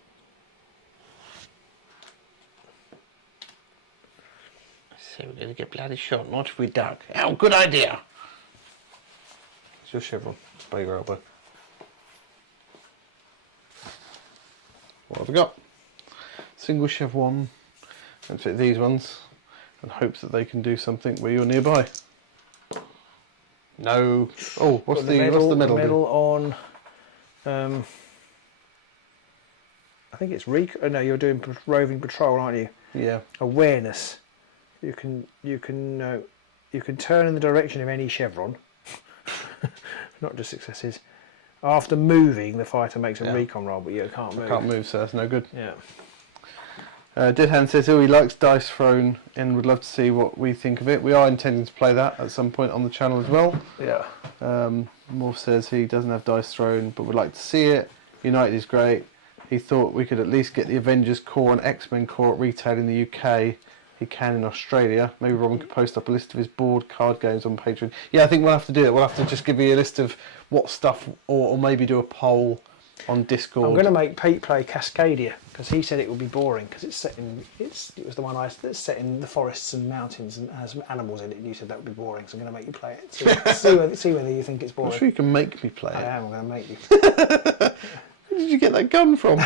So we're going to get bloody shot, not if we duck. Oh, good idea. It's your chevron. By your elbow. What have we got? Single chevron. And fit these ones. And hopes that they can do something where you're nearby. No. Oh, what's the middle? The medal on. I think it's oh, no, you're doing roving patrol, aren't you? Yeah. Awareness. You can turn in the direction of any chevron. Not just successes. After moving, the fighter makes a recon roll, but you can't move. I can't move, so that's no good. Yeah. Deadhand says, oh, he likes dice thrown and would love to see what we think of it. We are intending to play that at some point on the channel as well. Yeah. Morph says he doesn't have dice thrown but would like to see it. United is great. He thought we could at least get the Avengers core and X-Men core at retail in the UK. He can in Australia. Maybe Robin could post up a list of his board card games on Patreon. Yeah, I think we'll have to do it. We'll have to just give you a list of what stuff, or maybe do a poll on Discord. I'm going to make Pete play Cascadia because he said it would be boring because it's set in. It was the one that's set in the forests and mountains and has animals in it. And you said that would be boring, so I'm going to make you play it. See whether you think it's boring. I'm sure you can make me play it. I am. I'm going to make you. Where did you get that gun from?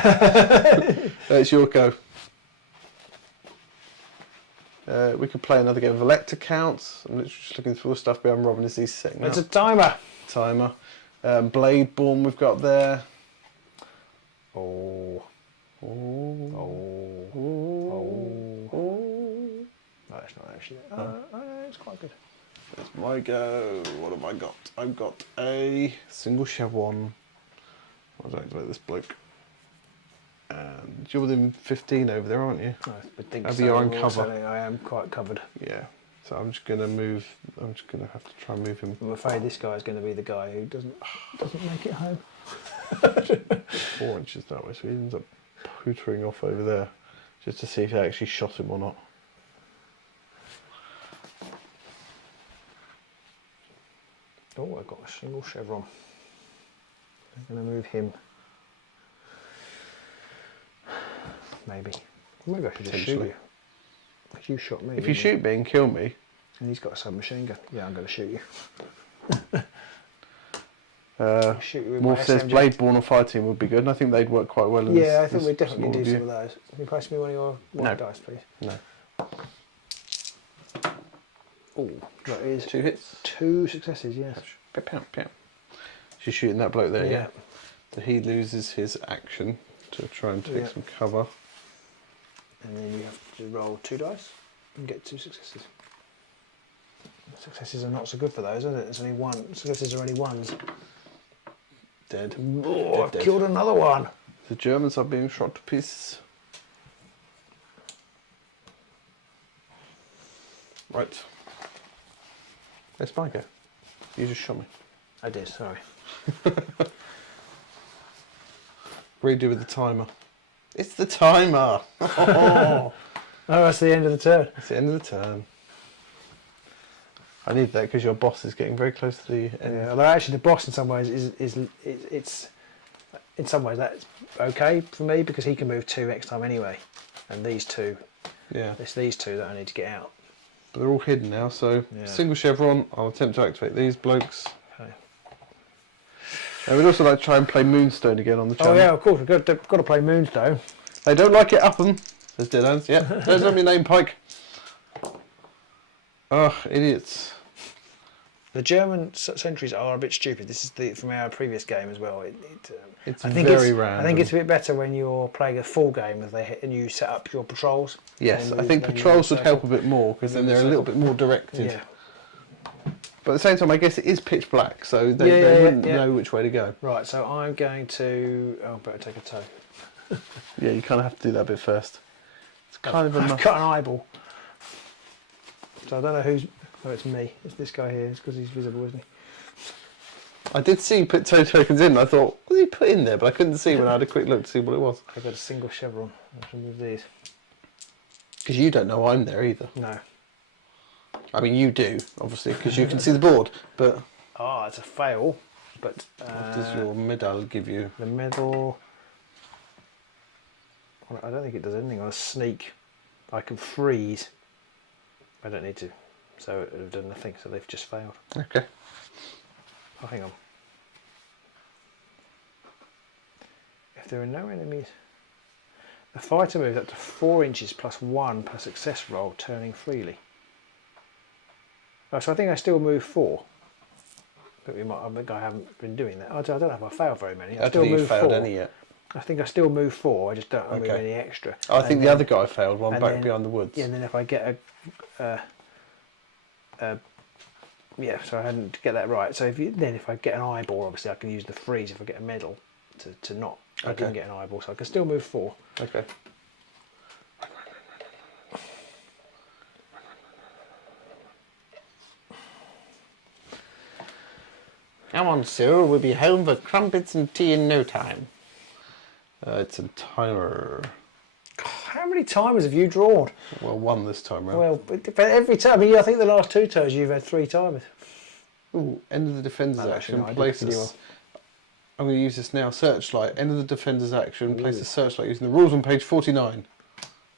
It's your go. We could play another game of Elector Counts. I'm literally just looking through all the stuff behind Robin as he's setting up. It's a timer. Timer. Bladeborn we've got there. Oh. Oh. Oh. Oh. Oh. No, it's not actually. It's quite good. It's my go. What have I got? I've got a single chevron. I'll activate this bloke. And you're within 15 over there, aren't you? I think Have so. you on cover? I am quite covered. Yeah. So I'm just going to move. I'm just going to have to try and move him. I'm afraid this guy is going to be the guy who doesn't make it home. 4 inches that way, so he ends up pootering off over there, just to see if I actually shot him or not. Oh, I've got a single chevron. I'm going to move him. Maybe I should just shoot you. Because you shot me. If you shoot me and kill me, and he's got a submachine gun. Yeah, I'm going to shoot you. Shoot you with my Morph says SMG. Bladeborn or Fire Team would be good, and I think they'd work quite well in this. Yeah, I think this we definitely small do view. some of those. Can you pass me one of your white dice, please? No. Oh, that is 2 hits. 2 successes, yes. Pow, pow, pow. She's shooting that bloke there, yeah. Yeah. So he loses his action to try and take some cover. And then you have to roll 2 dice and get 2 successes. Successes are not so good for those, are they? There's only one. Successes are only ones. Dead. Oh, I've killed another one. The Germans are being shot to pieces. Right. Where's my go? You just shot me. I did, sorry. Redo with the timer. It's the timer! Oh, that's the end of the turn. it's the end of the turn. I need that because your boss is getting very close to the end. Yeah, although actually the boss in some ways it's in some ways that's okay for me because he can move 2 next time anyway, and these two, Yeah. it's these two that I need to get out. But they're all hidden now, so Yeah. single chevron, I'll attempt to activate these blokes. Okay. And we'd also like to try and play Moonstone again on the channel. Oh yeah, of course we've got to play Moonstone. They don't like it up 'em, says Dead Hands. Yeah, there's on your name, Pike. Ugh, idiots. The German sentries are a bit stupid. This is from our previous game as well. It's I think very it's, random. I think it's a bit better when you're playing a full game and you set up your patrols. Yes, and I think then patrols you would help a bit more because then they're a little bit more directed. Yeah. But at the same time, I guess it is pitch black, so they wouldn't know which way to go. Right, so I'm going to. Oh, better take a toe. Yeah, you kind of have to do that bit first. It's kind of a I've got an eyeball. So I don't know who's. Oh, it's me. It's this guy here. It's because he's visible, isn't he? I did see you put toe tokens in. I thought, what did he put in there? But I couldn't see when I had a quick look to see what it was. I've got a single chevron. I should move these. Because you don't know I'm there either. No. I mean, you do, obviously, because you can see the board. But Ah, it's a fail. But what does your medal give you? the medal. Well, I don't think it does anything on a sneak. I can freeze. I don't need to. So it would have done nothing. So they've just failed. Okay. Oh, hang on. If there are no enemies, the fighter moves up to 4 inches plus 1 per success roll, turning freely. Oh, so I think I still move 4. But I think I haven't been doing that. I don't know if I failed very many. I don't think you failed any yet. I think I still move 4. I just don't move any extra. Oh, I think the other guy failed one back behind the woods. Yeah, and then if I get yeah, so I hadn't get that right. So if I get an eyeball, obviously I can use the freeze if I get a medal to not. I didn't get an eyeball, so I can still move 4. Okay. Come on, sir. We'll be home for crumpets and tea in no time. It's a timer. How many timers have you drawn? Well, 1 this time round. Well, but every time. I mean, I think the last 2 turns you've had 3 timers. Ooh, end of the defender's action. I did Place pretty this. I'm going to use this now. Searchlight. End of the defender's action. Place the searchlight using the rules on page 49.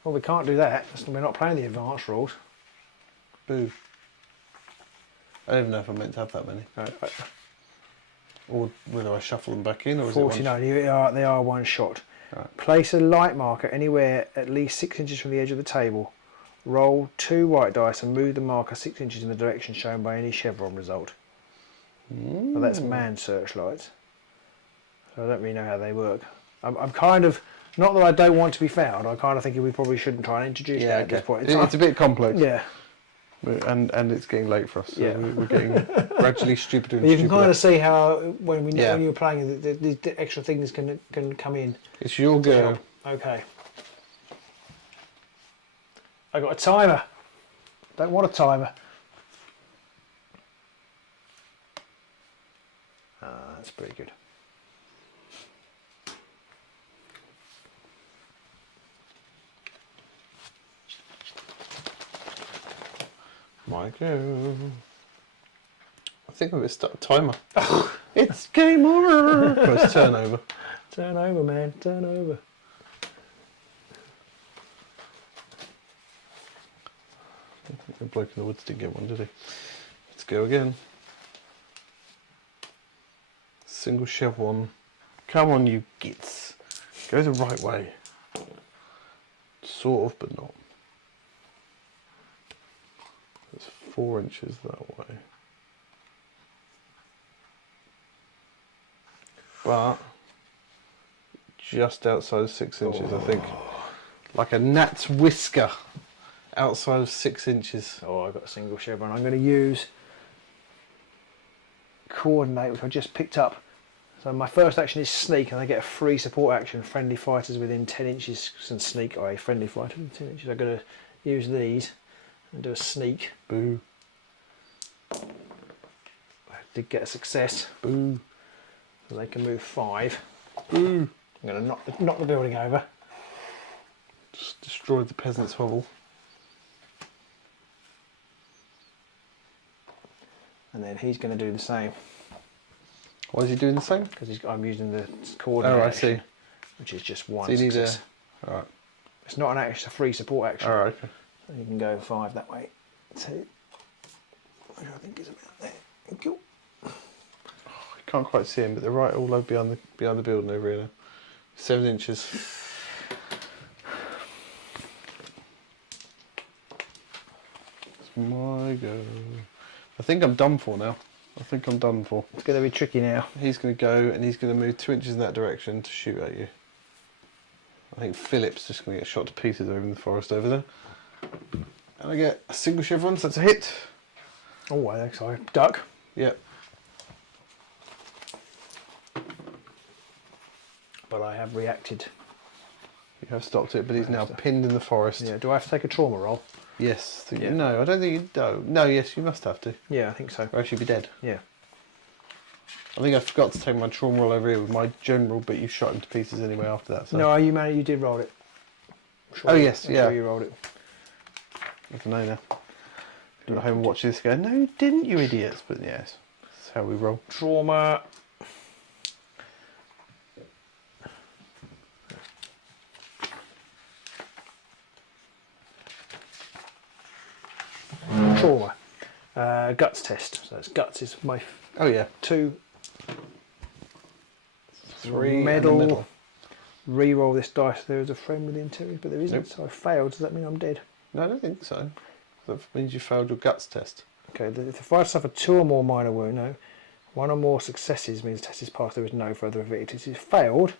Well, we can't do that. We're not playing the advanced rules. Boo. I don't even know if I meant to have that many. Right. Or whether I shuffle them back in or is 49. They are one shot. Right. Place a light marker anywhere at least 6 inches from the edge of the table. Roll 2 white dice and move the marker 6 inches in the direction shown by any chevron result. Well, that's manned searchlights. So I don't really know how they work. I'm kind of, not that I don't want to be found, I kind of think we probably shouldn't try and introduce that at this point. It's a bit complex. Yeah. And it's getting late for us, so Yeah. we're getting gradually stupider and You can stupider. kind of see how when you're playing, the extra things can come in. It's your go. Okay. I got a timer. Don't want a timer. That's pretty good. My go. I think I'm going to start a timer. It's game over. Press turnover. Turn over, man. Turn over. The bloke in the woods didn't get one, did he? Let's go again. Single chevron. Come on, you gits. Go the right way. Sort of, but not. It's 4 inches that way. But just outside of 6 inches, I think. Like a gnat's whisker outside of 6 inches. Oh, I've got a single chevron. I'm going to use coordinate, which I just picked up. So my first action is sneak, and I get a free support action. Friendly fighters within 10 inches and sneak, or a friendly fighter within 10 inches. I'm going to use these and do a sneak. Boo. I did get a success. Boo. So they can move 5. Boo. I'm going to knock the building over. Just destroyed the peasant's hovel. And then he's going to do the same. Why is he doing the same? Because I'm using the coordinate Oh, I action, see. which is just one So you need a... success. Alright. It's not an action, it's a free support action. Alright, okay. So you can go 5 that way. 2, which I think is about there. Thank you. I can't quite see him, but they're right all over behind the building over here now. 7 inches. It's my go. I think I'm done for now. I think I'm done for. It's going to be tricky now. He's going to go and he's going to move 2 inches in that direction to shoot at you. I think Philip's just going to get shot to pieces over in the forest over there. And I get a single chevron, so that's a hit. Oh, I think so. Duck. Yep. But I have reacted. You have stopped it, but he's now pinned in the forest. Yeah. Do I have to take a trauma roll? Yes. Yeah. No, I don't think you do. No, yes, you must have to. Yeah, I think so. Or else you'd be dead. Yeah. I think I forgot to take my trauma roll over here with my general, but you shot him to pieces anyway after that. So. No, you did roll it. Oh, yes, I'm yeah. sure you rolled it. I don't know now. I'm at home and watch this go, no, you didn't, you idiots. But yes, that's how we roll. Trauma. Trauma. Guts test. So it's guts is my Oh yeah. 2. 3 medal. medal. Re-roll this dice. There is a friend within 2, but there isn't. Nope. So I failed. Does that mean I'm dead? No, I don't think so. That means you failed your guts test. Okay. If the fighter suffered 2 or more minor wounds, no. 1 or more successes means the test is passed. There is no further effect. It is failed.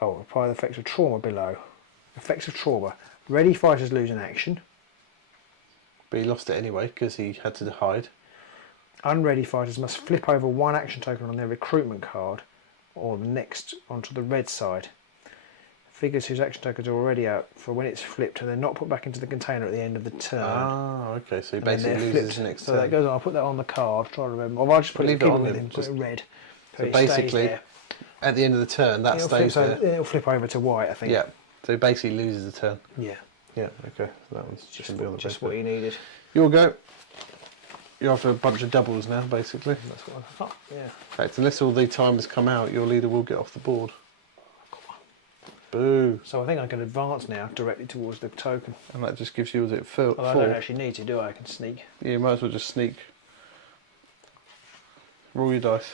Oh, apply the effects of trauma below. Effects of trauma. Ready fighters lose an action. But he lost it anyway because he had to hide. Unready fighters must flip over 1 action token on their recruitment card or the next onto the red side. Figures whose action tokens are already out for when it's flipped and they're not put back into the container at the end of the turn. Ah, okay. So he And then basically they're loses flipped. next So turn. that goes on. I'll put that on the card. Try to remember. Or I'll just put Leave it it on with there, him. Put just- it red. So it stays basically, there. at the end of the turn, that It'll stays flip, there. so it'll flip over to white, I think. Yeah. So he basically loses the turn. Yeah. Yeah. Okay. So that one's just be on the Just back what he needed. You'll go. You're after a bunch of doubles now, basically. That's what I thought. Yeah. In fact, unless all the timers come out, your leader will get off the board. Boo. So I think I can advance now directly towards the token. And that just gives you, was it 4? Although I don't actually need to, do I? I can sneak. Yeah, you might as well just sneak. Roll your dice.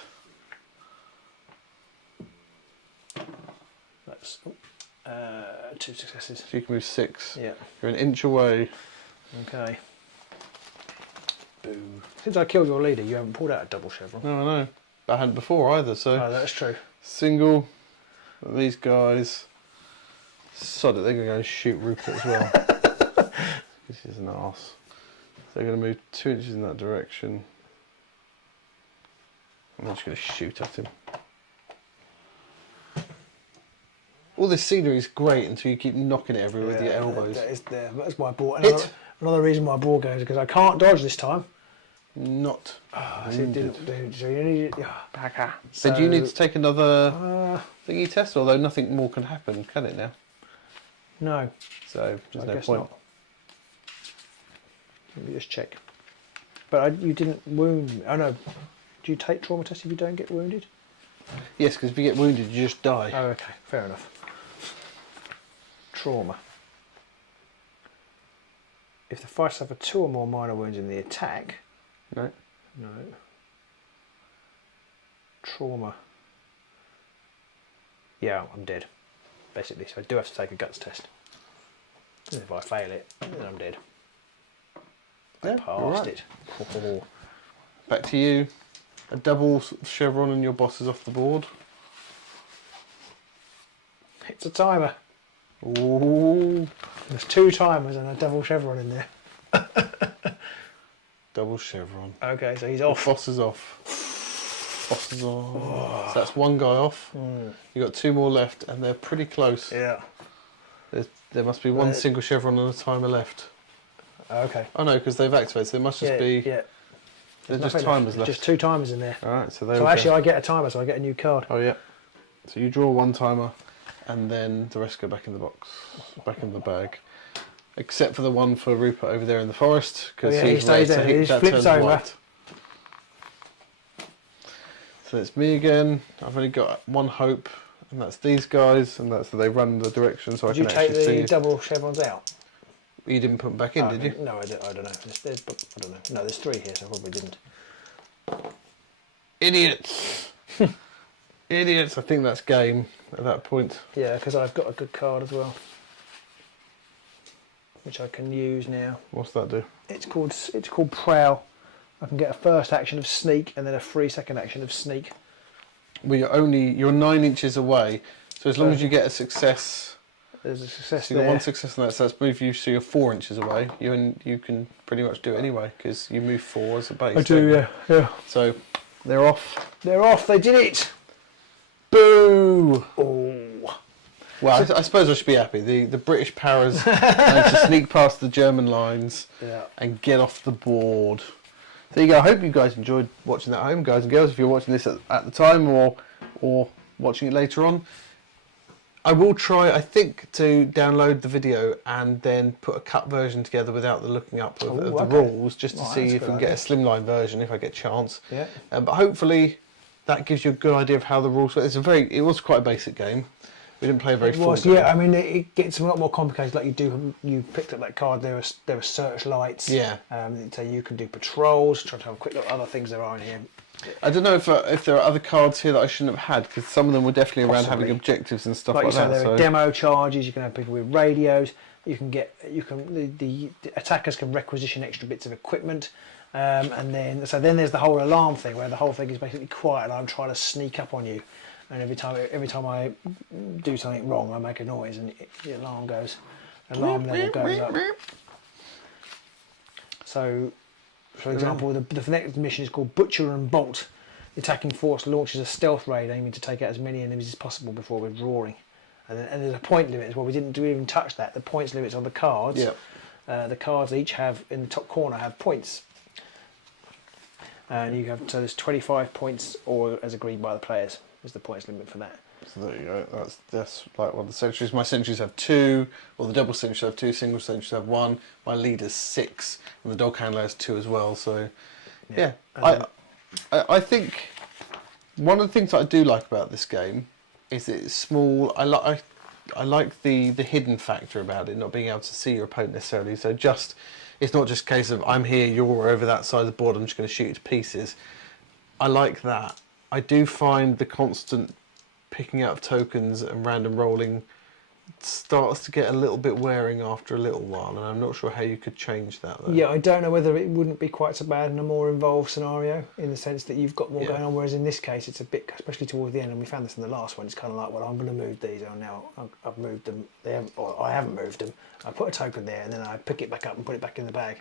That's 2 successes. So you can move 6. Yeah. You're an inch away. Okay. Boo. Since I killed your leader, you haven't pulled out a double chevron. No, I know. But I hadn't before either, so... Oh, that's true. Single. These guys... Sod it, they're going to go and shoot Rupert as well. This is an arse. So they're going to move 2 inches in that direction. I'm just going to shoot at him. All this scenery is great until you keep knocking it everywhere with your elbows. That's why I bought Hit. another reason why I bought games because I can't dodge this time. Not. So you didn't do. So you need. Backer. So do you need to take another thingy test? Although nothing more can happen, can it now? No. So there's I no guess point. not. Let me just check. But you didn't wound me. Oh no. Do you take trauma test if you don't get wounded? Yes, because if you get wounded, you just die. Oh, okay. Fair enough. Trauma. If the fighter suffer 2 or more minor wounds in the attack. No. No. Trauma. Yeah, I'm dead. Basically, so I do have to take a guts test. And if I fail it, then I'm dead. Yeah, I passed alright. it. Back to you. A double chevron and your boss is off the board. It's a timer. Ooh. There's 2 timers and a double chevron in there. Double chevron. Okay, so he's off. Foss is off. Foss is off. So that's 1 guy off. You've got 2 more left, and they're pretty close. Yeah. There must be 1 single chevron and a timer left. Okay. Oh no, because they've activated. So it must just be. Yeah. They're just timers left. Just 2 timers in there. All right. So actually, I get a timer, so I get a new card. Oh yeah. So you draw 1 timer, and then the rest go back in the box, back in the bag. Except for the one for Rupert over there in the forest, because he stays there. He flips over. White. So it's me again. I've only got 1 hope, and that's these guys, and that's they run the direction, so I can actually see. Did you take the double chevrons out? You didn't put them back in, did you? No, I don't know. I don't know. No, there's 3 here, so I probably didn't. Idiots! Idiots! I think that's game at that point. Yeah, because I've got a good card as well, which I can use now. What's that do? It's called Prowl. I can get a first action of Sneak and then a free second action of Sneak. Well, you're 9 inches away, so as long as you get a success. There's a success So you got 1 success on that, so that's move you, so you're 4 inches away. You can pretty much do it anyway, because you move 4 as a base. I do, yeah. So they're off. They're off. They did it. Boo! Oh. Well, I suppose I should be happy. The British powers managed to sneak past the German lines and get off the board. There you go. I hope you guys enjoyed watching that at home, guys and girls. If you're watching this at the time or watching it later on, I will try, I think, to download the video and then put a cut version together without the looking up of the rules, just to see if we can get a slimline version if I get a chance. Yeah. But hopefully that gives you a good idea of how the rules work. It was quite a basic game. We didn't play a very full game. Yeah, I mean, it gets a lot more complicated. Like you picked up that card. There are searchlights. Yeah. So you can do patrols. Try to have a quick look at other things there are in here. I don't know if there are other cards here that I shouldn't have had, because some of them were definitely around having objectives and stuff like that. There are demo charges. You can have people with radios. The attackers can requisition extra bits of equipment. And then there's the whole alarm thing, where the whole thing is basically quiet and I'm trying to sneak up on you. And every time I do something wrong, I make a noise and the alarm level goes up. So, for example, the next mission is called Butcher and Bolt. The attacking force launches a stealth raid aiming to take out as many enemies as possible before withdrawing. And there's a point limit as well. We didn't even touch that. The points limits on the cards. Yeah. The cards each have, in the top corner, have points. And so there's 25 points, or as agreed by the players, is the points limit for that. So there you go. That's like one of the sentries. My sentries have 2, or the double sentries have 2, single sentries have 1. My leader's 6, and the dog handler has 2 as well. So, yeah. I think one of the things that I do like about this game is that it's small. I like the hidden factor about it, not being able to see your opponent necessarily. So it's not just a case of I'm here, you're over that side of the board, I'm just going to shoot you to pieces. I like that. I do find the constant picking out of tokens and random rolling starts to get a little bit wearing after a little while, and I'm not sure how you could change that though. Yeah, I don't know whether it wouldn't be quite so bad in a more involved scenario, in the sense that you've got more going on, whereas in this case it's a bit, especially towards the end, and we found this in the last one, it's kind of like, well, I'm going to move these, and now I've moved them, I haven't moved them, I put a token there and then I pick it back up and put it back in the bag.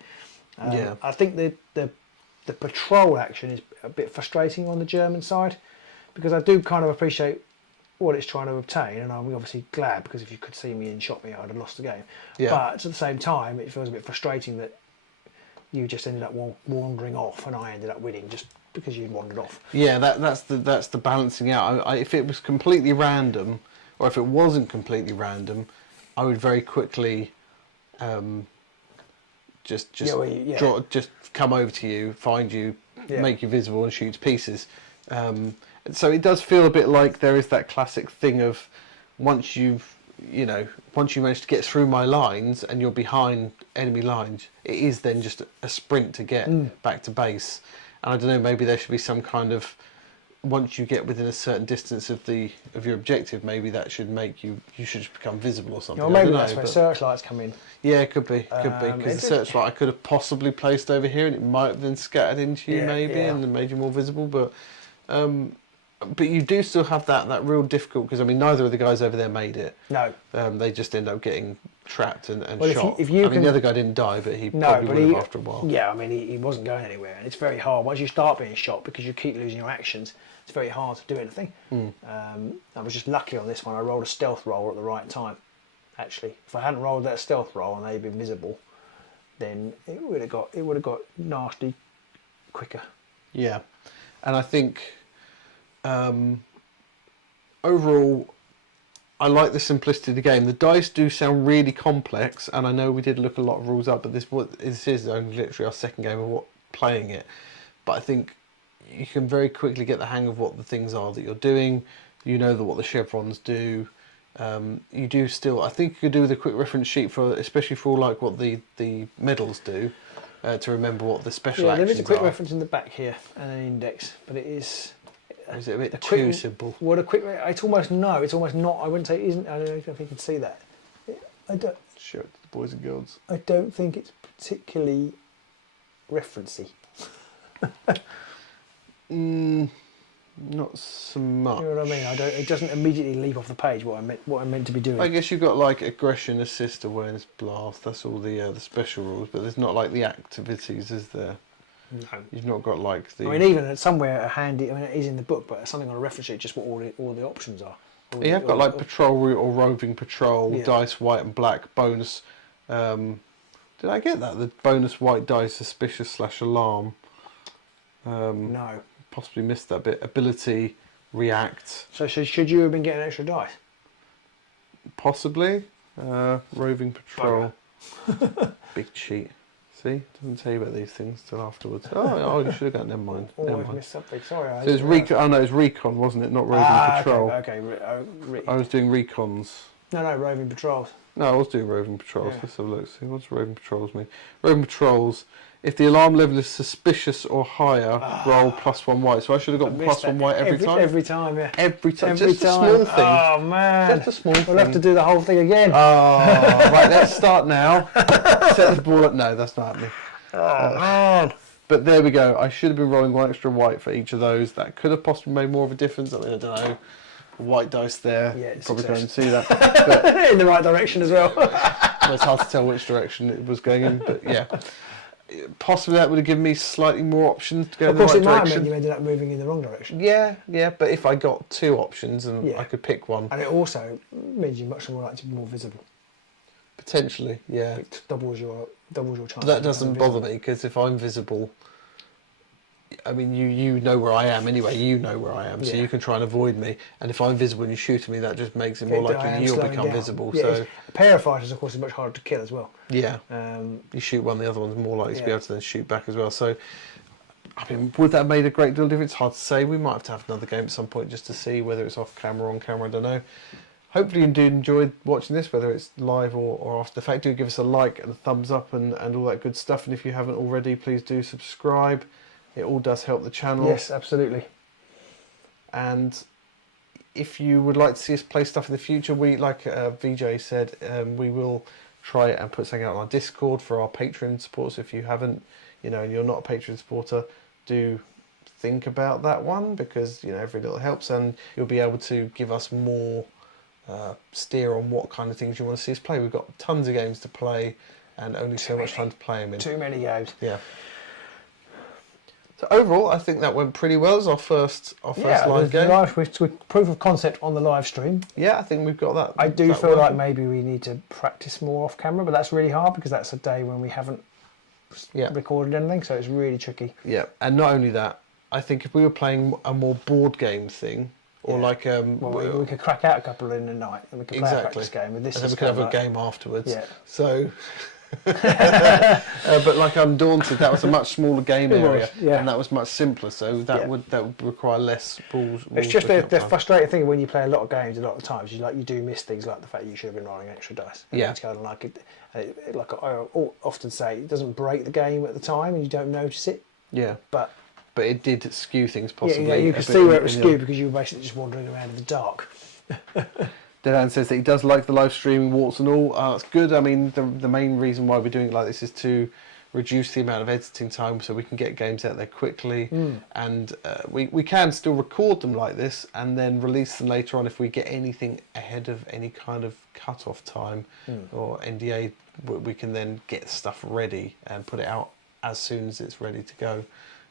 I think the patrol action is a bit frustrating on the German side, because I do kind of appreciate what it's trying to obtain, and I'm obviously glad, because if you could see me and shot me, I'd have lost the game. Yeah. But at the same time, it feels a bit frustrating that you just ended up wandering off, and I ended up winning just because you'd wandered off. Yeah, that's the balancing out. If it was completely random, or if it wasn't completely random, I would very quickly just come over to you, find you, make you visible, and shoot you to pieces. So it does feel a bit like there is that classic thing of once you manage to get through my lines and you're behind enemy lines, it is then just a sprint to get back to base. And I don't know, maybe there should be some kind of, once you get within a certain distance of your objective, maybe that should make you should just become visible or something. Or maybe that's where searchlights come in. Yeah, it could be, because the searchlight I could have possibly placed over here, and it might have then scattered into you maybe and then made you more visible. But But you do still have that real difficult, because I mean neither of the guys over there made it. No. They just end up getting trapped and Well, shot. if you I mean the other guy didn't die, but he probably would have after a while. Yeah, I mean he wasn't going anywhere, and it's very hard once you start being shot because you keep losing your actions. It's very hard to do anything. I was just lucky on this one. I rolled a stealth roll at the right time. Actually, if I hadn't rolled that stealth roll and they'd been visible, then it would have got nasty quicker. Yeah, and I think overall, I like the simplicity of the game. The dice do sound really complex, and I know we did look a lot of rules up, but this is only literally our second game of playing it. But I think you can very quickly get the hang of what the things are that you're doing. You know what the chevrons do. You do still. I think you could do with a quick reference sheet for, especially for like what the medals do, to remember what the special actions are. There is a quick reference in the back here and an index, but it is. Is it a bit too simple? What a quick. It's almost no. It's almost not. I wouldn't say it isn't. I don't know if you can see that. I don't. Show it to the boys and girls. I don't think it's particularly referencey. Not so much. You know what I mean? It doesn't immediately leap off the page what I'm meant to be doing. I guess you've got like aggression, assist, awareness, blast. That's all the special rules, but there's not like the activities, is there? No. You've not got like the. I mean, even somewhere a handy. I mean, it is in the book, but something on a reference sheet, just what all the options are. You have got like patrol route or roving patrol, dice white and black, bonus. Did I get that? The bonus white dice, suspicious / alarm. No. Possibly missed that bit. Ability, react. So should you have been getting extra dice? Possibly. Roving patrol. Big cheat. See, doesn't tell you about these things till afterwards. Oh, you should have got. Never mind. Oh, I've missed something. Sorry. So it's recon. Oh no, it's recon, wasn't it? Not roving patrol. Okay. I was doing recons. No, roving patrols. No, I was doing roving patrols. Yeah. Let's have a look. See, what does roving patrols mean? Roving patrols. If the alarm level is suspicious or higher, roll +1 white. So I should have got +1 white every time. Every time, yeah. Every time. Every Just time. a small thing. Oh man. Just a small thing. We'll have to do the whole thing again. Oh, right. Let's start now. Set the ball up. No, that's not happening. Oh man. But there we go. I should have been rolling 1 extra white for each of those. That could have possibly made more of a difference. I mean, I don't know. White dice there. Yeah, it's probably success. can't see that. But In the right direction as well. it's hard to tell which direction it was going in. But yeah. Possibly that would have given me slightly more options to go in the right Of course, it might direction. have meant you ended up moving in the wrong direction. Yeah, but if I got 2 options and I could pick one. And it also means you're much more likely to be more visible. Potentially, yeah. It doubles your chance. But that doesn't bother me, because if I'm visible, I mean, you know where I am anyway. You know where I am, so you can try and avoid me. And if I'm visible and you shoot at me, that just makes it more likely you'll become visible. Yeah, so a pair of fighters, of course, is much harder to kill as well. yeah, you shoot one, the other one's more likely to be able to then shoot back as well. So, I mean, would that have made a great deal of difference? Hard to say. We might have to have another game at some point just to see whether it's off camera or on camera. I don't know. Hopefully you do enjoy watching this, whether it's live or after the fact. Do give us a like and a thumbs up and all that good stuff. And if you haven't already, please do subscribe. It all does help the channel. Yes, absolutely. And if you would like to see us play stuff in the future, we, like VJ said, we will try and put something out on our Discord for our Patreon supporters. If you haven't, and you're not a Patreon supporter, do think about that one, because every little helps, and you'll be able to give us more steer on what kind of things you want to see us play. We've got tons of games to play and only so much time to play them in. Too many games. Yeah. So overall, I think that went pretty well as our first live game. With proof of concept on the live stream. Yeah, I think we've got that. I do feel like maybe we need to practice more off camera, but that's really hard because that's a day when we haven't recorded anything, so it's really tricky. Yeah, and not only that, I think if we were playing a more board game thing, or like we could crack out a couple in the night, and we could play a practice game with this, and then we could have a game afterwards. Yeah. So. But like Undaunted, that was a much smaller game area, and that was much simpler. So that would require less rules. It's just the frustrating thing when you play a lot of games. A lot of times, you do miss things like the fact you should have been rolling extra dice. And it's kind of like I often say, it doesn't break the game at the time, and you don't notice it. Yeah, but it did skew things possibly. Yeah, you could see where it was skewed because you were basically just wandering around in the dark. Dedan says that he does like the live streaming, warts and all. That's good. I mean, the main reason why we're doing it like this is to reduce the amount of editing time so we can get games out there quickly, and we can still record them like this and then release them later on if we get anything ahead of any kind of cut-off time or NDA. We can then get stuff ready and put it out as soon as it's ready to go,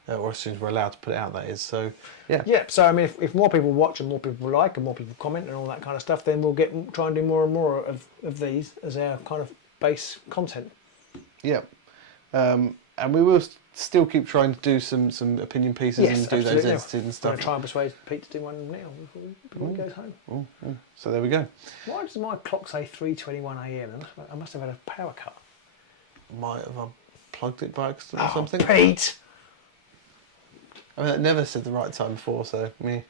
or as soon as we're allowed to put it out, that is. So yeah, so I mean, if more people watch and more people like and more people comment and all that kind of stuff, then we'll try and do more and more of these as our kind of base content. Yeah, and we will still keep trying to do some opinion pieces and do those edited and stuff. I'm going to try and persuade Pete to do one now before he goes home. So there we go. Why does my clock say 3:21 AM? I must have had a power cut. Might have unplugged it by accident or something. Pete! I mean, that never said the right time before, so me.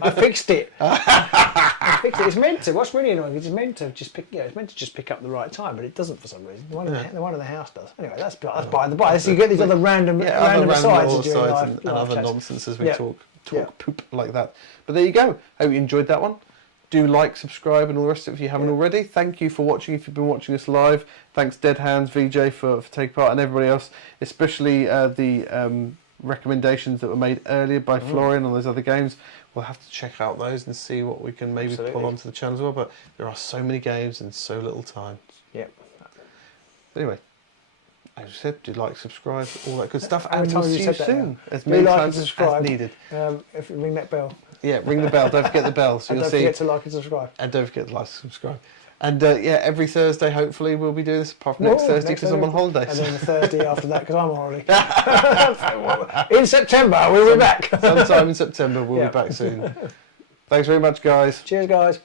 I fixed it. I fixed it. It's meant to. What's really annoying is it's meant to just pick. Yeah, it's meant to just pick up the right time, but it doesn't for some reason. The one in the house does. Anyway, that's by the by. So you get these other random asides and other nonsense as we talk poop like that. But there you go. Hope you enjoyed that one. Do like, subscribe, and all the rest of it if you haven't already. Thank you for watching. If you've been watching us live, thanks Dead Hands, VJ for taking part, and everybody else, especially the recommendations that were made earlier by Florian on those other games. We'll have to check out those and see what we can maybe pull onto the channel as well. But there are so many games and so little time. Yep. Anyway, as you said, do like, subscribe, all that good stuff, and we'll see you soon. As many like times and subscribe as needed. If you ring that bell. Yeah, ring the bell. Don't forget the bell. So and you'll don't see. forget to like and subscribe. And don't forget to like and subscribe. And yeah, every Thursday, hopefully, we'll be doing this, apart from next Thursday, because I'm on holiday. And then the Thursday after that, because I'm on holiday. In September, we'll be back. Sometime in September, we'll be back soon. Thanks very much, guys. Cheers, guys.